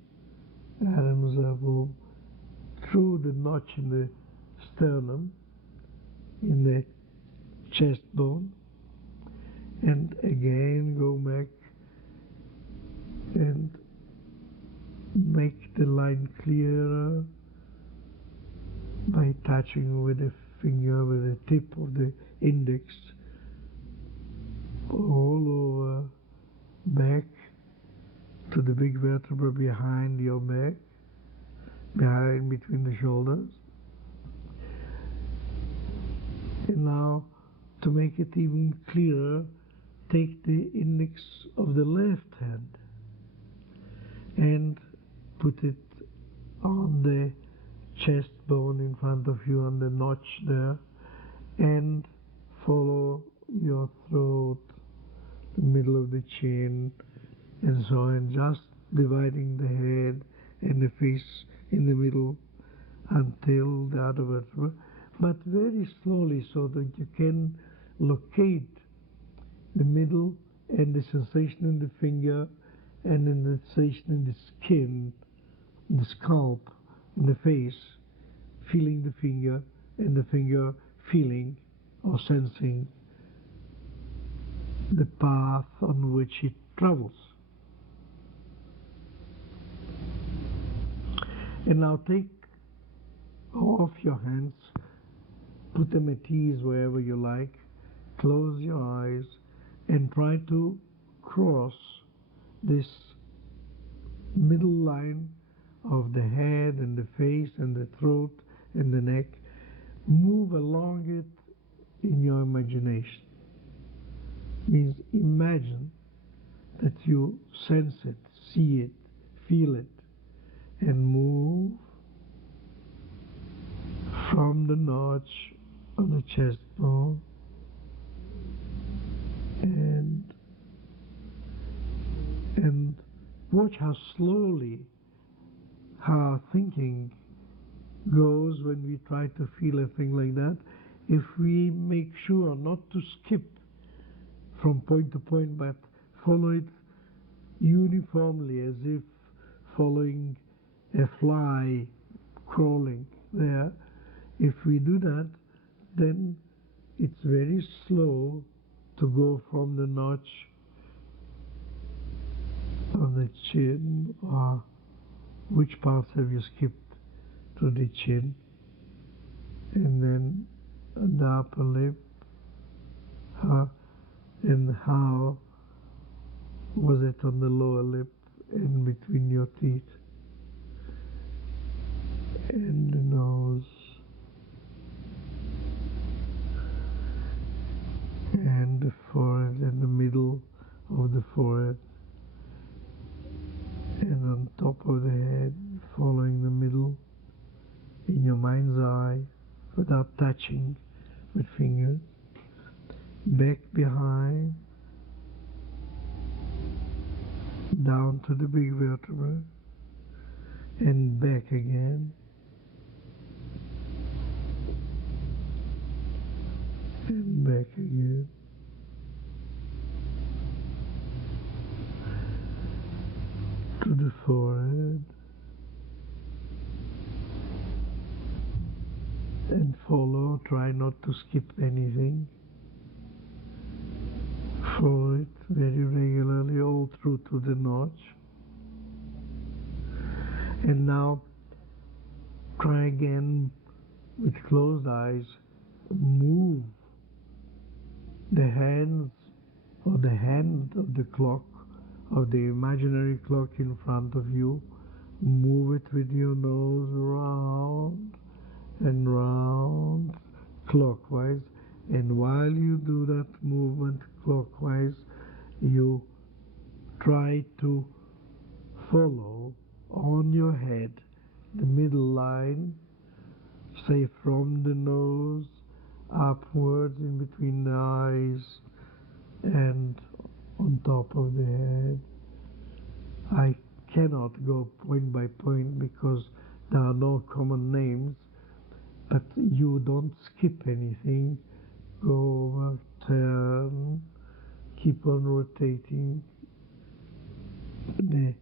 Adam's apple, through the notch in the sternum, in the chest bone, and again go back and make the line clearer by touching with the finger, with the tip of the index, all over, back to the big vertebra behind your back, behind between the shoulders. And now, to make it even clearer, take the index of the left hand and put it on the chest bone in front of you, on the notch there, and follow your throat, the middle of the chin, and so on, just dividing the head and the face in the middle until the other vertebra, but very slowly so that you can locate the middle and the sensation in the finger and in the sensation in the skin, in the scalp, in the face, feeling the finger and the finger feeling or sensing the path on which it travels. And now take off your hands, put them at ease wherever you like, close your eyes and try to cross this middle line of the head and the face and the throat and the neck. Move along it in your imagination. Means imagine that you sense it, see it, feel it, and move from the notch of the chest bone and watch how slowly our thinking goes when we try to feel a thing like that. If we make sure not to skip from point to point but follow it uniformly as if following a fly crawling there, if we do that, then it's very slow to go from the notch of the chin, or which parts have you skipped, to the chin, and then the upper lip, and how was it on the lower lip and between your teeth, and the nose, and the forehead, and the middle of the forehead, and on top of the head, following the middle in your mind's eye without touching with fingers, back behind, down to the big vertebra, and back again, and back again. To the forehead, and follow, try not to skip anything. Follow it very regularly all through to the notch. And now try again with closed eyes, move the hands or the hand of the clock, of the imaginary clock in front of you, move it with your nose round and round clockwise, and while you do that movement clockwise, you try to follow on your head the middle line, say from the nose upwards in between the eyes and on top of the head. I cannot go point by point because there are no common names, but you don't skip anything. Go over, turn, keep on rotating the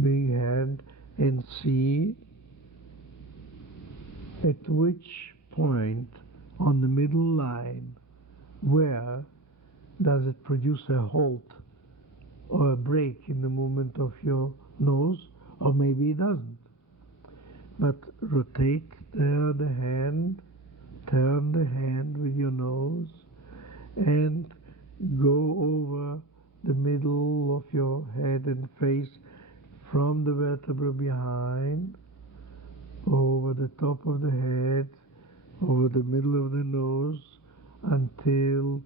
big hand and see at which point on the middle line, where does it produce a halt or a break in the movement of your nose, or maybe it doesn't. But rotate there the hand, turn the hand with your nose, and go over the middle of your head and face from the vertebra behind, over the top of the head, over the middle of the nose until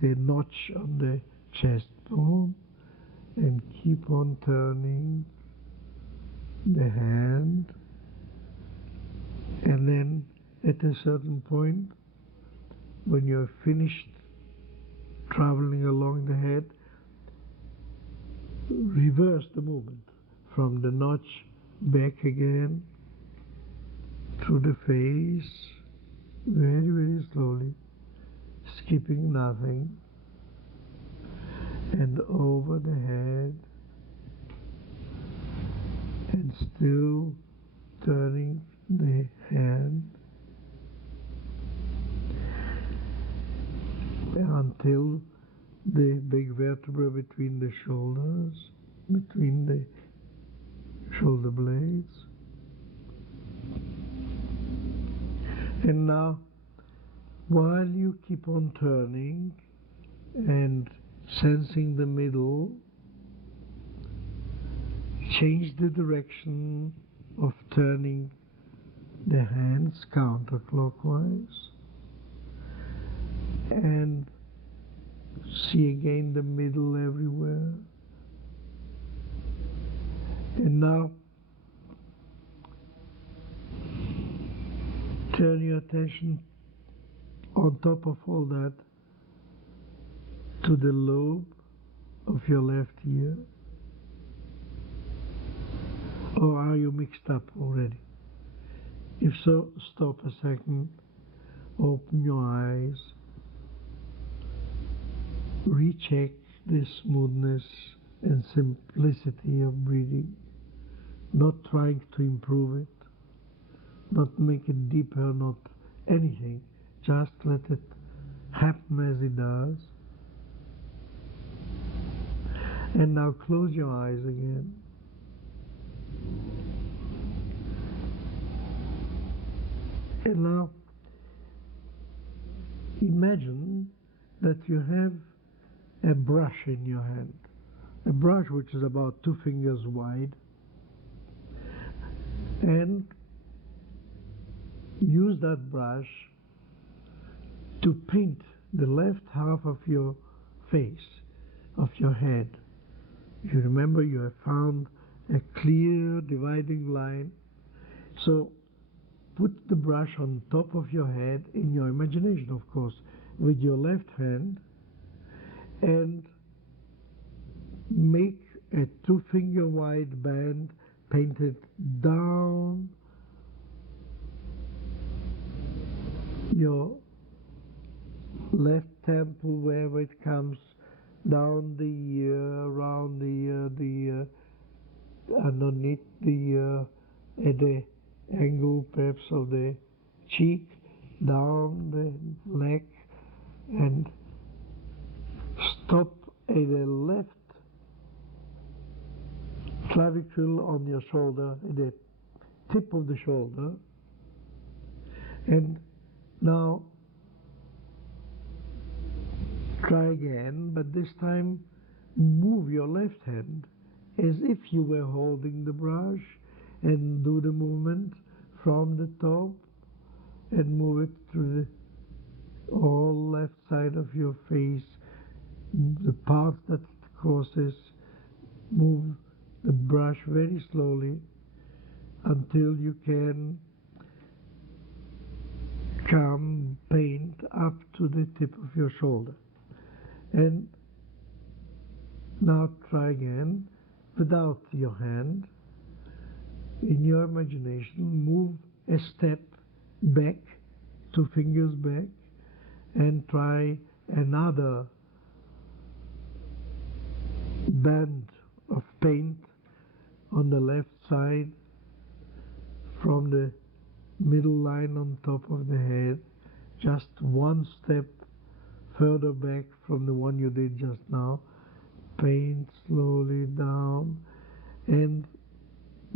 the notch on the chest bone, and keep on turning the hand, and then at a certain point, when you're finished traveling along the head, reverse the movement from the notch back again through the face, very, very slowly, skipping nothing, and over the head, and still turning the hand until the big vertebra between the shoulders, between the shoulder blades. And now, while you keep on turning and sensing the middle, change the direction of turning the hands counterclockwise, and see again the middle everywhere. And now turn your attention on top of all that to the lobe of your left ear. Or are you mixed up already? If so, stop a second, open your eyes, recheck the smoothness and simplicity of breathing, not trying to improve it, not make it deeper, not anything, just let it happen as it does. And now close your eyes again. And now imagine that you have a brush in your hand, a brush which is about 2 fingers wide, and use that brush to paint the left half of your face, of your head. You remember you have found a clear dividing line, so put the brush on top of your head, in your imagination of course, with your left hand, and make a 2-finger wide band painted down your left temple, wherever it comes, down the ear, around the ear, underneath the ear, at the angle perhaps of the cheek, down the neck, and stop at the left clavicle on your shoulder, at the tip of the shoulder. And now try again, but this time move your left hand as if you were holding the brush, and do the movement from the top and move it to the all left side of your face, the path that it crosses. Move the brush very slowly until you can come paint up to the tip of your shoulder. And now try again without your hand. In your imagination, move a step back, 2 fingers back, and try another band of paint on the left side from the middle line on top of the head, just 1 step further back from the one you did just now. Paint slowly down and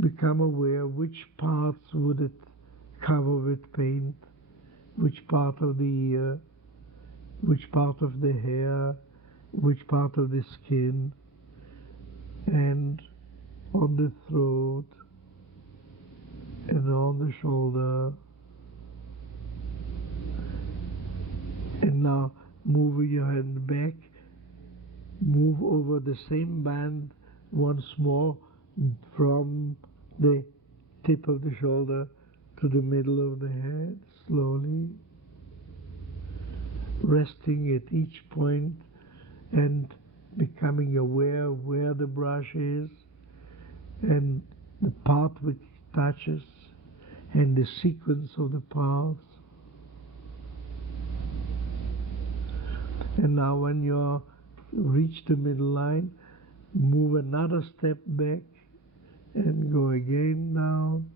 become aware which parts would it cover with paint, which part of the ear, which part of the hair, which part of the skin, and on the throat, and on the shoulder, now move your hand back, move over the same band once more from the tip of the shoulder to the middle of the head, slowly, resting at each point and becoming aware where the brush is and the part which it touches and the sequence of the parts. And now when you reach the middle line, move another step back and go again down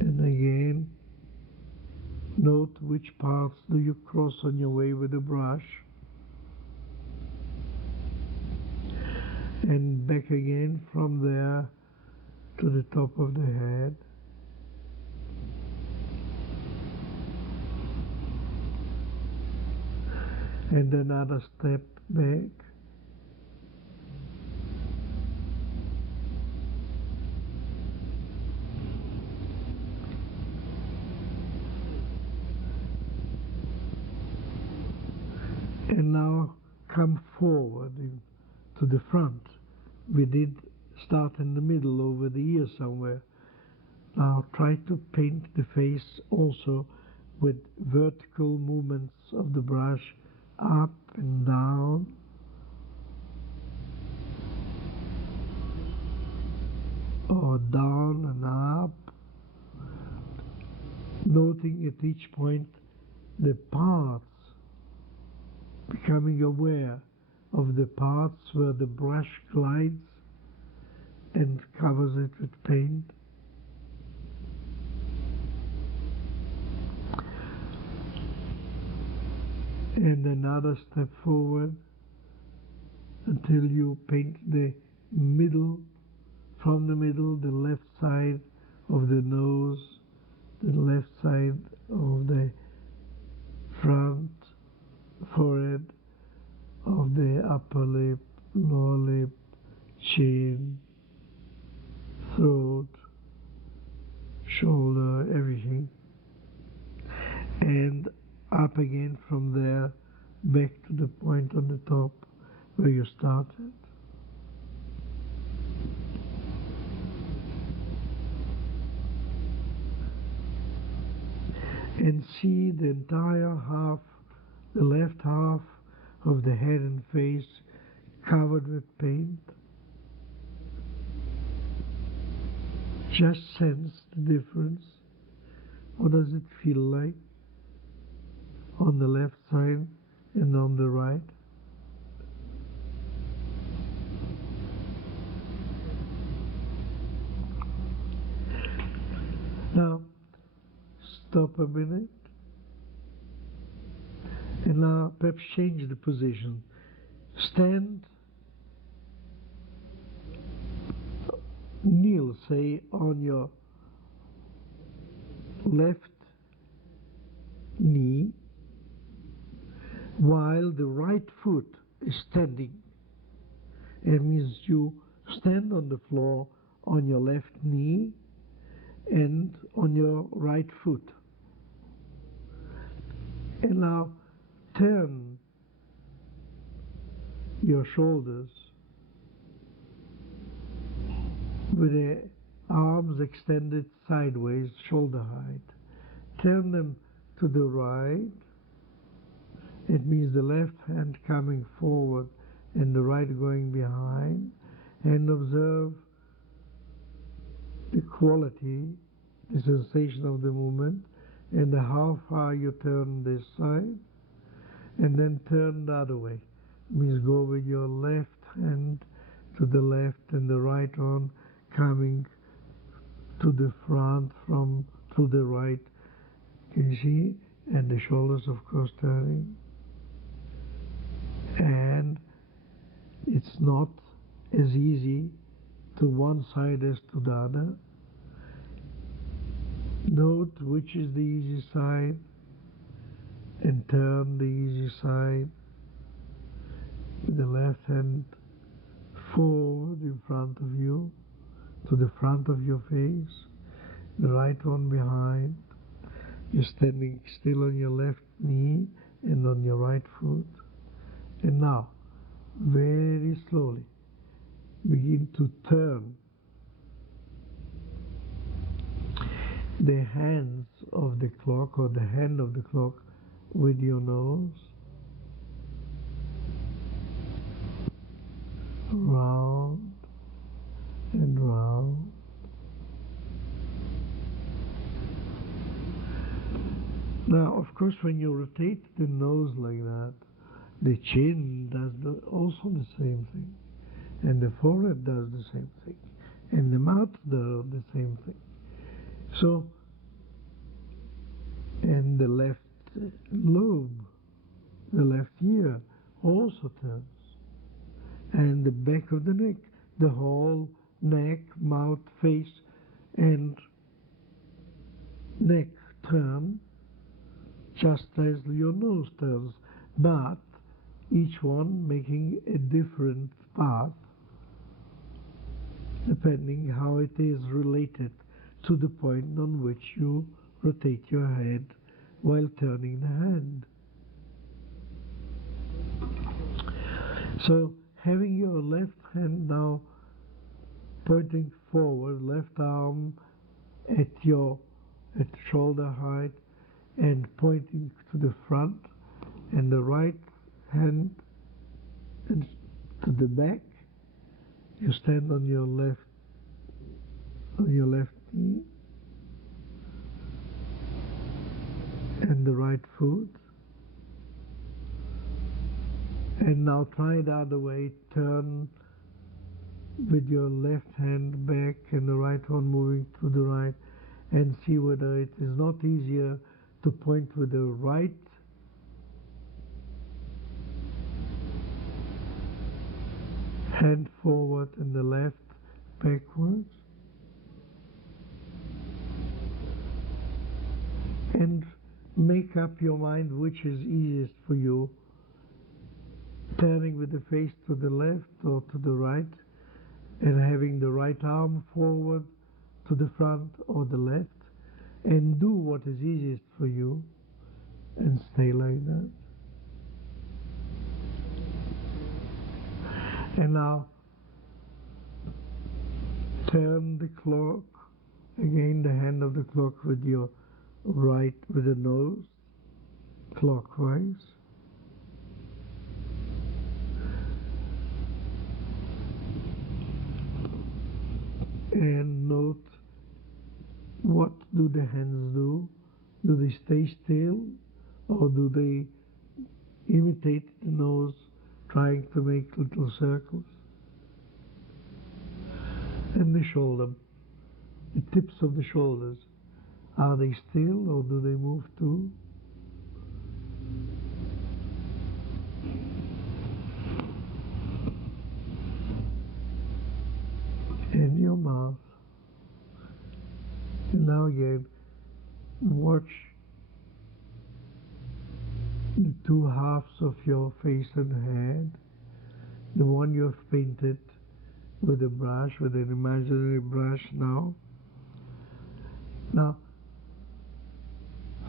and again. Note which parts do you cross on your way with the brush, and back again from there to the top of the head. And another step back. And now come forward to the front. We did start in the middle over the ear somewhere. Now try to paint the face also with vertical movements of the brush up and down. Or down and up. Noting at each point the parts, becoming aware of the parts where the brush glides and covers it with paint. And another step forward until you paint the middle, from the middle, the left side of the nose, the left side of the front, forehead, of the upper lip, lower lip, chin, throat, shoulder, everything. And up again from there, back to the point on the top where you started. And see the entire half, the left half of the head and face covered with paint. Just sense the difference. What does it feel like on the left side and on the right? Now, stop a minute. And now perhaps change the position. Stand, kneel, say, on your left knee, while the right foot is standing. It means you stand on the floor on your left knee and on your right foot. And now turn your shoulders with the arms extended sideways, shoulder height. Turn them to the right. It means the left hand coming forward and the right going behind. And observe the quality, the sensation of the movement, and how far you turn this side, and then turn the other way. It means go with your left hand to the left and the right one coming to the front from to the right. Can you see? And the shoulders, of course, turning. And it's not as easy to one side as to the other. Note which is the easy side and turn the easy side with the left hand forward in front of you to the front of your face, the right one behind. You're standing still on your left knee and on your right foot. And now, very slowly, begin to turn the hands of the clock or the hand of the clock with your nose round and round. Now, of course, when you rotate the nose like that, the chin does also the same thing, and the forehead does the same thing, and the mouth does the same thing. So, and the left lobe, the left ear also turns, and the back of the neck, the whole neck, mouth, face, and neck turn just as your nose turns, but each one making a different path depending how it is related to the point on which you rotate your head while turning the hand. So having your left hand now pointing forward, left arm at shoulder height and pointing to the front, and the right hand to the back. You stand on your left knee and the right foot. And now try the other way, turn with your left hand back and the right one moving to the right, and see whether it is not easier to point with the right hand forward and the left backwards. And make up your mind which is easiest for you, turning with the face to the left or to the right, and having the right arm forward to the front or the left, and do what is easiest for you and stay like that. And now turn the clock, again the hand of the clock with your right, with the nose clockwise. And note, what do the hands do? Do they stay still, or do they imitate the nose, trying to make little circles? And the shoulder, the tips of the shoulders, are they still or do they move too? And your mouth. And now again, watch the two halves of your face and head, the one you have painted with a brush, with an imaginary brush now. Now,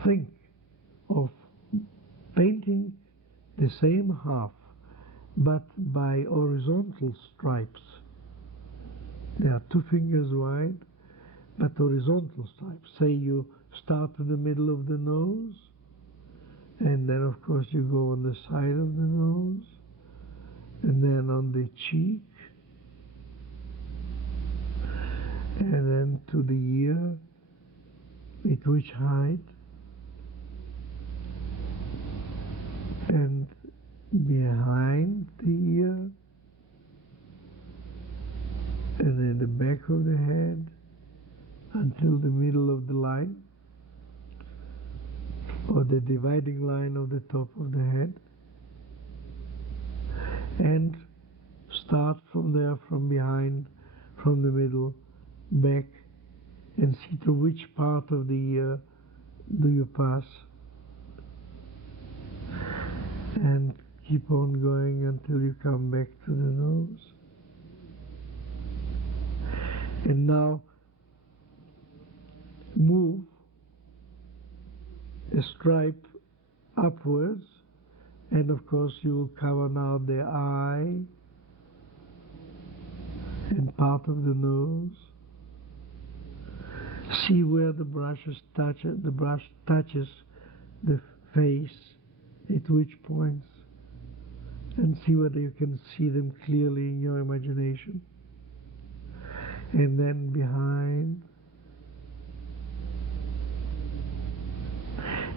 think of painting the same half, but by horizontal stripes. They are 2 fingers wide, but horizontal stripes. Say you start in the middle of the nose, and then of course you go on the side of the nose, and then on the cheek, and then to the ear, at which height, and behind the ear, and then the back of the head until the middle of the line, or the dividing line of the top of the head, and start from there, from behind, from the middle, back, and see through which part of the ear do you pass, and keep on going until you come back to the nose. And now move a stripe upwards, and of course you will cover now the eye and part of the nose. See where the brush touches the face, at which points, and see whether you can see them clearly in your imagination. And then behind,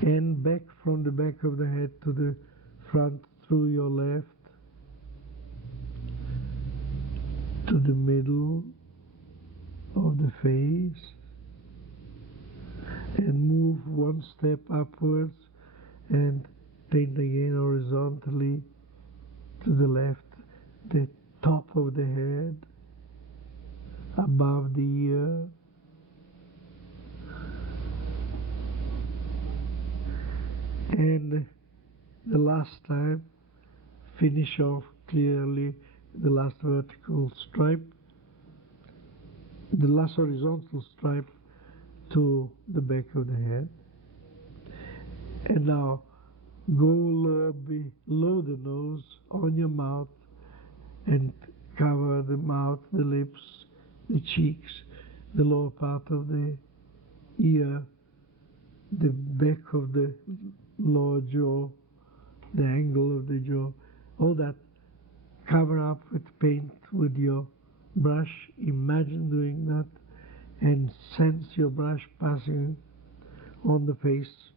and back from the back of the head to the front through your left, to the middle of the face, and move one step upwards and paint again horizontally to the left, the top of the head, above the ear, and the last time finish off clearly the last vertical stripe, the last horizontal stripe to the back of the head. And now go lower below the nose on your mouth and cover the mouth, the lips, the cheeks, the lower part of the ear, the back of the lower jaw, the angle of the jaw, all that. Cover up with paint with your brush. Imagine doing that and sense your brush passing on the face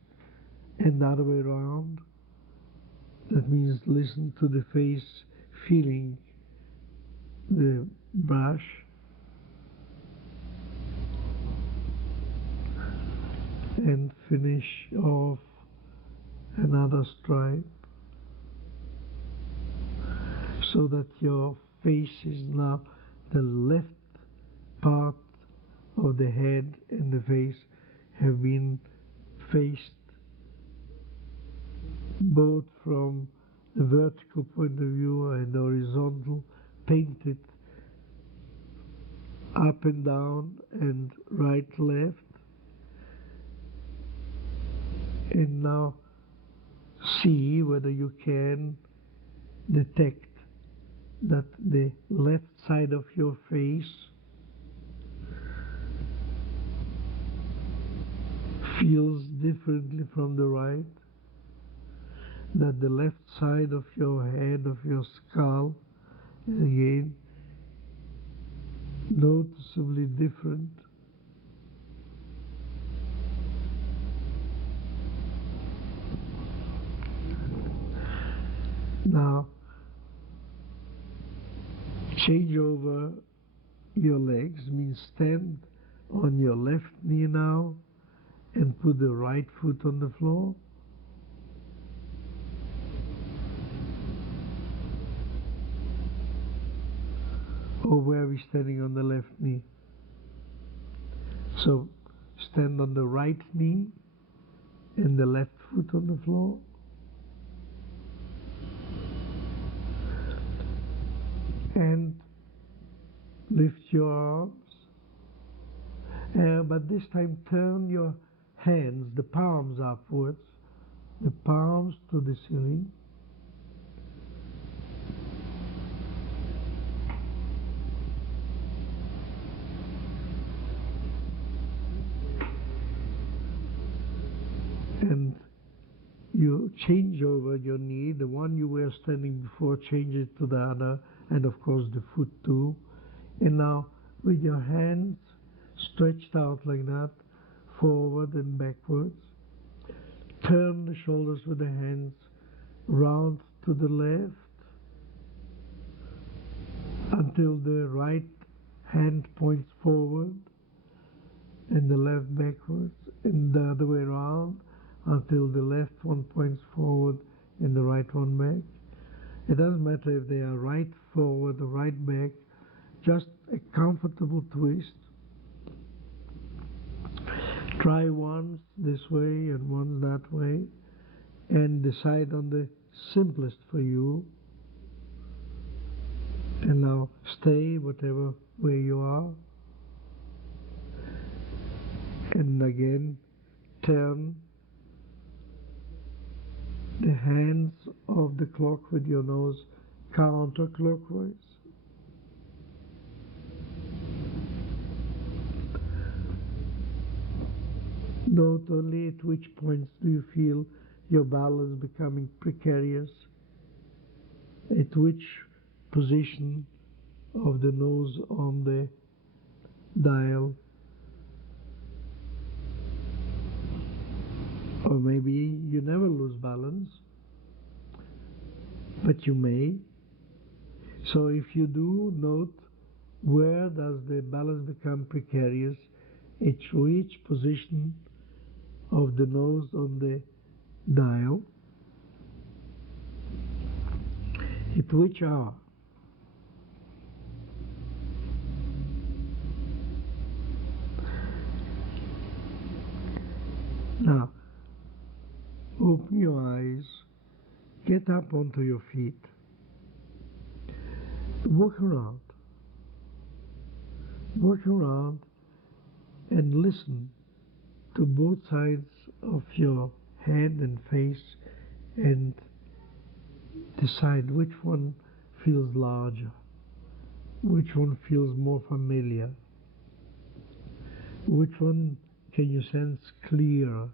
and the other way around. That means listen to the face feeling the brush. And finish off another stripe, so that your face is now the left part of the head and the face have been faced both from the vertical point of view and the horizontal, painted up and down and right, left. And now see whether you can detect that the left side of your face feels differently from the right, that the left side of your head, of your skull, is again noticeably different. Now change over your legs, means stand on your left knee now and put the right foot on the floor. Or where are we standing on the left knee? So stand on the right knee and the left foot on the floor. And lift your arms, but this time turn your hands, the palms upwards, the palms to the ceiling. And you change over your knee, the one you were standing before, change it to the other, and of course the foot too. And now with your hands stretched out like that, forward and backwards, turn the shoulders with the hands round to the left until the right hand points forward and the left backwards, and the other way around until the left one points forward and the right one back. It doesn't matter if they are right forward or right back, just a comfortable twist. Try once this way and once that way, and decide on the simplest for you. And now stay whatever way you are. And again, turn the hands of the clock with your nose counterclockwise. Note only at which points do you feel your balance becoming precarious, at which position of the nose on the dial, or maybe you never lose balance, but you may. So if you do, note where does the balance become precarious, at which position of the nose on the dial, at which hour. Now, open your eyes, get up onto your feet, walk around and listen to both sides of your head and face and decide which one feels larger, which one feels more familiar, which one can you sense clearer.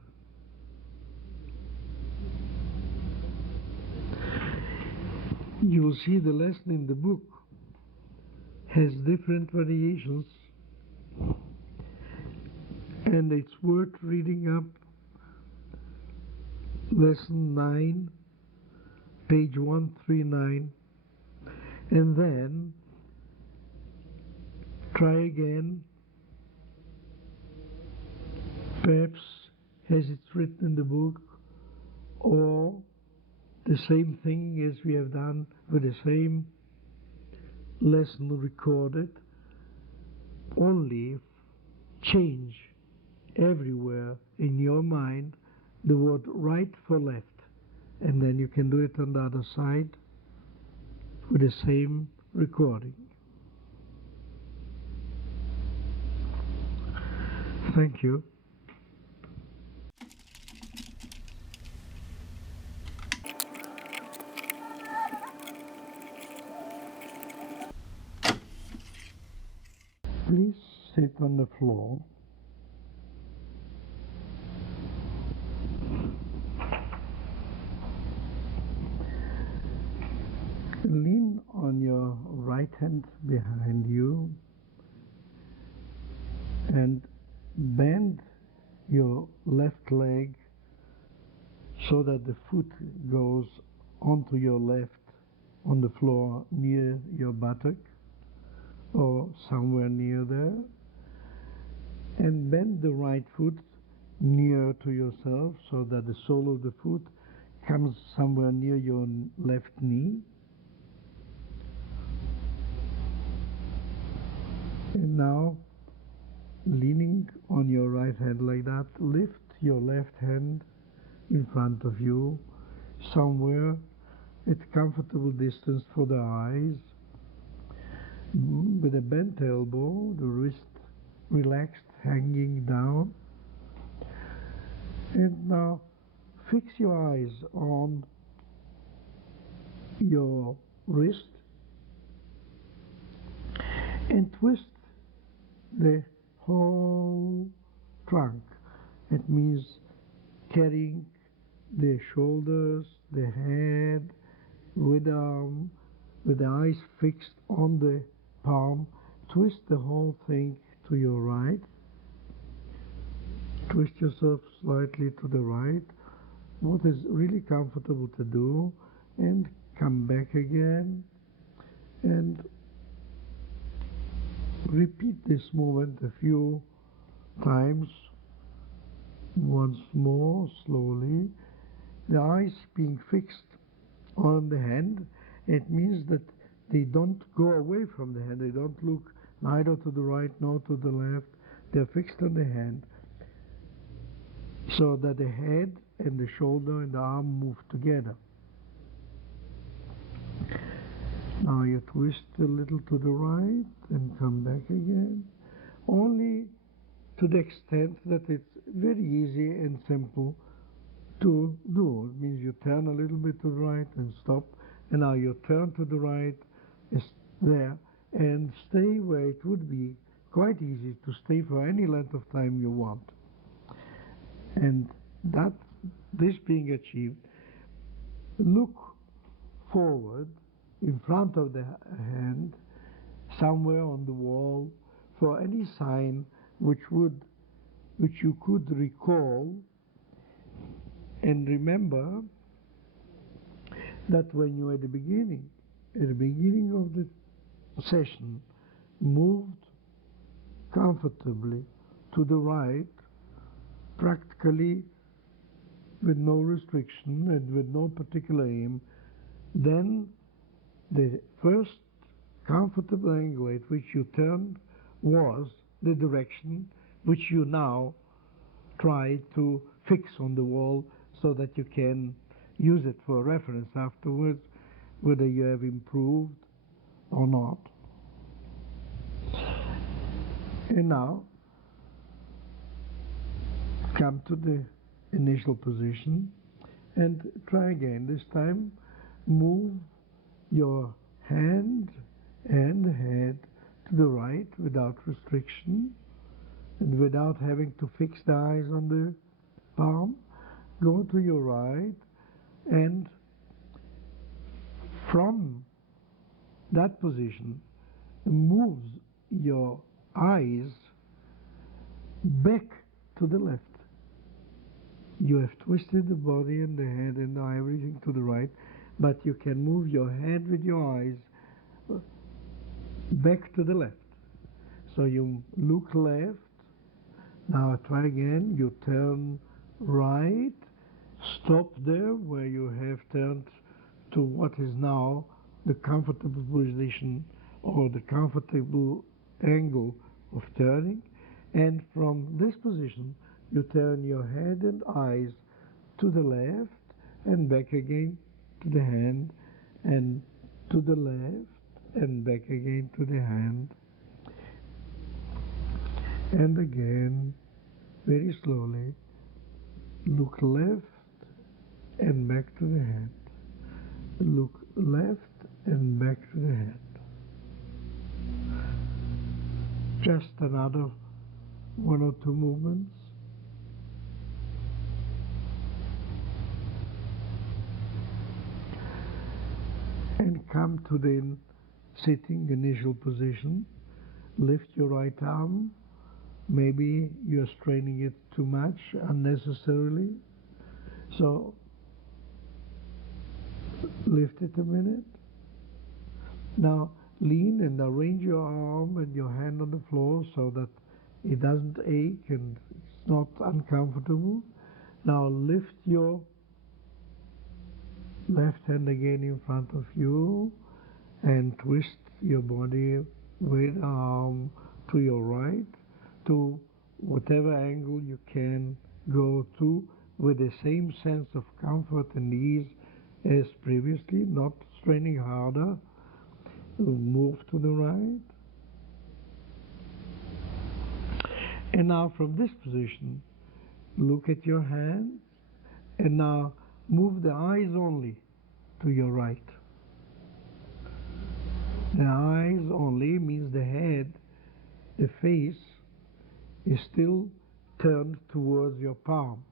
You will see the lesson in the book has different variations, and it's worth reading up lesson 9, page 139, and then try again, perhaps as it's written in the book, or the same thing as we have done with the same lesson recorded, only change everywhere in your mind the word right for left, and then you can do it on the other side with the same recording. Thank you. Please sit on the floor. Lean on your right hand behind you and bend your left leg so that the foot goes onto your left on the floor near your buttock or somewhere near there, and bend the right foot near to yourself so that the sole of the foot comes somewhere near your left knee. And now, leaning on your right hand like that, lift your left hand in front of you, somewhere at comfortable distance for the eyes, with a bent elbow, the wrist relaxed, hanging down. And now fix your eyes on your wrist and twist the whole trunk. It means carrying the shoulders, the head, with the arm, with the eyes fixed on the palm. Twist the whole thing to your right. Twist yourself slightly to the right, what is really comfortable to do, and come back again and repeat this movement a few times. Once more, slowly, the eyes being fixed on the hand. It means that they don't go away from the hand, they don't look neither to the right nor to the left, they're fixed on the hand, so that the head and the shoulder and the arm move together. Now you twist a little to the right and come back again, only to the extent that it's very easy and simple to do. It means you turn a little bit to the right and stop, and now you turn to the right, is there, and stay where it would be quite easy to stay for any length of time you want. And that, this being achieved, look forward in front of the hand, somewhere on the wall, for any sign which you could recall. And remember that when you at the beginning of the session, moved comfortably to the right, practically with no restriction and with no particular aim, then the first comfortable angle at which you turned was the direction which you now try to fix on the wall, so that you can use it for reference afterwards, whether you have improved or not. And now come to the initial position and try again. This time move your hand and the head to the right without restriction and without having to fix the eyes on the palm. Go to your right, and from that position move your eyes back to the left. You have twisted the body and the head and everything to the right, but you can move your head with your eyes back to the left. So you look left. Now try again. You turn right. Stop there where you have turned to what is now the comfortable position or the comfortable angle of turning. And from this position, you turn your head and eyes to the left and back again to the hand, and to the left and back again to the hand. And again, very slowly, look left and back to the hand. Look left and back to the hand. Just another one or two movements. And come to the sitting initial position. Lift your right arm. Maybe you're straining it too much unnecessarily. So lift it a minute. Now lean and arrange your arm and your hand on the floor so that it doesn't ache and it's not uncomfortable. Now lift your left hand again in front of you and twist your body with arm to your right, to whatever angle you can go to, with the same sense of comfort and ease as previously, not straining harder. Move to the right. And now from this position, look at your hands, and now move the eyes only to your right. The eyes only means the head, the face, is still turned towards your palm,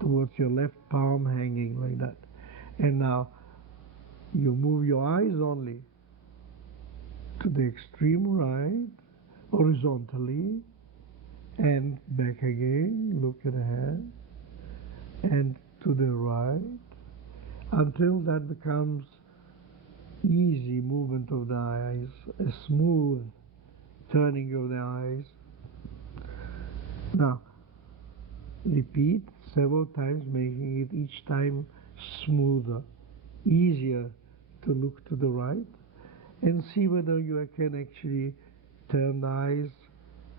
towards your left palm, hanging like that. And now you move your eyes only to the extreme right, horizontally, and back again. Look at the head, and to the right, until that becomes easy movement of the eyes, a smooth turning of the eyes. Now repeat several times, making it each time smoother, easier to look to the right, and see whether you can actually turn the eyes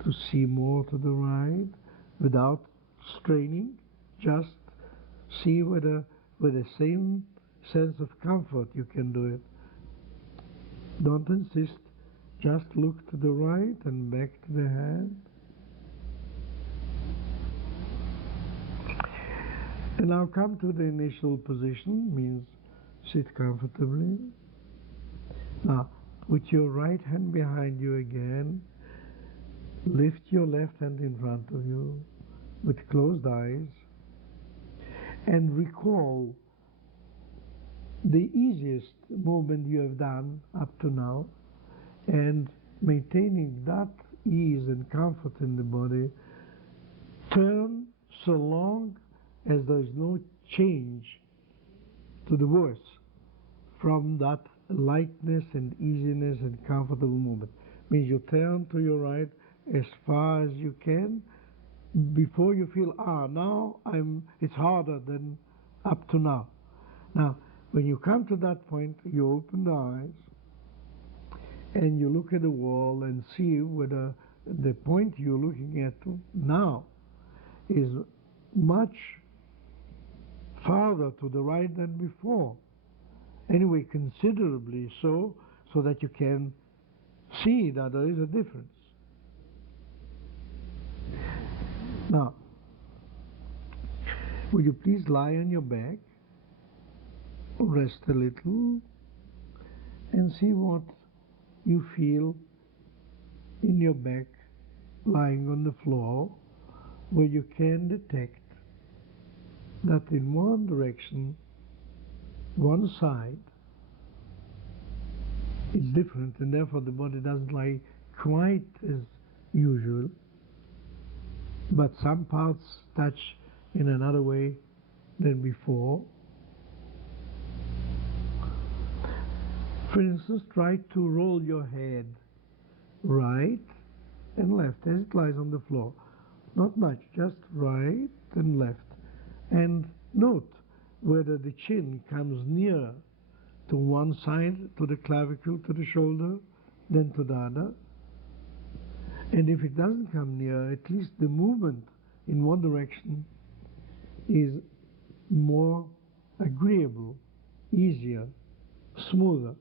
to see more to the right without straining. Just see whether with the same sense of comfort you can do it. Don't insist, just look to the right and back to the hand. And now come to the initial position, means sit comfortably. Now, put your right hand behind you again. Lift your left hand in front of you with closed eyes. And recall the easiest movement you have done up to now. And maintaining that ease and comfort in the body, turn so long as there is no change to the worse from that lightness and easiness and comfortable movement. Means you turn to your right as far as you can before you feel, now it's harder than up to now. Now, when you come to that point, you open the eyes and you look at the wall and see whether the point you're looking at now is much farther to the right than before. Anyway, considerably so that you can see that there is a difference. Now, would you please lie on your back, rest a little, and see what you feel in your back lying on the floor, where you can detect that in one direction, one side, is different, and therefore the body doesn't lie quite as usual, but some parts touch in another way than before. For instance, try to roll your head right and left as it lies on the floor. Not much, just right and left. And note whether the chin comes nearer to one side, to the clavicle, to the shoulder, than to the other. And if it doesn't come near, at least the movement in one direction is more agreeable, easier, smoother.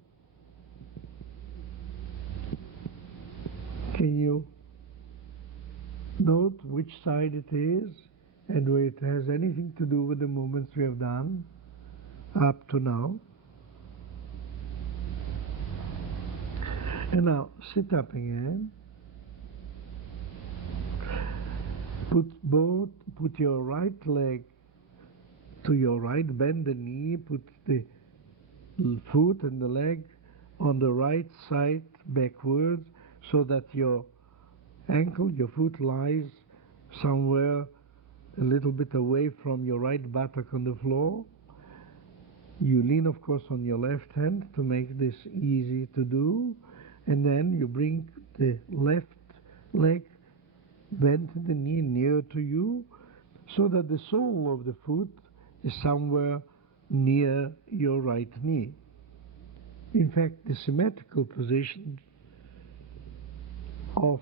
Can you note which side it is and whether it has anything to do with the movements we have done up to now? And now sit up again. Put your right leg to your right, bend the knee, put the foot and the leg on the right side backwards, so that your ankle, your foot, lies somewhere a little bit away from your right buttock on the floor. You lean, of course, on your left hand to make this easy to do, and then you bring the left leg bent the knee near to you, so that the sole of the foot is somewhere near your right knee. In fact, the symmetrical position of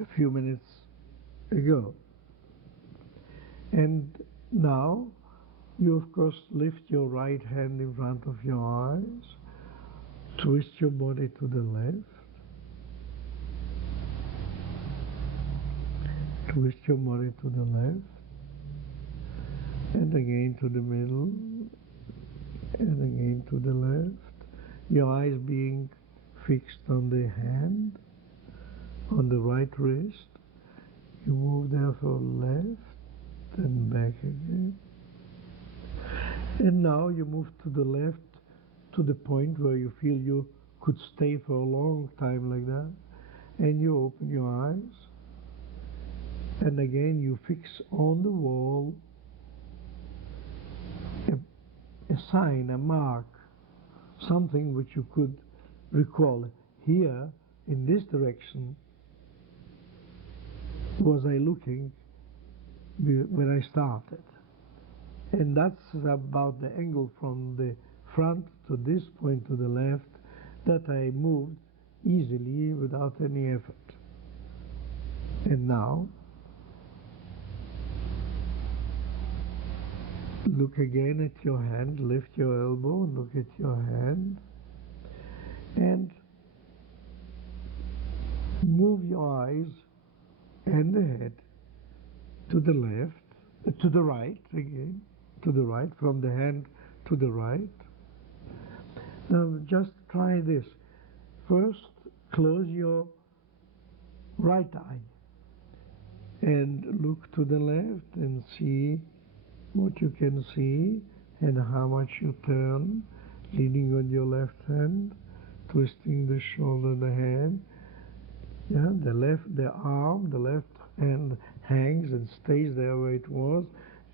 a few minutes ago. And now you, of course, lift your right hand in front of your eyes, twist your body to the left, twist your body to the left, and again to the middle, and again to the left, your eyes being fixed on the hand, on the right wrist. You move therefore left and back again. And now you move to the left to the point where you feel you could stay for a long time like that. And you open your eyes. And again you fix on the wall a sign, a mark, something which you could recall. Here, in this direction, was I looking when I started. And that's about the angle from the front to this point to the left that I moved easily without any effort. And now, look again at your hand, lift your elbow, look at your hand, and move your eyes and the head to the left, to the right again, to the right, from the hand to the right. Now just try this. First, close your right eye and look to the left and see what you can see and how much you turn, leaning on your left hand, twisting the shoulder, the hand. Yeah, the arm, the left hand hangs and stays there where it was.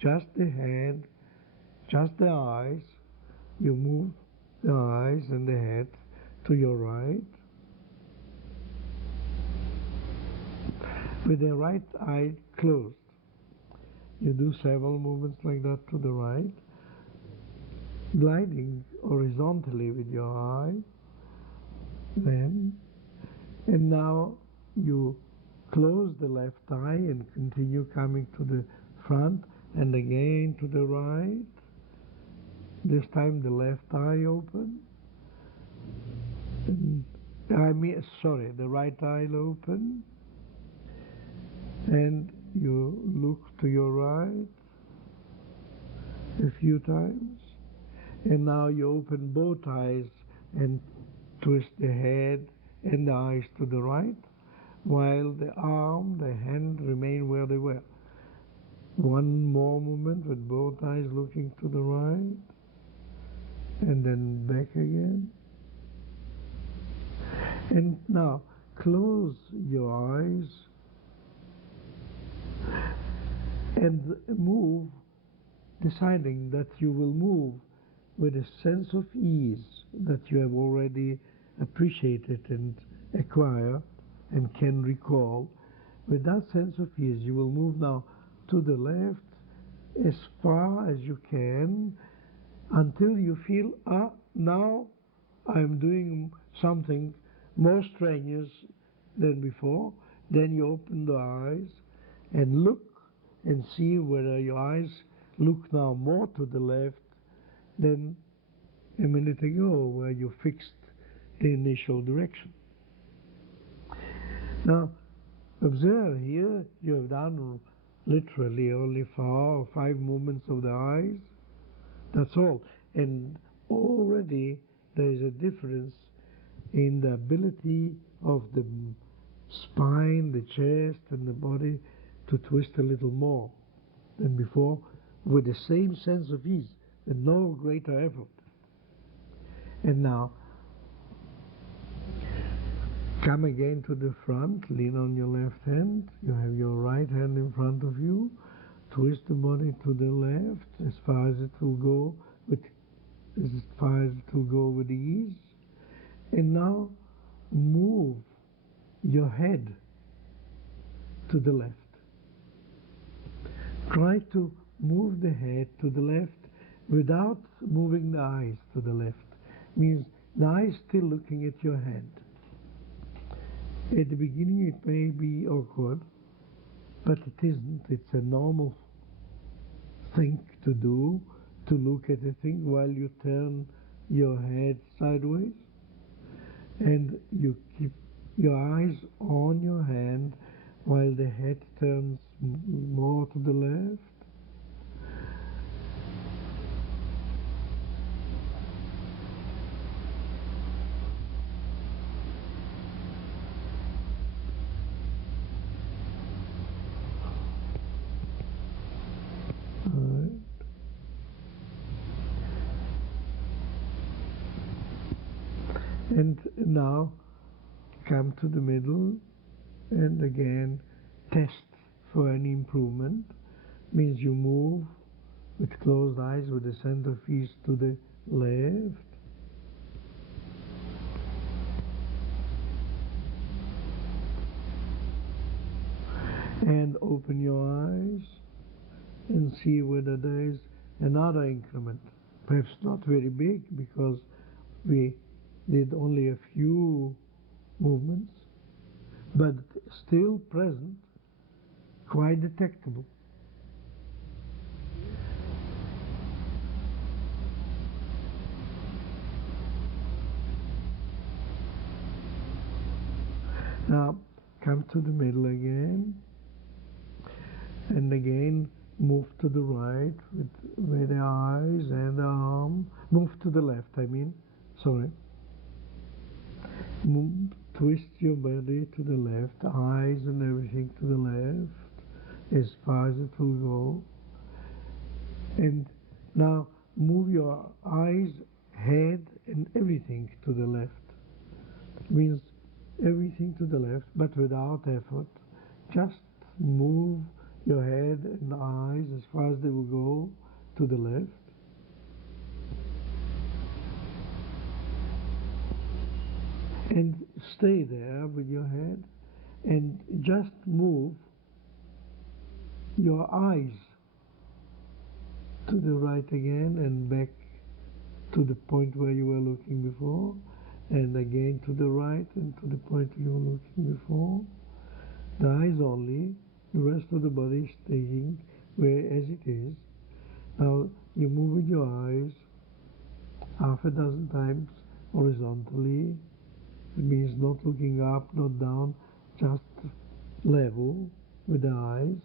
Just the head, just the eyes. You move the eyes and the head to your right. With the right eye closed. You do several movements like that to the right, gliding horizontally with your eye. Then, and now you close the left eye and continue coming to the front and again to the right. This time the left eye open. And, the right eye open. And you look to your right a few times. And now you open both eyes and twist the head and the eyes to the right, while the arm, the hand remain where they were. One more moment with both eyes looking to the right, and then back again. And now close your eyes and move, deciding that you will move with a sense of ease that you have already appreciated and acquired and can recall. With that sense of ease, you will move now to the left as far as you can until you feel, now I'm doing something more strenuous than before. Then you open the eyes and look and see whether your eyes look now more to the left than a minute ago where you fixed the initial direction. Now observe here, you have done literally only 4 or 5 movements of the eyes. That's all. And already there is a difference in the ability of the spine, the chest and the body to twist a little more than before with the same sense of ease and no greater effort. And now come again to the front, lean on your left hand, you have your right hand in front of you, twist the body to the left as far as it will go with ease. And now move your head to the left. Try to move the head to the left without moving the eyes to the left. Means the eye is still looking at your hand. At the beginning it may be awkward, but it isn't. It's a normal thing to do, to look at a thing while you turn your head sideways. And you keep your eyes on your hand while the head turns more to the left. And now come to the middle and again test for any improvement. Means you move with closed eyes with the center of ease to the left. And open your eyes and see whether there is another increment. Perhaps not very big because we did only a few movements, but still present, quite detectable. Now come to the middle again, and again Move to the right with the eyes and the arm. Move to the left, I mean. Sorry. Move, twist your body to the left, eyes and everything to the left, as far as it will go. And now move your eyes, head and everything to the left. Means everything to the left, but without effort. Just move your head and eyes as far as they will go to the left. And stay there with your head and just move your eyes to the right again and back to the point where you were looking before, and again to the right and to the point you were looking before. The eyes only, the rest of the body is staying where as it is. Now you move with your eyes half a dozen times horizontally. It means not looking up, not down, just level with the eyes.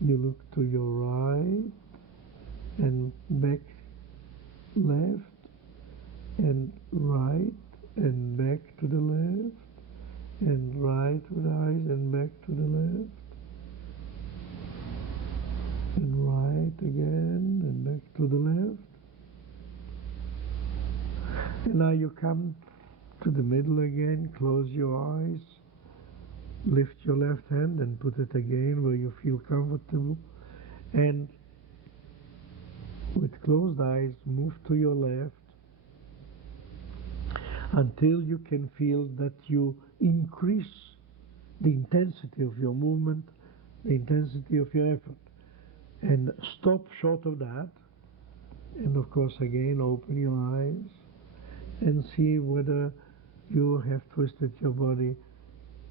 You look to your right and back, left and right and back to the left and right with eyes and back to the left and right again and back to the left. And now you come to the middle again, close your eyes, lift your left hand and put it again where you feel comfortable, and with closed eyes move to your left until you can feel that you increase the intensity of your movement, the intensity of your effort, and stop short of that. And of course again open your eyes and see whether you have twisted your body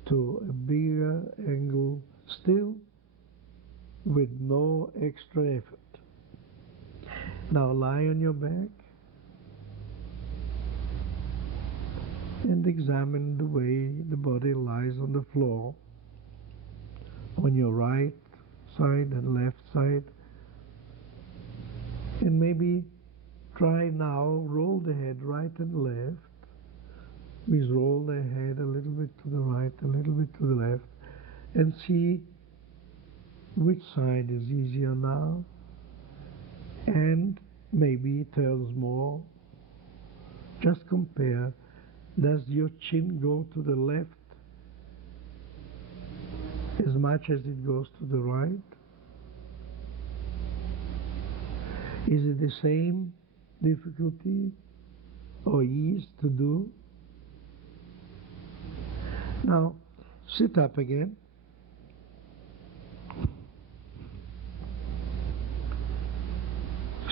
to a bigger angle still with no extra effort. Now lie on your back and examine the way the body lies on the floor on your right side and left side, and maybe try now roll the head right and left. Please roll the head a little bit to the right, a little bit to the left, and see which side is easier now, and maybe it turns more. Just compare. Does your chin go to the left as much as it goes to the right? Is it the same difficulty or ease to do? Now sit up again.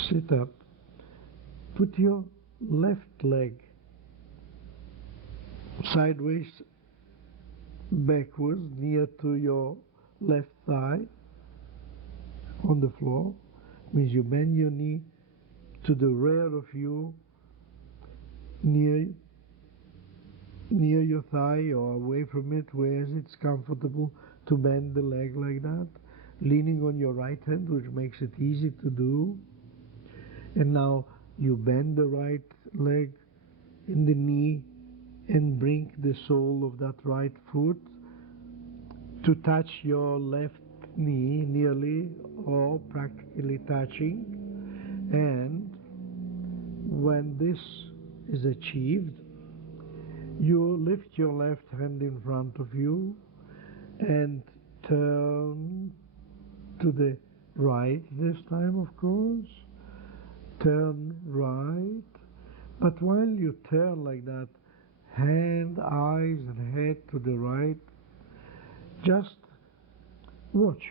Sit up. Put your left leg sideways backwards near to your left thigh on the floor. Means you bend your knee to the rear of you, near your thigh or away from it, where it's comfortable to bend the leg like that, leaning on your right hand, which makes it easy to do. And now you bend the right leg in the knee and bring the sole of that right foot to touch your left knee, nearly or practically touching. And when this is achieved, you lift your left hand in front of you and turn to the right this time, of course. Turn right, but while you turn like that, hand, eyes and head to the right, just watch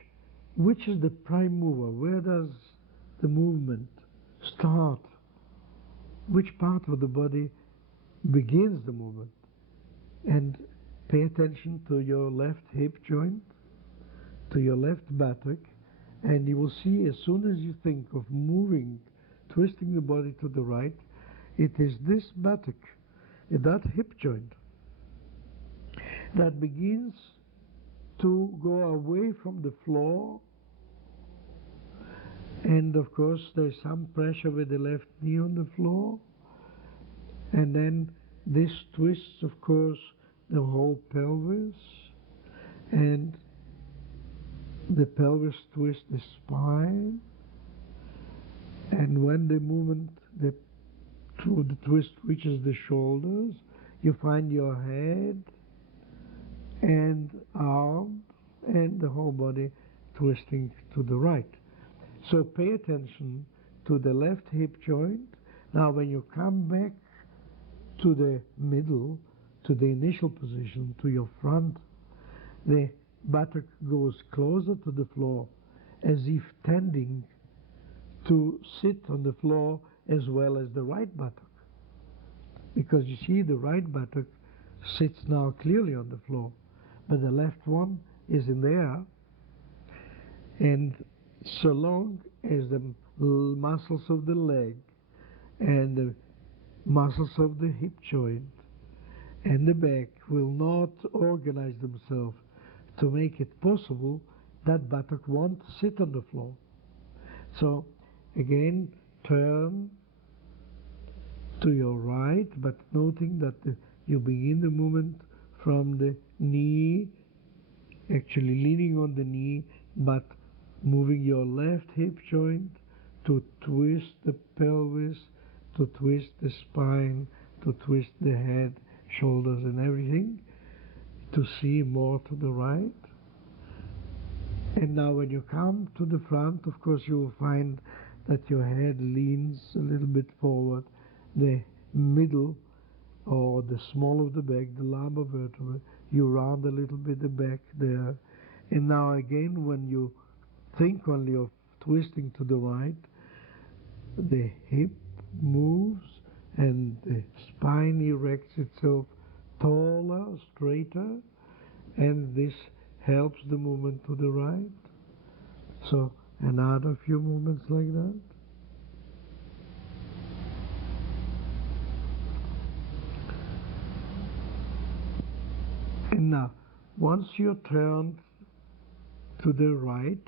which is the prime mover. Where does the movement start? Which part of the body begins the movement? And pay attention to your left hip joint, to your left buttock, and you will see as soon as you think of moving, twisting the body to the right, it is this buttock, that hip joint, that begins to go away from the floor And of course there's some pressure with the left knee on the floor, and then this twists of course the whole pelvis, and the pelvis twists the spine, and when the movement through the twist reaches the shoulders, you find your head and arm and the whole body twisting to the right. So pay attention to the left hip joint. Now when you come back to the middle, to the initial position, to your front, the buttock goes closer to the floor as if tending to sit on the floor as well as the right buttock. Because you see the right buttock sits now clearly on the floor, but the left one is in the air, and so long as the muscles of the leg and the muscles of the hip joint and the back will not organize themselves to make it possible, that buttock won't sit on the floor. So again, turn to your right, but noting that you begin the movement from the knee, actually leaning on the knee, but moving your left hip joint to twist the pelvis, to twist the spine, to twist the head, shoulders and everything, to see more to the right. And now when you come to the front, of course you will find that your head leans a little bit forward, the middle or the small of the back, the lumbar vertebra, you round a little bit the back there. And now again, when you think only of twisting to the right, the hip moves and the spine erects itself taller, straighter, and this helps the movement to the right. So another few movements like that. And now, once you turn to the right,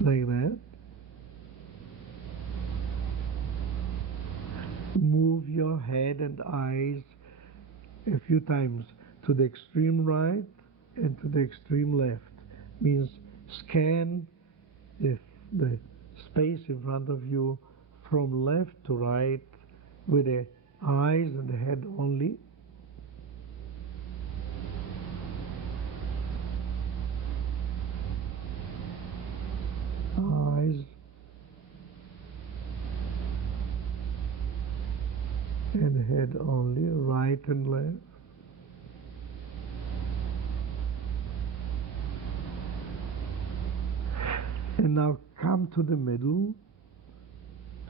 like that, move your head and eyes a few times to the extreme right and to the extreme left. Means scan the space in front of you from left to right with the eyes and the head only. Eyes and head only, right and left. And now come to the middle,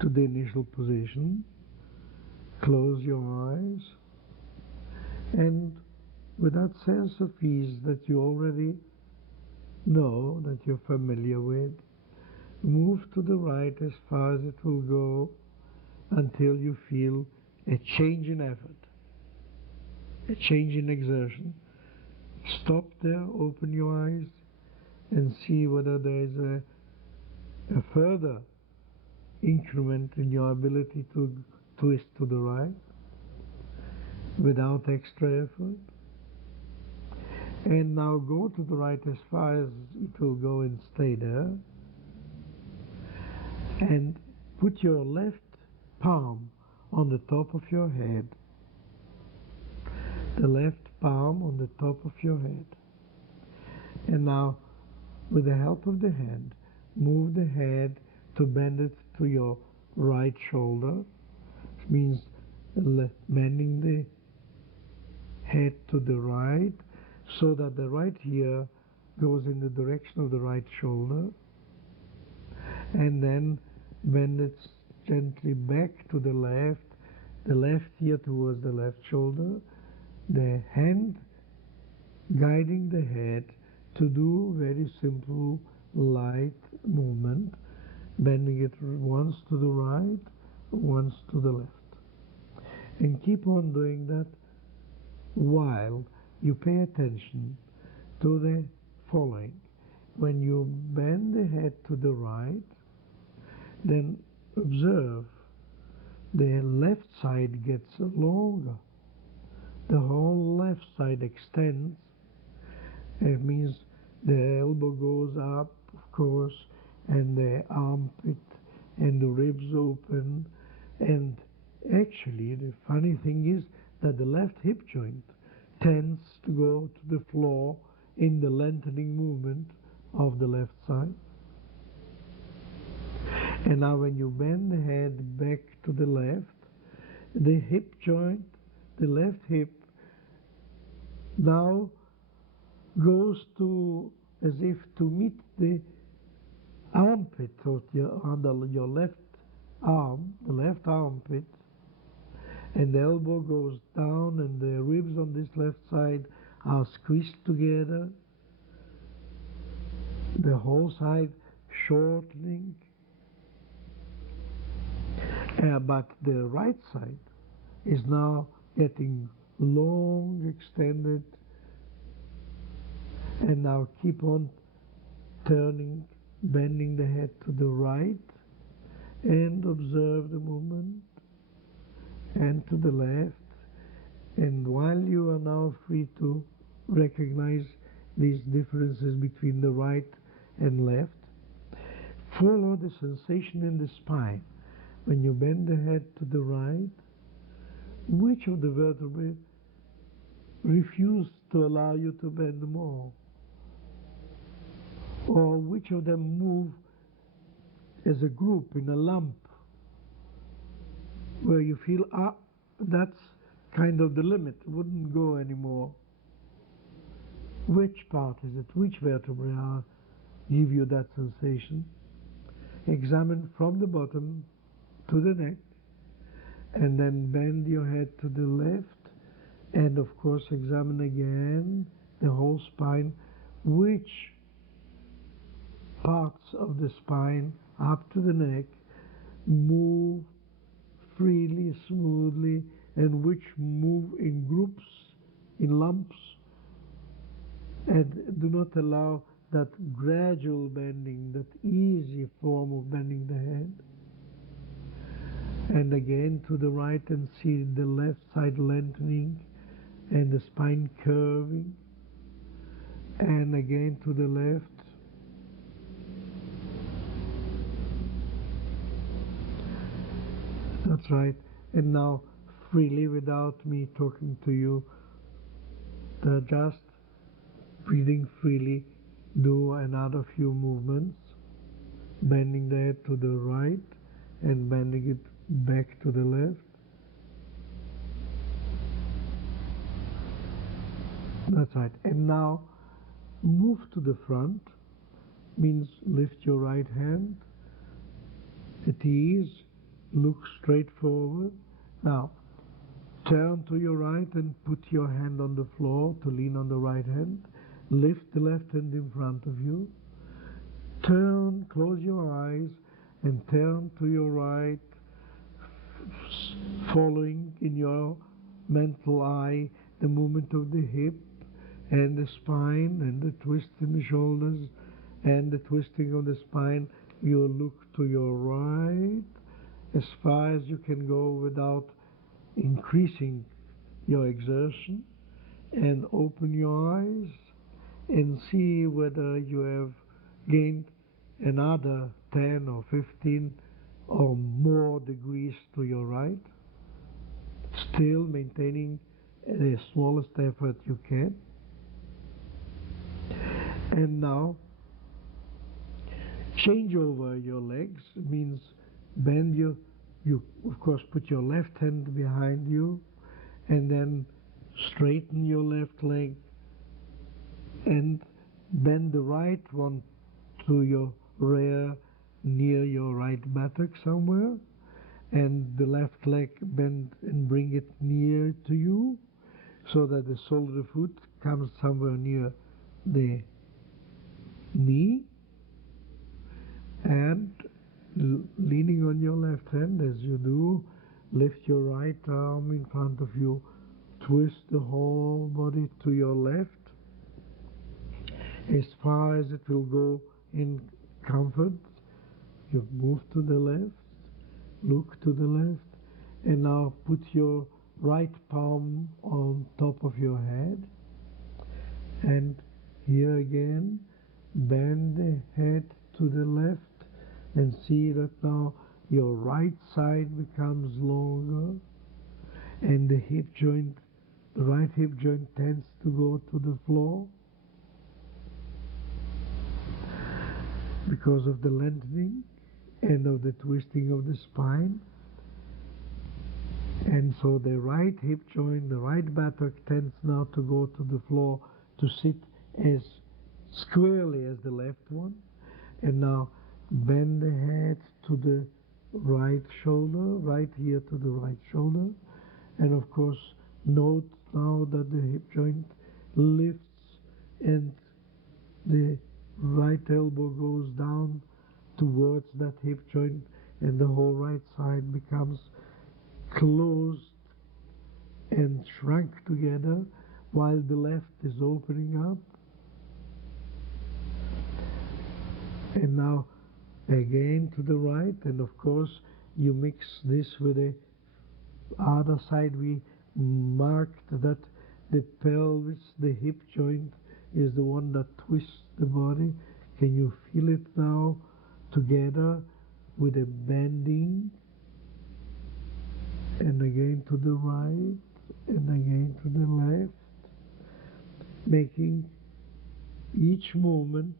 to the initial position. Close your eyes, and with that sense of ease that you already know, that you're familiar with, move to the right as far as it will go until you feel a change in effort, a change in exertion. Stop there, open your eyes, and see whether there is a further increment in your ability to twist to the right without extra effort. And now go to the right as far as it will go and stay there. And put your left palm on the top of your head. The left palm on the top of your head. And now, with the help of the hand, move the head to bend it to your right shoulder. Which means bending the head to the right so that the right ear goes in the direction of the right shoulder, and then bend it gently back to the left ear towards the left shoulder, the hand guiding the head to do very simple light movement, bending it once to the right, once to the left. And keep on doing that while you pay attention to the following. when you bend the head to the right, then observe the left side gets longer. The whole left side extends. It means the elbow goes up, of course, and the armpit and the ribs open. And actually, the funny thing is that the left hip joint tends to go to the floor in the lengthening movement of the left side. And now when you bend the head back to the left, the hip joint, the left hip, now goes to as if to meet the armpit of under your left arm, the left armpit, and the elbow goes down and the ribs on this left side are squeezed together, the whole side shortening, but the right side is now getting long, extended, and now keep on turning, bending the head to the right, and observe the movement, and to the left. And while you are now free to recognize these differences between the right and left, follow the sensation in the spine. When you bend the head to the right, which of the vertebrae refuse to allow you to bend more? Or which of them move as a group in a lump where you feel, that's kind of the limit, wouldn't go anymore? Which part is it? Which vertebrae give you that sensation? Examine from the bottom to the neck, and then bend your head to the left, and of course examine again the whole spine. Which parts of the spine up to the neck move freely, smoothly, and which move in groups, in lumps, and do not allow that gradual bending, that easy form of bending the head. And again to the right, and see the left side lengthening and the spine curving, and again to the left. That's right. And now freely, without me talking to you, just breathing freely, do another few movements, bending the head to the right and bending it back to the left. That's right. And now move to the front, means lift your right hand at ease, look straight forward. Now turn to your right and put your hand on the floor to lean on the right hand. Lift the left hand in front of you. Turn, close your eyes, and turn to your right, following in your mental eye the movement of the hip and the spine and the twist in the shoulders and the twisting of the spine. You look to your right as far as you can go without increasing your exertion, and open your eyes and see whether you have gained another 10 or 15 or more degrees to your right, still maintaining the smallest effort you can. And now change over your legs. It means bend you of course put your left hand behind you, and then straighten your left leg and bend the right one to your rear, near your right buttock somewhere, and the left leg bend and bring it near to you so that the sole of the foot comes somewhere near the knee, and leaning on your left hand as you do, lift your right arm in front of you, twist the whole body to your left, as far as it will go in comfort. You move to the left, look to the left, and now put your right palm on top of your head. And here again, bend the head to the left and see that now your right side becomes longer and the right hip joint tends to go to the floor because of the lengthening and of the twisting of the spine. And so the right hip joint, the right buttock tends now to go to the floor to sit as squarely as the left one. And now bend the head to the right shoulder, right here to the right shoulder. And of course, note now that the hip joint lifts and the right elbow goes down towards that hip joint and the whole right side becomes closed and shrunk together while the left is opening up. And now again to the right, and of course you mix this with the other side. We marked that the pelvis, the hip joint, is the one that twists the body. Can you feel it now together with a bending? And again to the right, and again to the left, making each movement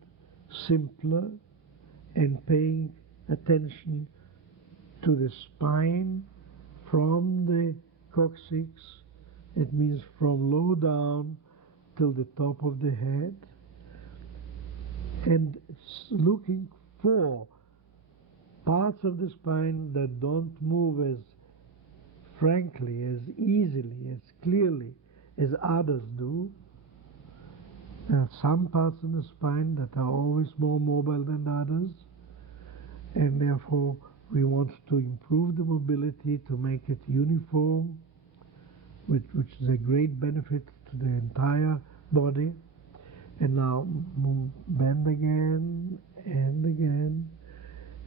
simpler and paying attention to the spine from the coccyx. It means from low down till the top of the head, and looking for parts of the spine that don't move as frankly, as easily, as clearly as others do. There are some parts of the spine that are always more mobile than others, and therefore we want to improve the mobility to make it uniform, which is a great benefit to the entire body. And now bend again and again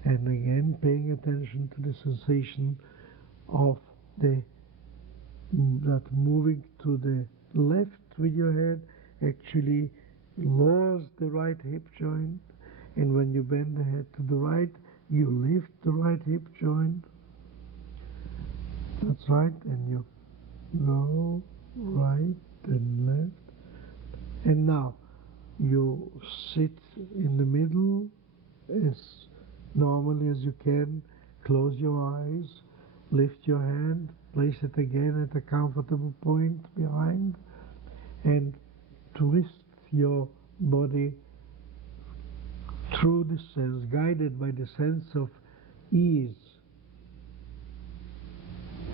and again, paying attention to the sensation of that moving to the left with your head actually lowers the right hip joint, and when you bend the head to the right, you lift the right hip joint. That's right, and you go right and left. And now you sit in the middle as normally as you can. Close your eyes, lift your hand, place it again at a comfortable point behind, and twist your body through the sense, guided by the sense of ease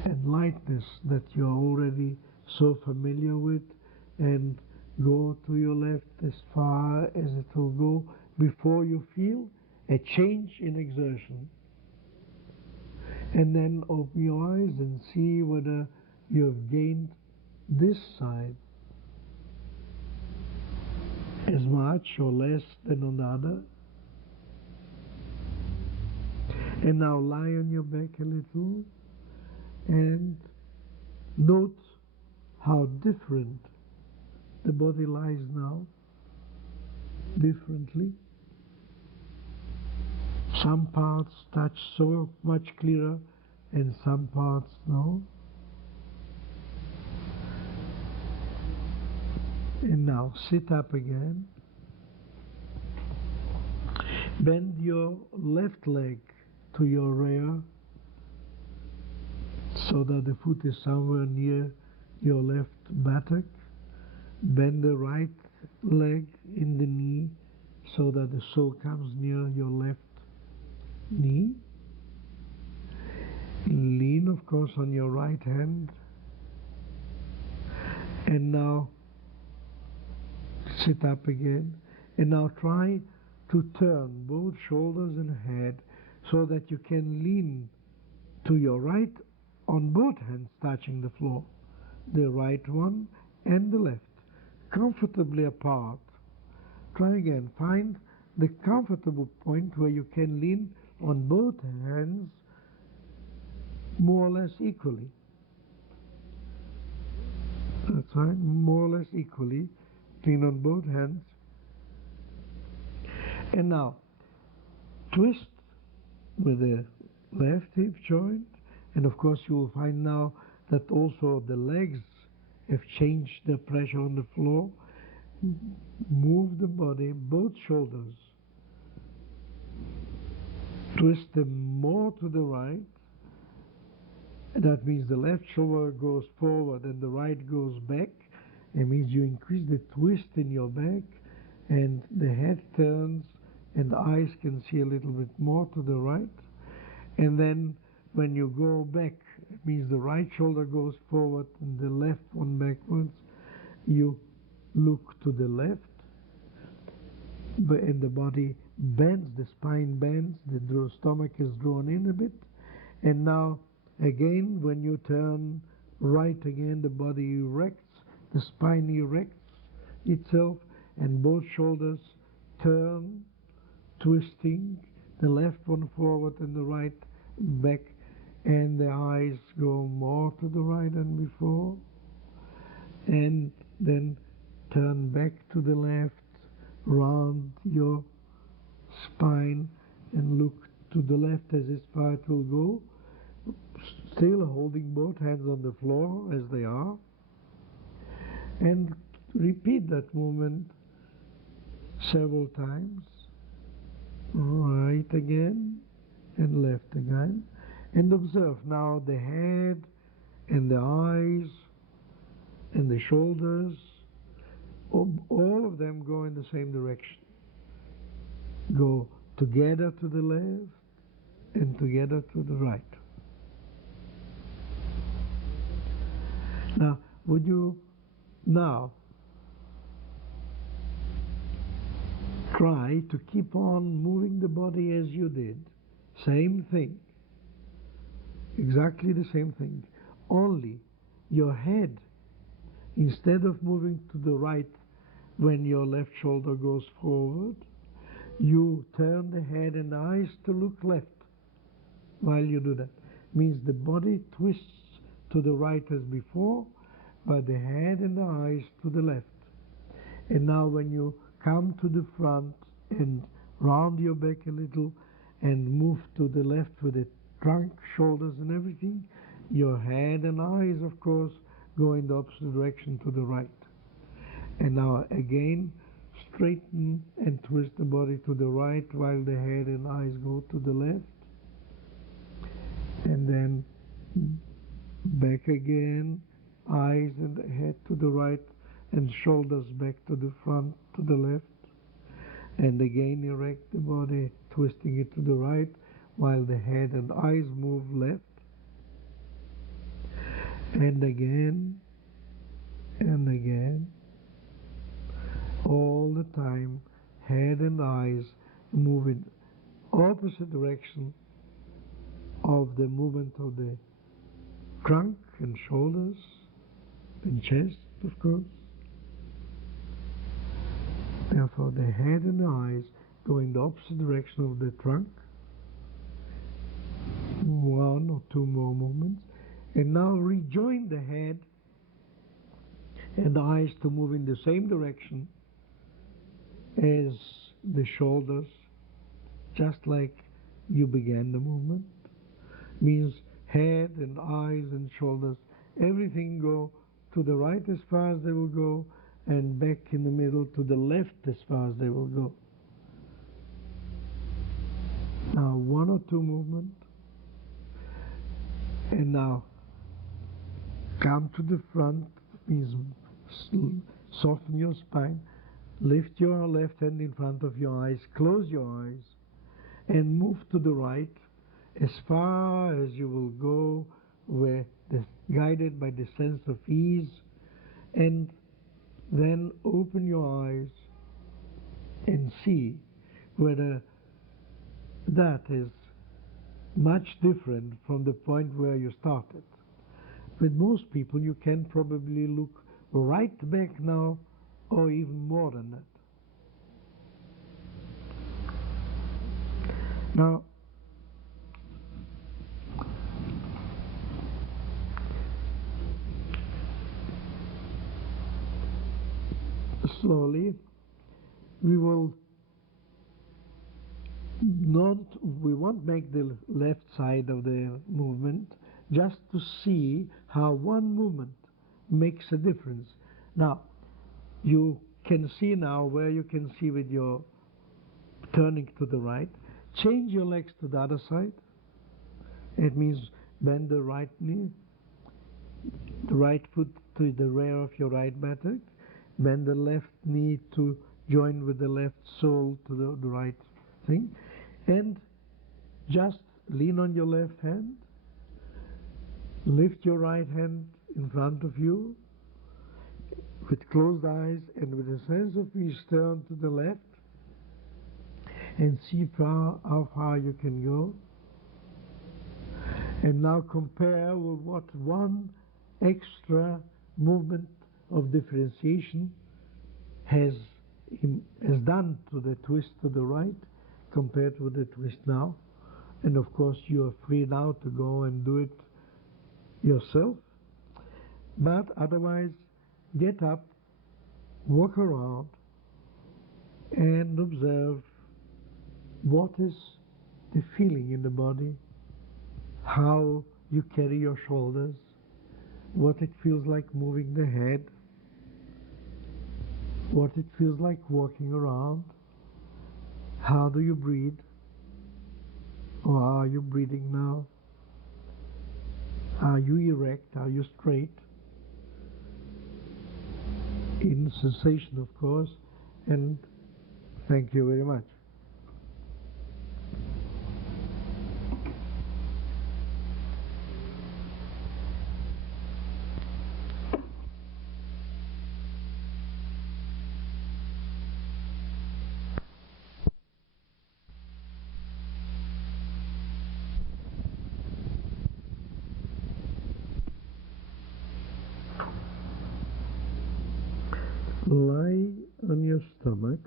and lightness that you're already so familiar with, and go to your left as far as it will go before you feel a change in exertion. And then open your eyes and see whether you have gained this side as much or less than on the other. And now lie on your back a little and note how different the body lies now, differently. Some parts touch so much clearer and some parts no. And now sit up again. Bend your left leg to your rear so that the foot is somewhere near your left buttock. Bend the right leg in the knee so that the sole comes near your left knee. Lean, of course, on your right hand. And now sit up again. And now try to turn both shoulders and head so that you can lean to your right on both hands touching the floor, the right one and the left, comfortably apart, Try again. Find the comfortable point where you can lean on both hands more or less equally. That's right, more or less equally. Lean on both hands. And now, twist with the left hip joint. And of course, you will find now that also the legs have changed their pressure on the floor. Move the body, both shoulders. Twist them more to the right. That means the left shoulder goes forward and the right goes back. It means you increase the twist in your back and the head turns and the eyes can see a little bit more to the right. And then when you go back, it means the right shoulder goes forward and the left one backwards. You look to the left and the body bends, the spine bends, the stomach is drawn in a bit. And now again, when you turn right again, the body erects, the spine erects itself, and both shoulders turn, twisting, the left one forward and the right back, and the eyes go more to the right than before, and then turn back to the left, round your spine, and look to the left as far it will go, still holding both hands on the floor as they are, and repeat that movement several times. Right again and left again, and observe now the head and the eyes and the shoulders, all of them go in the same direction. Go together to the left and together to the right. Now, would you now try to keep on moving the body as you did? Same thing. Exactly the same thing. Only your head, instead of moving to the right when your left shoulder goes forward, you turn the head and eyes to look left while you do that. Means the body twists to the right as before, but the head and the eyes to the left. And now when you come to the front and round your back a little and move to the left with the trunk, shoulders and everything, your head and eyes, of course, go in the opposite direction to the right. And now again, straighten and twist the body to the right while the head and eyes go to the left. And then back again, eyes and head to the right and shoulders back to the front, to the left. And again erect the body, twisting it to the right while the head and eyes move left. And again, and again. All the time, head and eyes move in opposite direction of the movement of the trunk and shoulders and chest, of course. Therefore, the head and the eyes go in the opposite direction of the trunk. One or two more movements. And now rejoin the head and the eyes to move in the same direction as the shoulders, just like you began the movement. Means head and eyes and shoulders, everything go to the right as far as they will go, and back in the middle to the left as far as they will go. Now one or two movements, and now come to the front, means soften your spine, lift your left hand in front of your eyes, close your eyes, and move to the right as far as you will go, guided by the sense of ease, and then open your eyes and see whether that is much different from the point where you started. With most people, you can probably look right back now, or even more than that. Now, slowly we won't make the left side of the movement, just to see how one movement makes a difference. Now, you can see now where you can see with your turning to the right. Change your legs to the other side. It means bend the right knee, the right foot to the rear of your right buttock, bend the left knee to join with the left sole to the right thing, and just lean on your left hand, lift your right hand in front of you with closed eyes and with a sense of ease, turn to the left and see how far you can go. And now compare with what one extra movement of differentiation has done to the twist to the right compared with the twist now. And of course you are free now to go and do it yourself. But otherwise, get up, walk around, and observe what is the feeling in the body, how you carry your shoulders, what it feels like moving the head, what it feels like walking around, how do you breathe, or are you breathing now? Are you erect? Are you straight? In sensation, of course, and thank you very much. Lie on your stomach,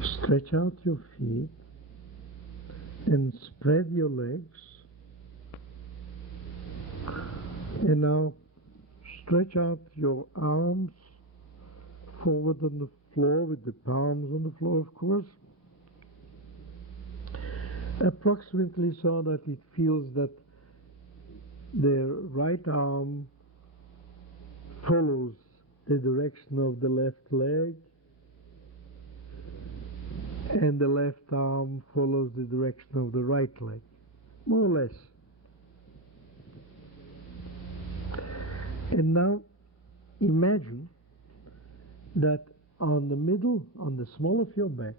stretch out your feet, and spread your legs. And now stretch out your arms forward on the floor with the palms on the floor, of course, approximately so that it feels that the right arm follows the direction of the left leg and the left arm follows the direction of the right leg, more or less. And now imagine that on the middle, on the small of your back,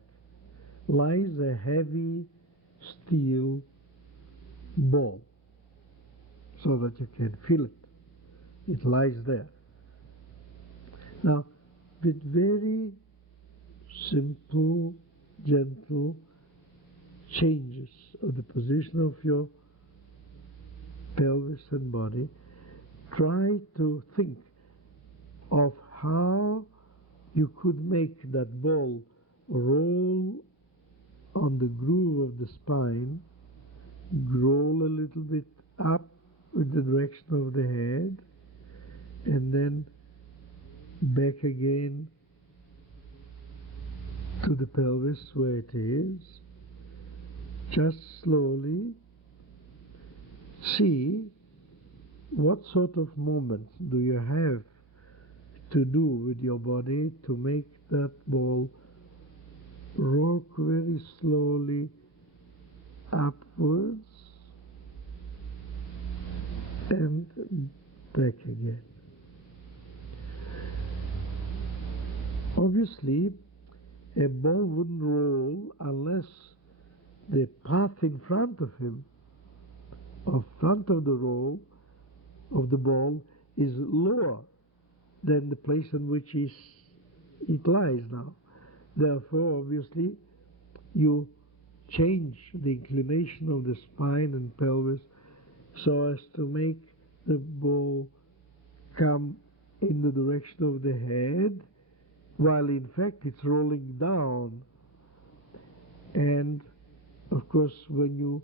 lies a heavy steel ball so that you can feel it. It lies there. Now, with very simple, gentle changes of the position of your pelvis and body, try to think of how you could make that ball roll on the groove of the spine, roll a little bit up with the direction of the head, and then back again to the pelvis where it is. Just slowly see what sort of movement do you have to do with your body to make that ball rock very slowly upwards and back again. Obviously, a ball wouldn't roll unless the path in front of him, or front of the roll of the ball, is lower than the place in which it lies now. Therefore, obviously, you change the inclination of the spine and pelvis so as to make the ball come in the direction of the head, while in fact it's rolling down. And of course, when you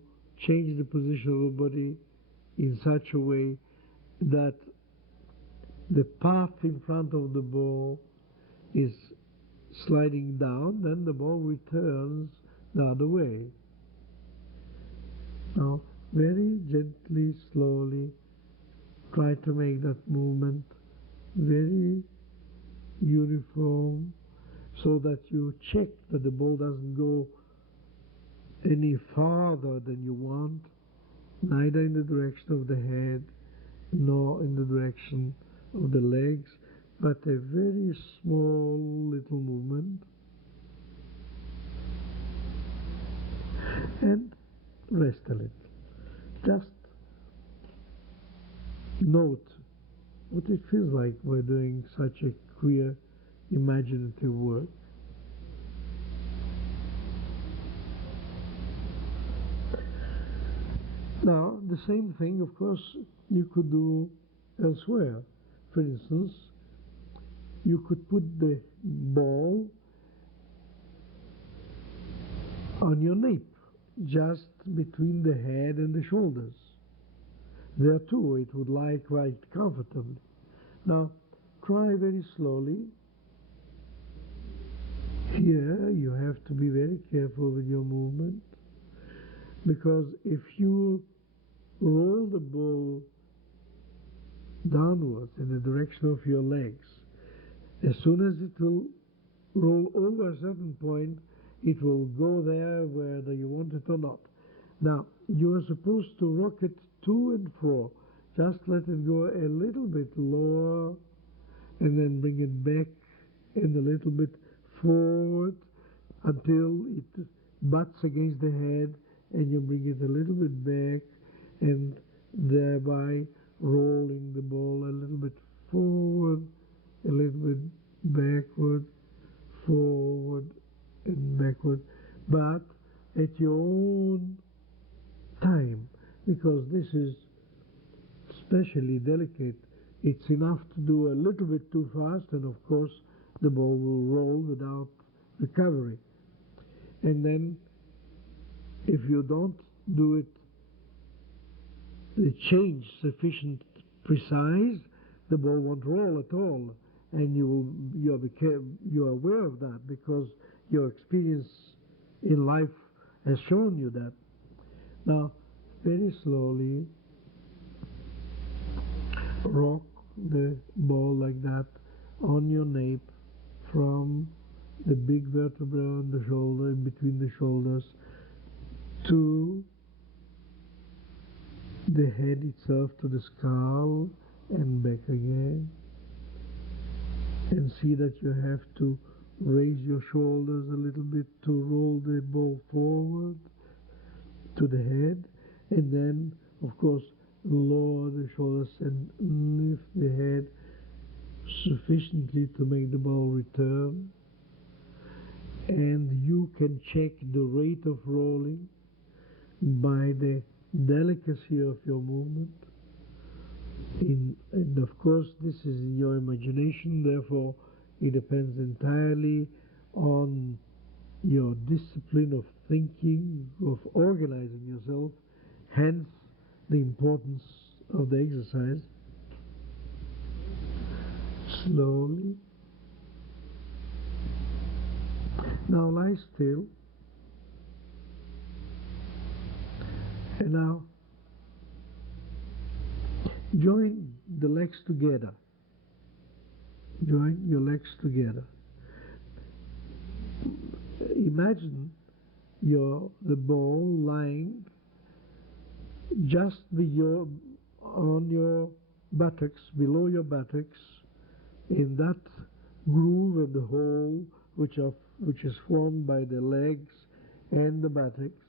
change the position of the body in such a way that the path in front of the ball is sliding down, then the ball returns the other way. Now, very gently, slowly, try to make that movement very uniform so that you check that the ball doesn't go any farther than you want, neither in the direction of the head nor in the direction of the legs, but a very small little movement. And rest a little. Just note what it feels like by doing such a queer imaginative work. Now, the same thing, of course, you could do elsewhere. For instance, you could put the ball on your nape, just between the head and the shoulders. There too, it would lie quite comfortably. Now, try very slowly. Here, you have to be very careful with your movement, because if you roll the ball downwards in the direction of your legs, as soon as it will roll over a certain point, it will go there whether you want it or not. Now, you are supposed to rock it to and fro. Just let it go a little bit lower and then bring it back and a little bit forward until it butts against the head, and you bring it a little bit back, and thereby rolling the ball a little bit forward, a little bit backward, forward and backward, but at your own time, because this is especially delicate. It's enough to do a little bit too fast, and of course the ball will roll without recovery. And then if you don't do it the change sufficient precise, the ball won't roll at all, and you're aware of that because your experience in life has shown you that. Now, very slowly rock the ball like that on your nape from the big vertebra on the shoulder, in between the shoulders, to the head itself, to the skull, and back again. And see that you have to raise your shoulders a little bit to roll the ball forward to the head, and then, of course, lower the shoulders and lift the head sufficiently to make the ball return. And you can check the rate of rolling by the delicacy of your movement. And of course, this is your imagination, therefore it depends entirely on your discipline of thinking, of organizing yourself, hence the importance of the exercise. Slowly. Now lie still. And now join the legs together. Join your legs together. Imagine the ball lying just on your buttocks, below your buttocks, in that groove of the hole which is formed by the legs and the buttocks,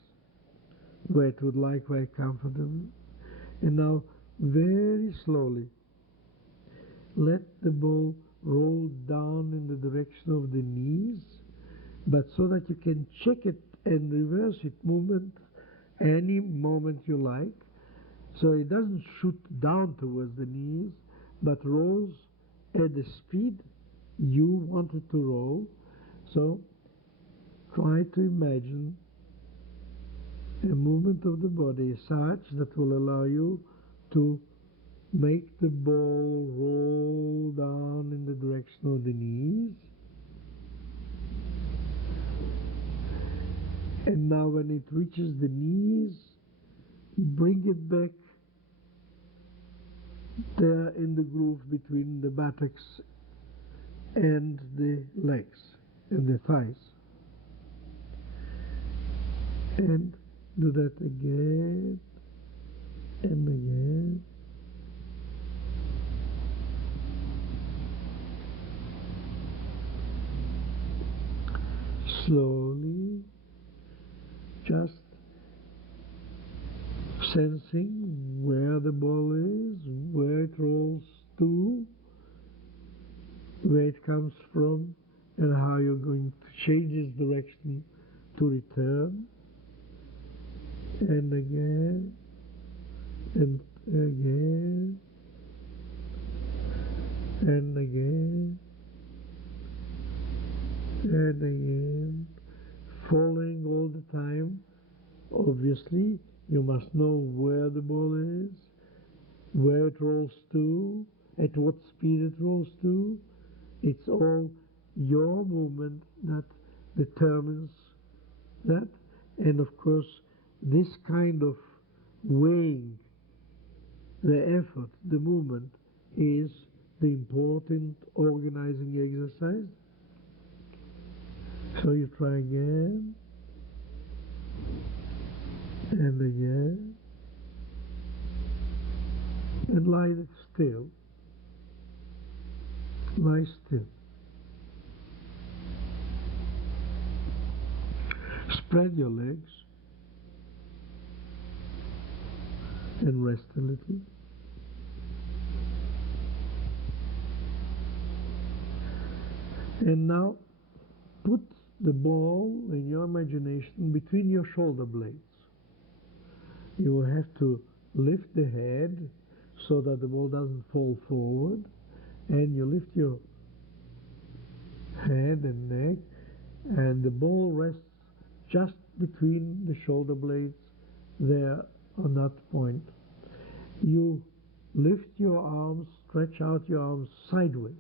where it would lie quite comfortably. And now, very slowly, let the ball roll down in the direction of the knees, but so that you can check it and reverse it any moment you like, so it doesn't shoot down towards the knees, but rolls at the speed you want it to roll. So try to imagine a movement of the body such that will allow you to make the ball roll down in the direction of the knees. And now when it reaches the knees, bring it back there in the groove between the buttocks and the legs and the thighs. And do that again and again. Slowly, just sensing where the ball is, where it rolls to, where it comes from, and how you're going to change its direction to return. And again, and again, and again, and again, following all the time. Obviously, you must know where the ball is, where it rolls to, at what speed it rolls to. It's all your movement that determines that. And of course, this kind of weighing the effort, the movement, is the important organizing exercise. So you try again, and again, and lie still. Lie still. Spread your legs and rest a little. And now put the ball in your imagination between your shoulder blades. You will have to lift the head so that the ball doesn't fall forward, and you lift your head and neck, and the ball rests just between the shoulder blades there on that point. You lift your arms, stretch out your arms sideways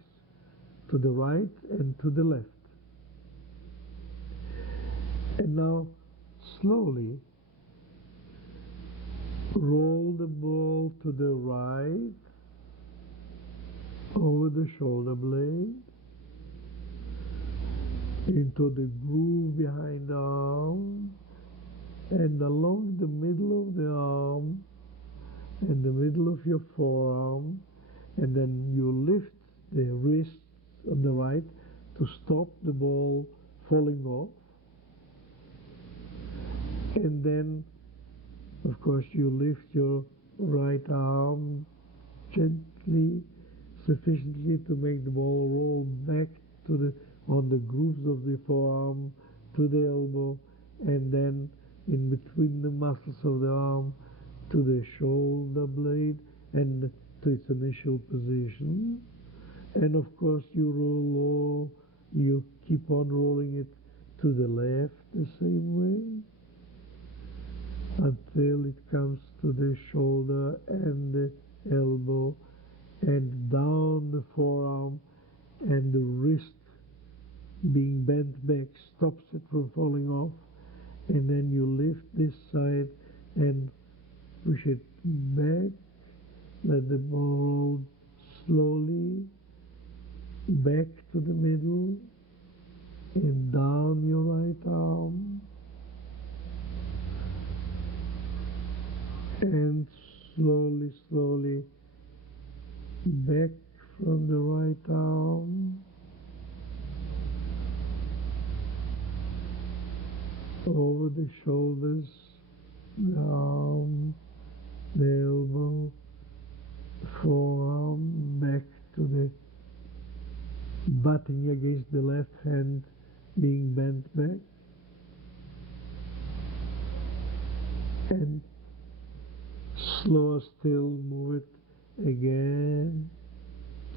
to the right and to the left. And now slowly roll the ball to the right over the shoulder blade into the groove behind the arm and along the middle of the arm and the middle of your forearm, and then you lift the wrists on the right to stop the ball falling off. And then, of course, you lift your right arm gently, sufficiently to make the ball roll back to the on the grooves of the forearm to the elbow, and then in between the muscles of the arm to the shoulder blade and to its initial position. And of course, you roll, you keep on rolling it to the left the same way until it comes to the shoulder and the elbow and down the forearm, and the wrist being bent back stops it from falling off. And then you lift this side and push it back, let the ball roll slowly back to the middle and down your right arm, and slowly back from the right arm over the shoulders, the arm, the elbow, forearm, back to the butting against the left hand being bent back, and slow still move it again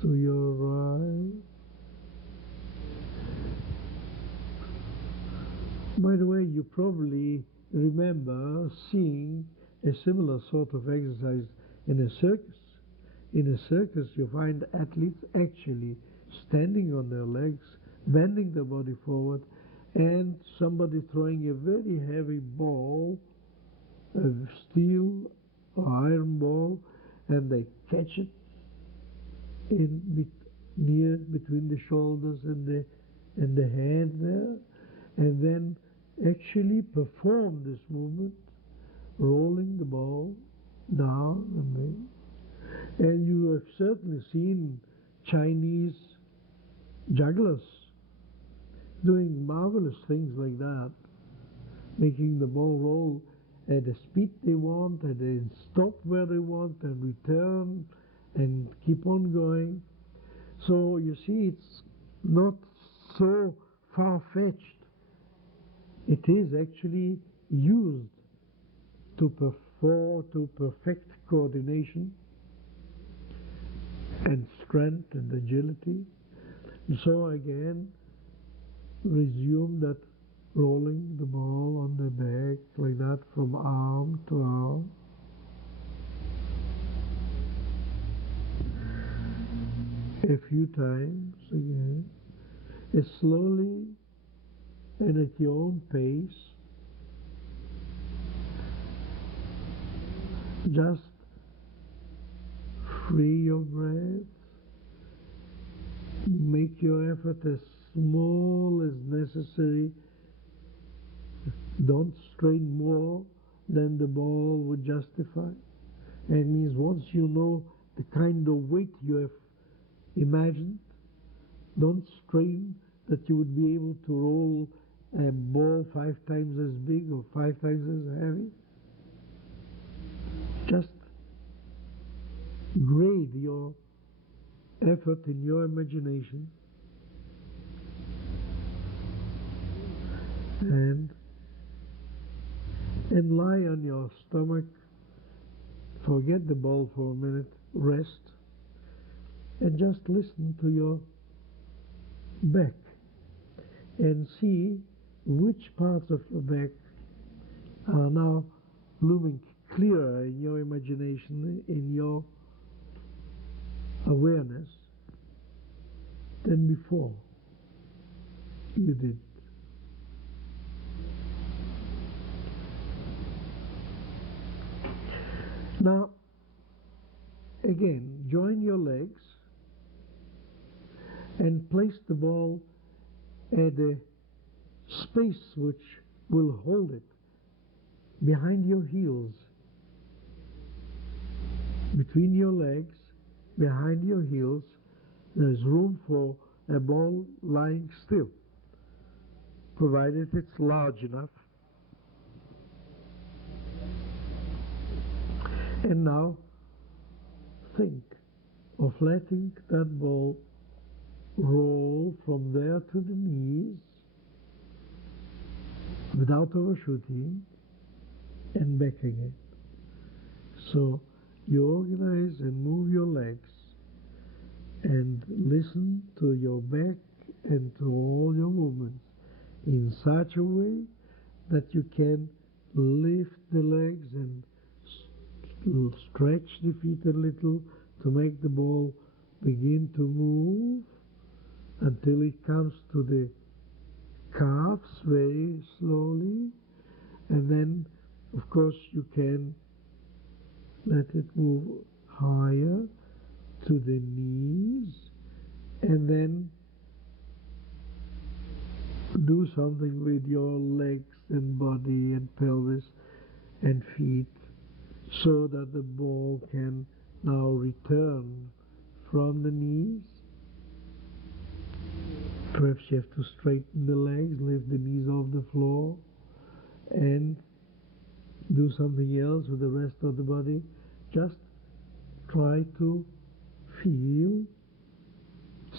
to your right. By the way, you probably remember seeing a similar sort of exercise in a circus. In a circus, you find athletes actually standing on their legs, bending their body forward, and somebody throwing a very heavy ball, a steel or iron ball, and they catch it near between the shoulders and the hand there, and then actually perform this movement, rolling the ball down and then. And you have certainly seen Chinese jugglers doing marvelous things like that, making the ball roll at the speed they want, and then stop where they want, and return, and keep on going. So you see, it's not so far-fetched. It is actually used to perfect coordination and strength and agility. So again, resume that rolling the ball on the back like that from arm to arm. A few times again, as slowly and at your own pace. Just free your breath. Make your effort as small as necessary. Don't strain more than the ball would justify. It means once you know the kind of weight you have imagined, don't strain that you would be able to roll a ball 5 times as big or 5 times as heavy. Just grade your effort in your imagination and lie on your stomach. Forget the ball for a minute, rest, and just listen to your back and see which parts of your back are now looming clearer in your imagination, in your awareness than before you did. Now, again, join your legs and place the ball at a space which will hold it behind your heels, between your legs, behind your heels. There's room for a ball lying still, provided it's large enough. And now think of letting that ball roll from there to the knees without overshooting and back again. So you organize and move your legs and listen to your back and to all your movements in such a way that you can lift the legs and stretch the feet a little to make the ball begin to move until it comes to the calves very slowly, and then of course you can let it move higher to the knees, and then do something with your legs and body and pelvis and feet so that the ball can now return from the knees. Perhaps you have to straighten the legs, lift the knees off the floor, and do something else with the rest of the body. Just try to feel,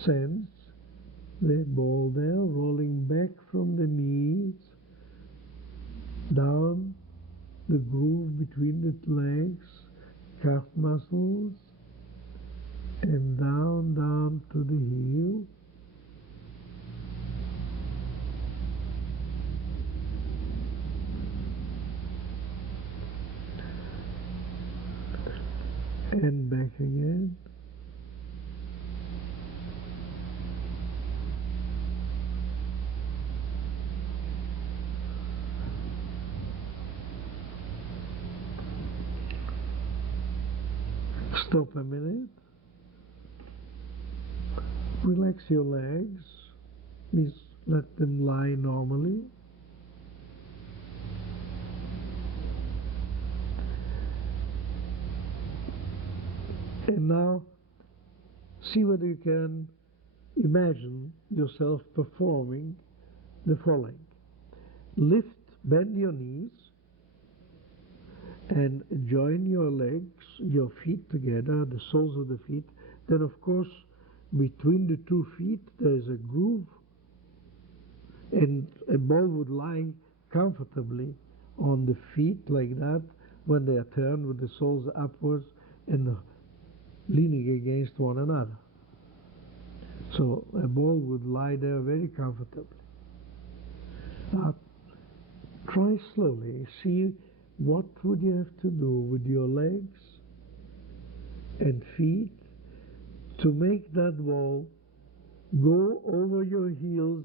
sense the ball there rolling back from the knees, down the groove between the legs, calf muscles, and down to the heel. and back again. Stop a minute. Relax your legs. Means let them lie normally. And now see whether you can imagine yourself performing the following. Bend your knees and join your legs, your feet together, the soles of the feet. Then of course between the 2 feet there is a groove, and a ball would lie comfortably on the feet like that when they are turned with the soles upwards and leaning against one another. So a ball would lie there very comfortably. Now try slowly, see what would you have to do with your legs and feet to make that ball go over your heels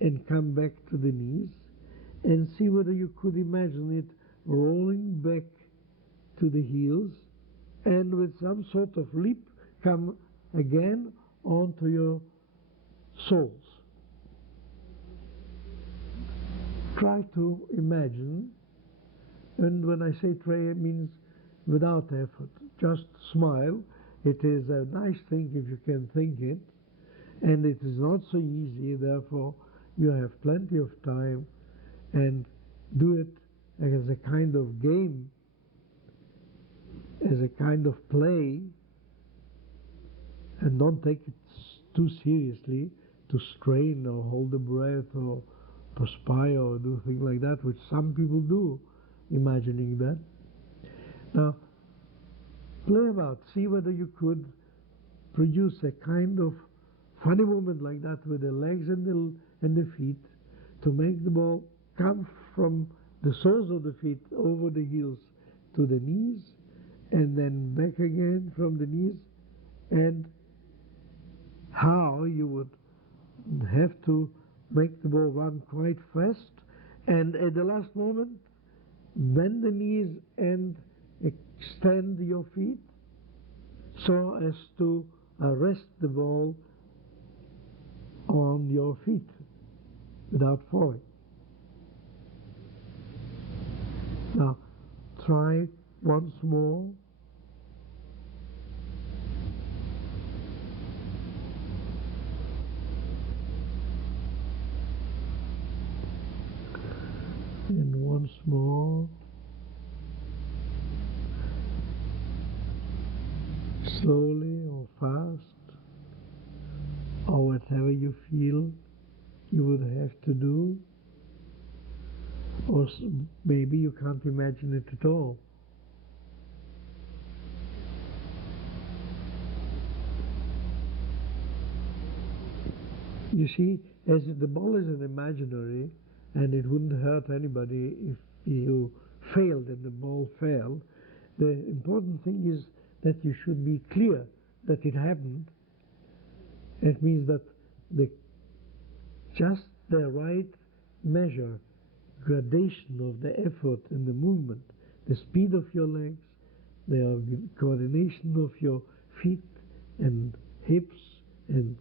and come back to the knees, and see whether you could imagine it rolling back to the heels and with some sort of leap come again onto your soles. Try to imagine, and when I say try, it means without effort. Just smile. It is a nice thing if you can think it, and it is not so easy, therefore you have plenty of time, and do it as a kind of game, as a kind of play, and don't take it too seriously to strain or hold the breath or perspire or do things like that, which some people do, imagining that. Now, play about, see whether you could produce a kind of funny movement like that with the legs and the feet to make the ball come from the soles of the feet over the heels to the knees, and then back again from the knees, and how you would have to make the ball run quite fast, and at the last moment bend the knees and extend your feet so as to rest the ball on your feet without falling. Now try once more. And once more. Slowly or fast, or whatever you feel you would have to do, or maybe you can't imagine it at all. You see, as the ball is an imaginary, and it wouldn't hurt anybody if you failed and the ball fell, the important thing is that you should be clear that it happened. It means that just the right measure, gradation of the effort and the movement, the speed of your legs, the coordination of your feet and hips, and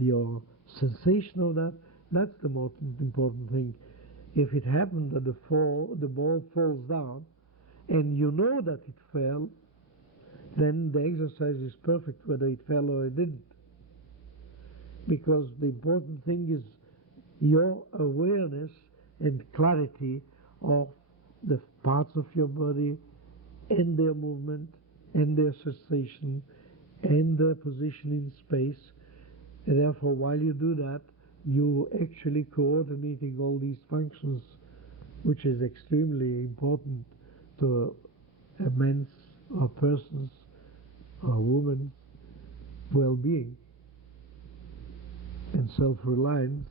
your sensation of that, that's the most important thing. If it happened that the ball falls down and you know that it fell, then the exercise is perfect whether it fell or it didn't. Because the important thing is your awareness and clarity of the parts of your body and their movement and their sensation and their position in space. And therefore, while you do that, you actually coordinating all these functions, which is extremely important to a man's or person's or woman's well-being and self-reliance.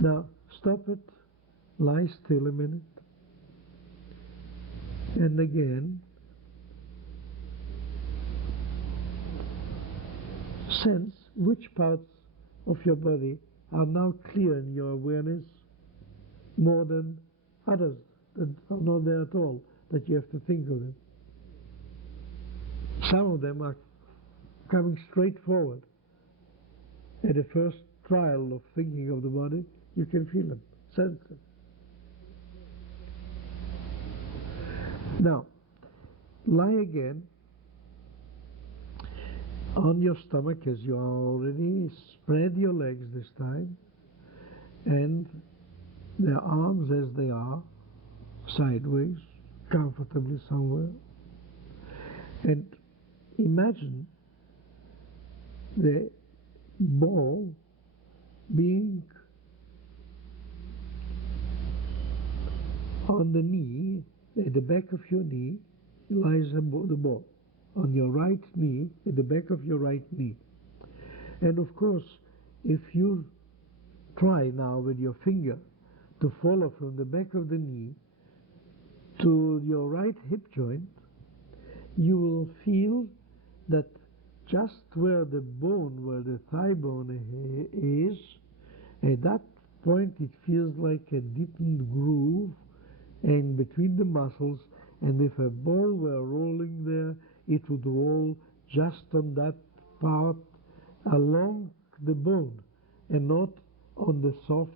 Now stop it, lie still a minute, And again, sense which parts of your body are now clear in your awareness more than others that are not there at all, that you have to think of them. Some of them are coming straight forward. At the first trial of thinking of the body, you can feel them, sense them. Now, lie again on your stomach as you are already. Spread your legs this time, and their arms as they are, sideways, comfortably somewhere. And imagine the ball being on the knee, at the back of your knee lies the ball. On your right knee, at the back of your right knee. And of course, if you try now with your finger to follow from the back of the knee to your right hip joint, you will feel that just where the bone, where the thigh bone is, at that point it feels like a deepened groove and between the muscles, and if a ball were rolling there, it would roll just on that part along the bone and not on the soft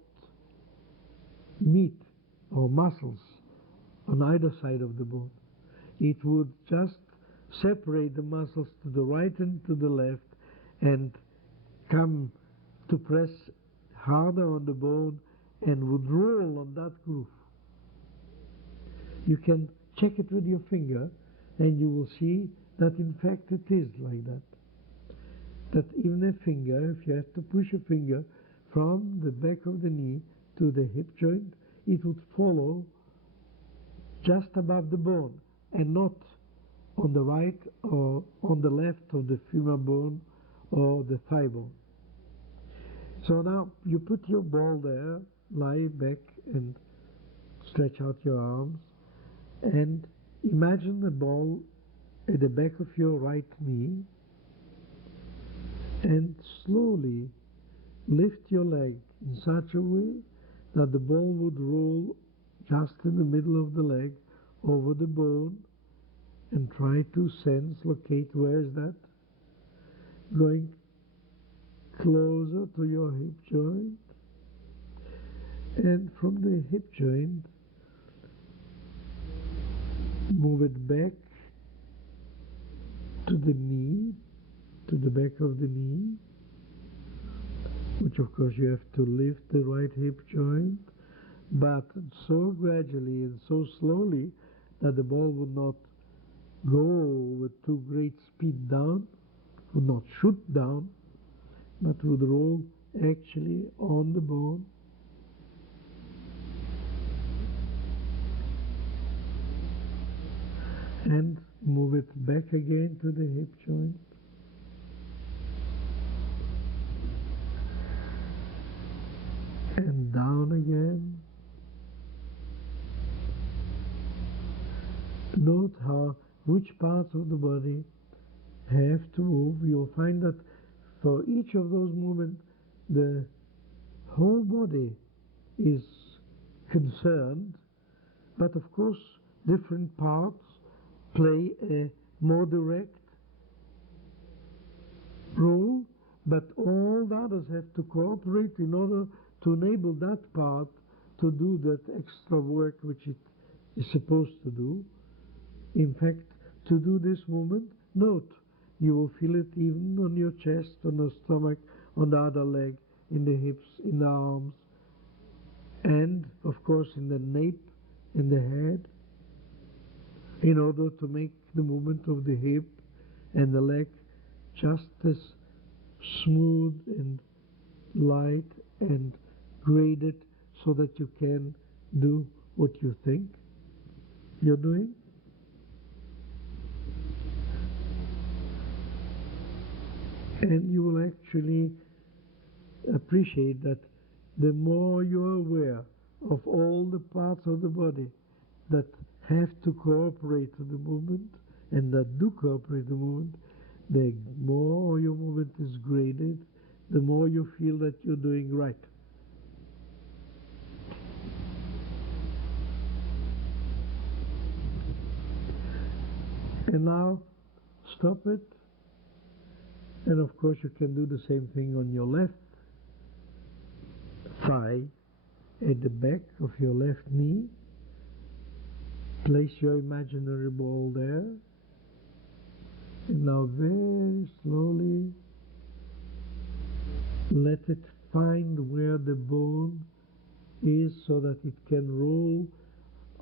meat or muscles on either side of the bone. It would just separate the muscles to the right and to the left and come to press harder on the bone and would roll on that groove. You can check it with your finger and you will see that in fact it is like that. That even a finger, if you have to push a finger from the back of the knee to the hip joint, it would follow just above the bone and not on the right or on the left of the femur bone or the thigh bone. So now you put your ball there, lie back and stretch out your arms, and imagine the ball at the back of your right knee, and slowly lift your leg in such a way that the ball would roll just in the middle of the leg over the bone, and try to sense, locate where is that, going closer to your hip joint, and from the hip joint move it back to the knee, to the back of the knee, which of course you have to lift the right hip joint, but so gradually and so slowly that the ball would not go with too great speed down, would not shoot down, but would roll actually on the bone. And move it back again to the hip joint. And down again. Note how which parts of the body have to move. You'll find that for each of those movements, the whole body is concerned, but of course different parts play a more direct role, but all the others have to cooperate in order to enable that part to do that extra work which it is supposed to do. In fact, to do this movement, note, you will feel it even on your chest, on the stomach, on the other leg, in the hips, in the arms, and of course in the nape, in the head, in order to make the movement of the hip and the leg just as smooth and light and graded so that you can do what you think you're doing. And you will actually appreciate that the more you are aware of all the parts of the body that have to cooperate to the movement and that do cooperate to the movement, the more your movement is graded, the more you feel that you're doing right. And now stop it, and of course you can do the same thing on your left thigh, at the back of your left knee. Place your imaginary ball there, and now very slowly let it find where the bone is so that it can roll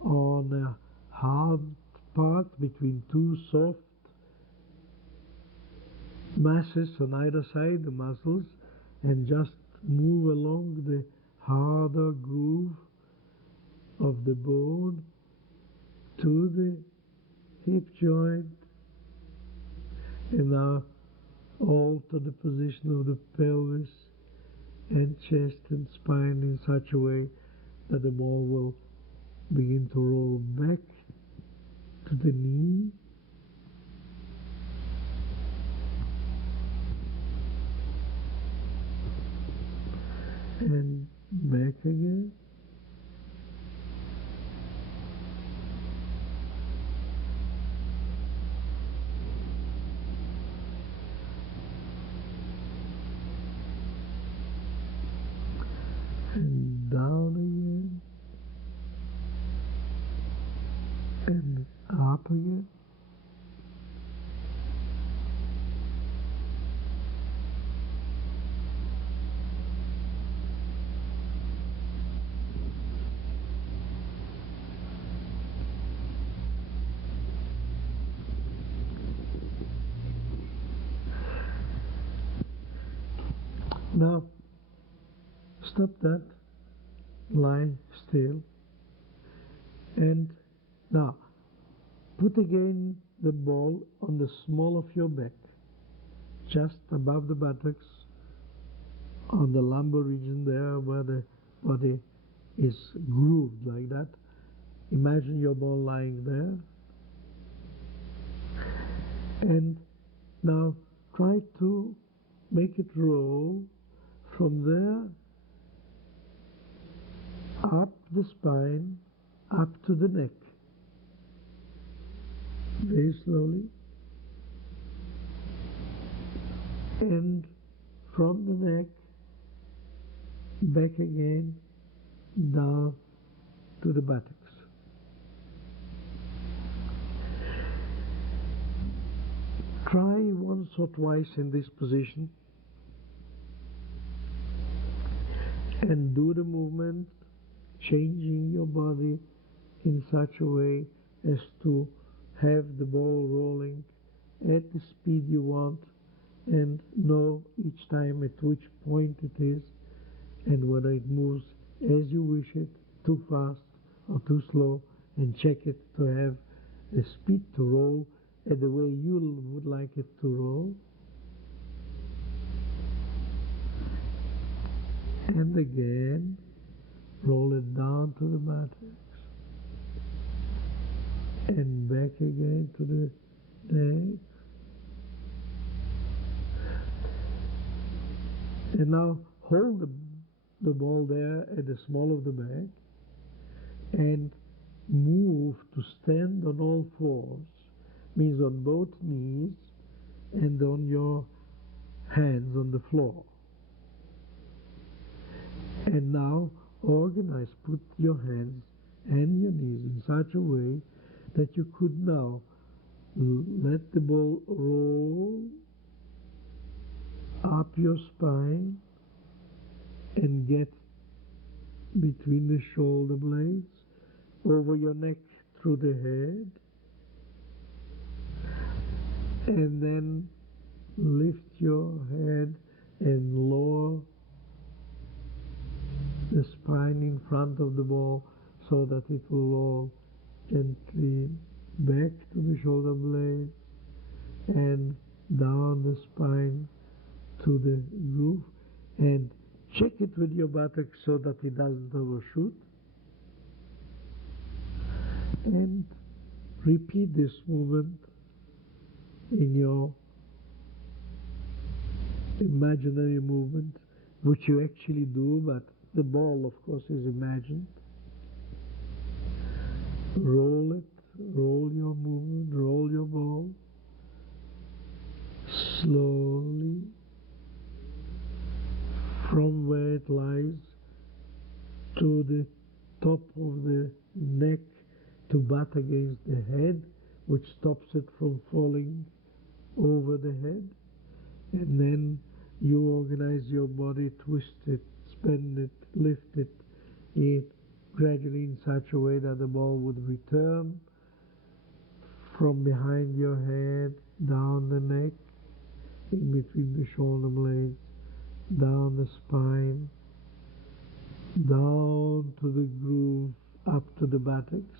on a hard part between two soft masses on either side, the muscles, and just move along the harder groove of the bone to the hip joint, and now alter the position of the pelvis and chest and spine in such a way that the ball will begin to roll back to the knee, and back again. And down again, and up again. Now, stop that, lie still, and now put again the ball on the small of your back, just above the buttocks, on the lumbar region there where the body is grooved like that. Imagine your ball lying there, and now try to make it roll from there up the spine, up to the neck, very slowly, and from the neck back again down to the buttocks. Try once or twice in this position and do the movement, changing your body in such a way as to have the ball rolling at the speed you want, and know each time at which point it is and whether it moves as you wish it, too fast or too slow, and check it to have the speed to roll at the way you would like it to roll. And again, roll it down to the buttocks, and back again to the neck. And now hold the ball there at the small of the back, and move to stand on all fours, means on both knees and on your hands on the floor. And now organize, put your hands and your knees in such a way that you could now let the ball roll up your spine and get between the shoulder blades, over your neck through the head, and then lift your head and lower the spine in front of the ball so that it will roll gently back to the shoulder blades and down the spine to the groove, and check it with your buttocks so that it doesn't overshoot, and repeat this movement in your imaginary movement, which you actually do, but the ball, of course, is imagined. Roll it, roll your movement, roll your ball slowly from where it lies to the top of the neck to butt against the head, which stops it from falling over the head. And then you organize your body, twist it, spin it, lift it, gradually in such a way that the ball would return from behind your head, down the neck, in between the shoulder blades, down the spine, down to the groove, up to the buttocks,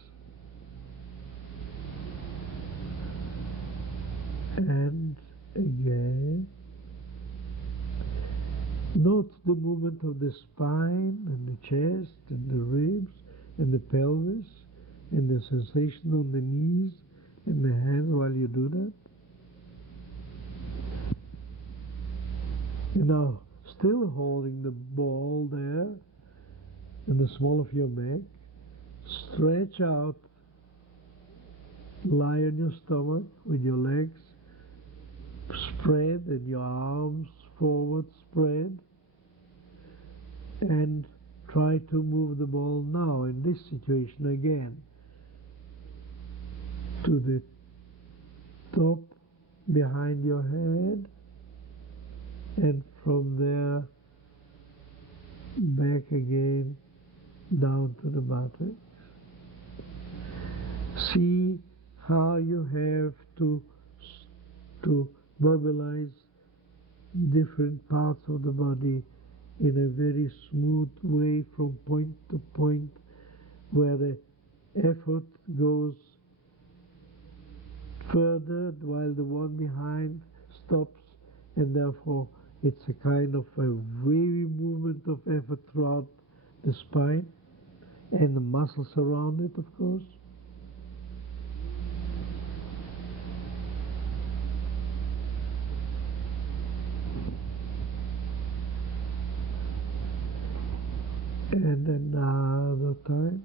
and again. Note the movement of the spine and the chest and the ribs and the pelvis and the sensation on the knees and the hands while you do that. And now, still holding the ball there in the small of your back, stretch out, lie on your stomach with your legs spread and your arms forward spread, and try to move the ball now in this situation again to the top behind your head, and from there back again down to the buttocks. See how you have to mobilize different parts of the body in a very smooth way from point to point, where the effort goes further while the one behind stops, and therefore it's a kind of a wavy movement of effort throughout the spine and the muscles around it, of course. And another time.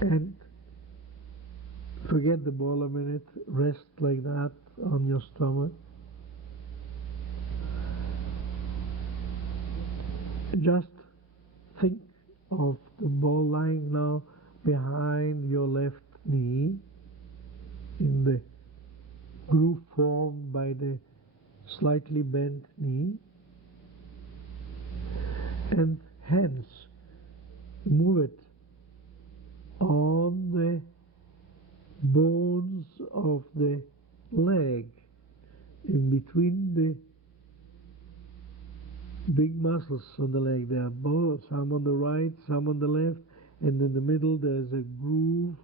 And forget the ball a minute, rest like that on your stomach. Just think of the ball lying now behind your left knee in the groove formed by the slightly bent knee, and hence move it on the bones of the leg, in between the big muscles on the leg. There are both, some on the right, some on the left, and in the middle there's a groove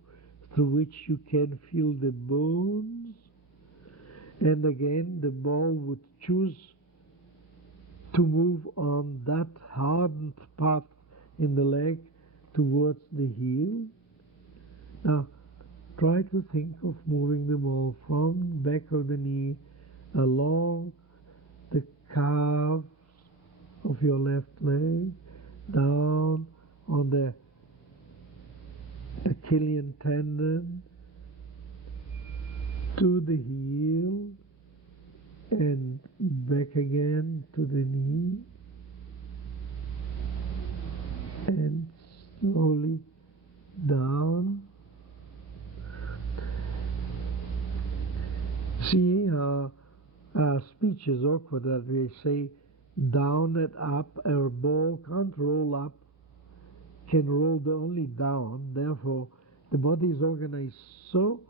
through which you can feel the bones. And again the ball would choose to move on that hardened part in the leg towards the heel. Now try to think of moving the ball from the back of the knee along the calves of your left leg, down on the Achilles tendon, to the heel, and back again to the knee, and slowly down. See how our speech is awkward, that we say down and up. Our ball can't roll up, can roll only down. Therefore the body is organized so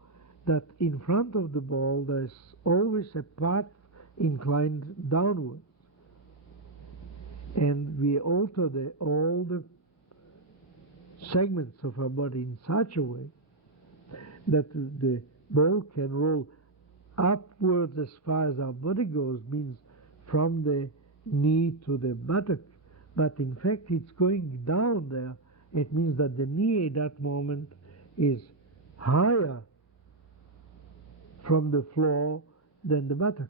that in front of the ball there's always a path inclined downwards, and we alter all the segments of our body in such a way that the ball can roll upwards as far as our body goes, means from the knee to the buttock, but in fact it's going down there. It means that the knee at that moment is higher from the floor than the buttock.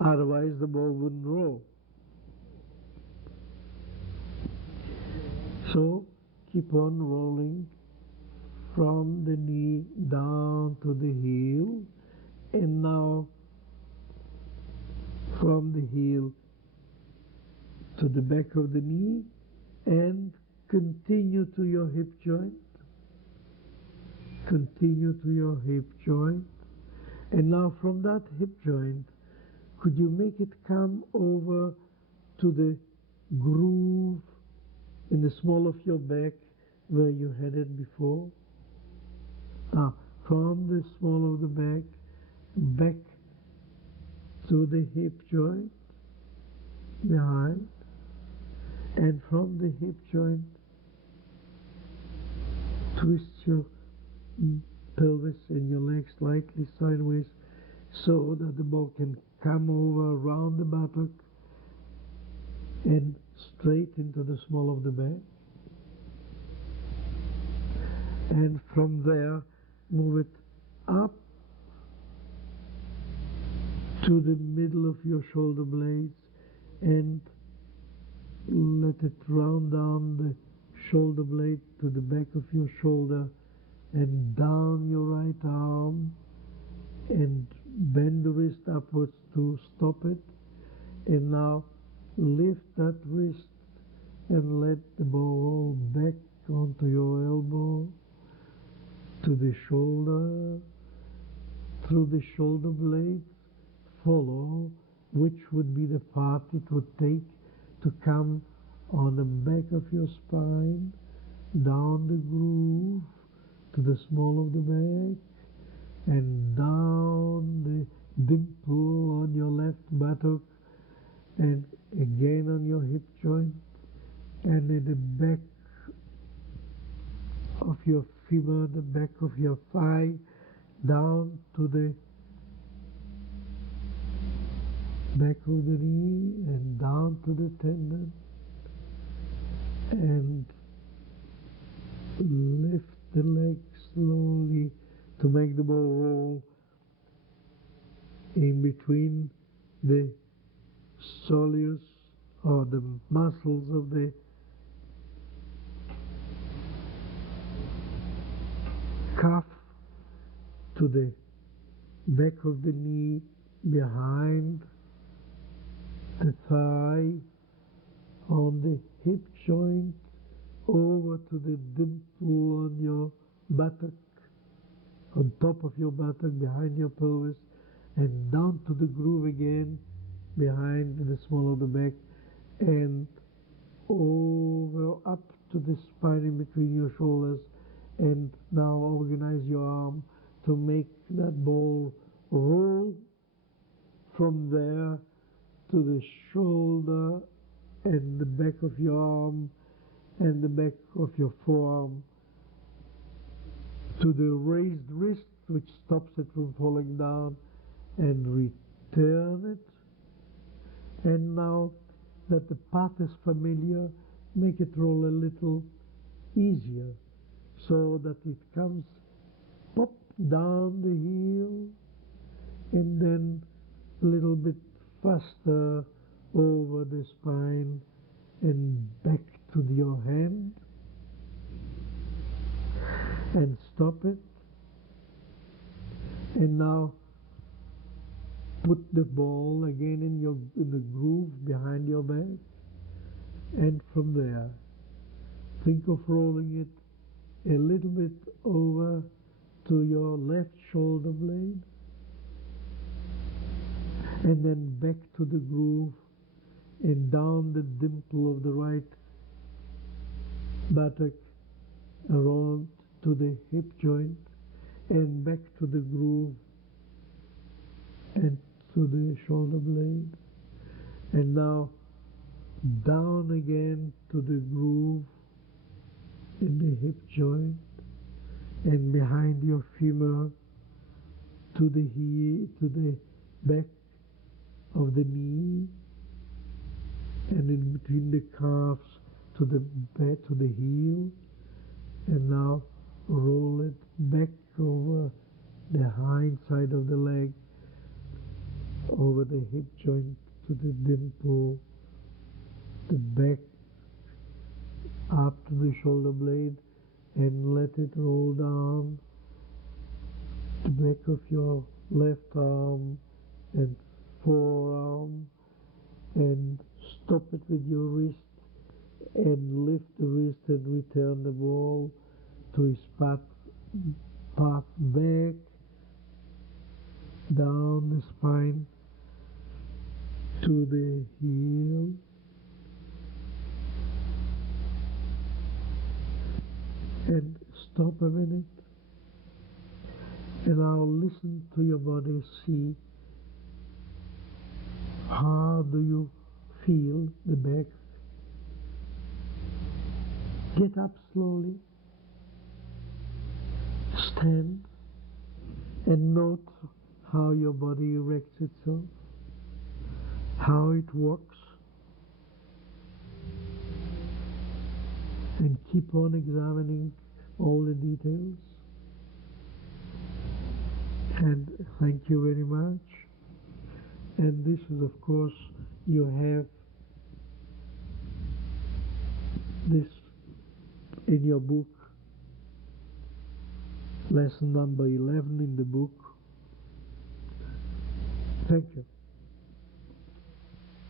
Otherwise the ball wouldn't roll. So keep on rolling from the knee down to the heel, and now from the heel to the back of the knee, and continue to your hip joint. Continue to your hip joint. And now from that hip joint, could you make it come over to the groove in the small of your back where you had it before? Now, from the small of the back to the hip joint behind, and from the hip joint twist your pelvis and your legs slightly sideways so that the ball can come over around the buttock and straight into the small of the back. And from there, move it up to the middle of your shoulder blades and let it round down the shoulder blade to the back of your shoulder and down your right arm, and bend the wrist upwards to stop it. And now lift that wrist and let the ball roll back onto your elbow, to the shoulder, through the shoulder blades. Follow which would be the path it would take to come on the back of your spine, down the groove to the small of the back, and down the dimple on your left buttock, and again on your hip joint, and in the back of your femur, the back of your thigh, down to the back of the knee and down to the tendon, and lift the leg slowly to make the ball roll in between the soleus, or the muscles of the calf, to the back of the knee, behind the thigh, on the hip joint, over to the dimple on your buttock, on top of your buttock, behind your pelvis, and down to the groove again, behind the small of the back, and over up to the spine in between your shoulders. And now organize your arm to make that ball roll from there to the shoulder and the back of your arm and the back of your forearm, to the raised wrist which stops it from falling down, and return it. And now that the path is familiar, make it roll a little easier so that it comes pop down the heel and then a little bit faster over the spine and back to your hand, and stop it. And now put the ball again in the groove behind your back, and from there think of rolling it a little bit over to your left shoulder blade, and then back to the groove and down the dimple of the right buttock, around to the hip joint, and back to the groove and to the shoulder blade, and now down again to the groove in the hip joint and behind your femur, to the back of the knee, and in between the calves to the back, to the heel, and now roll it back over the hind side of the leg, over the hip joint to the dimple, the back up to the shoulder blade, and let it roll down the back of your left arm and forearm, and stop it with your wrist and lift the wrist and return the ball to its path back, down the spine to the heel, and stop a minute, and now listen to your body. See how do you feel the back. Get up slowly, stand, and note how your body erects itself, how it works, and keep on examining all the details. And thank you very much. And this is, of course, you have this in your book, lesson number 11 in the book. Thank you.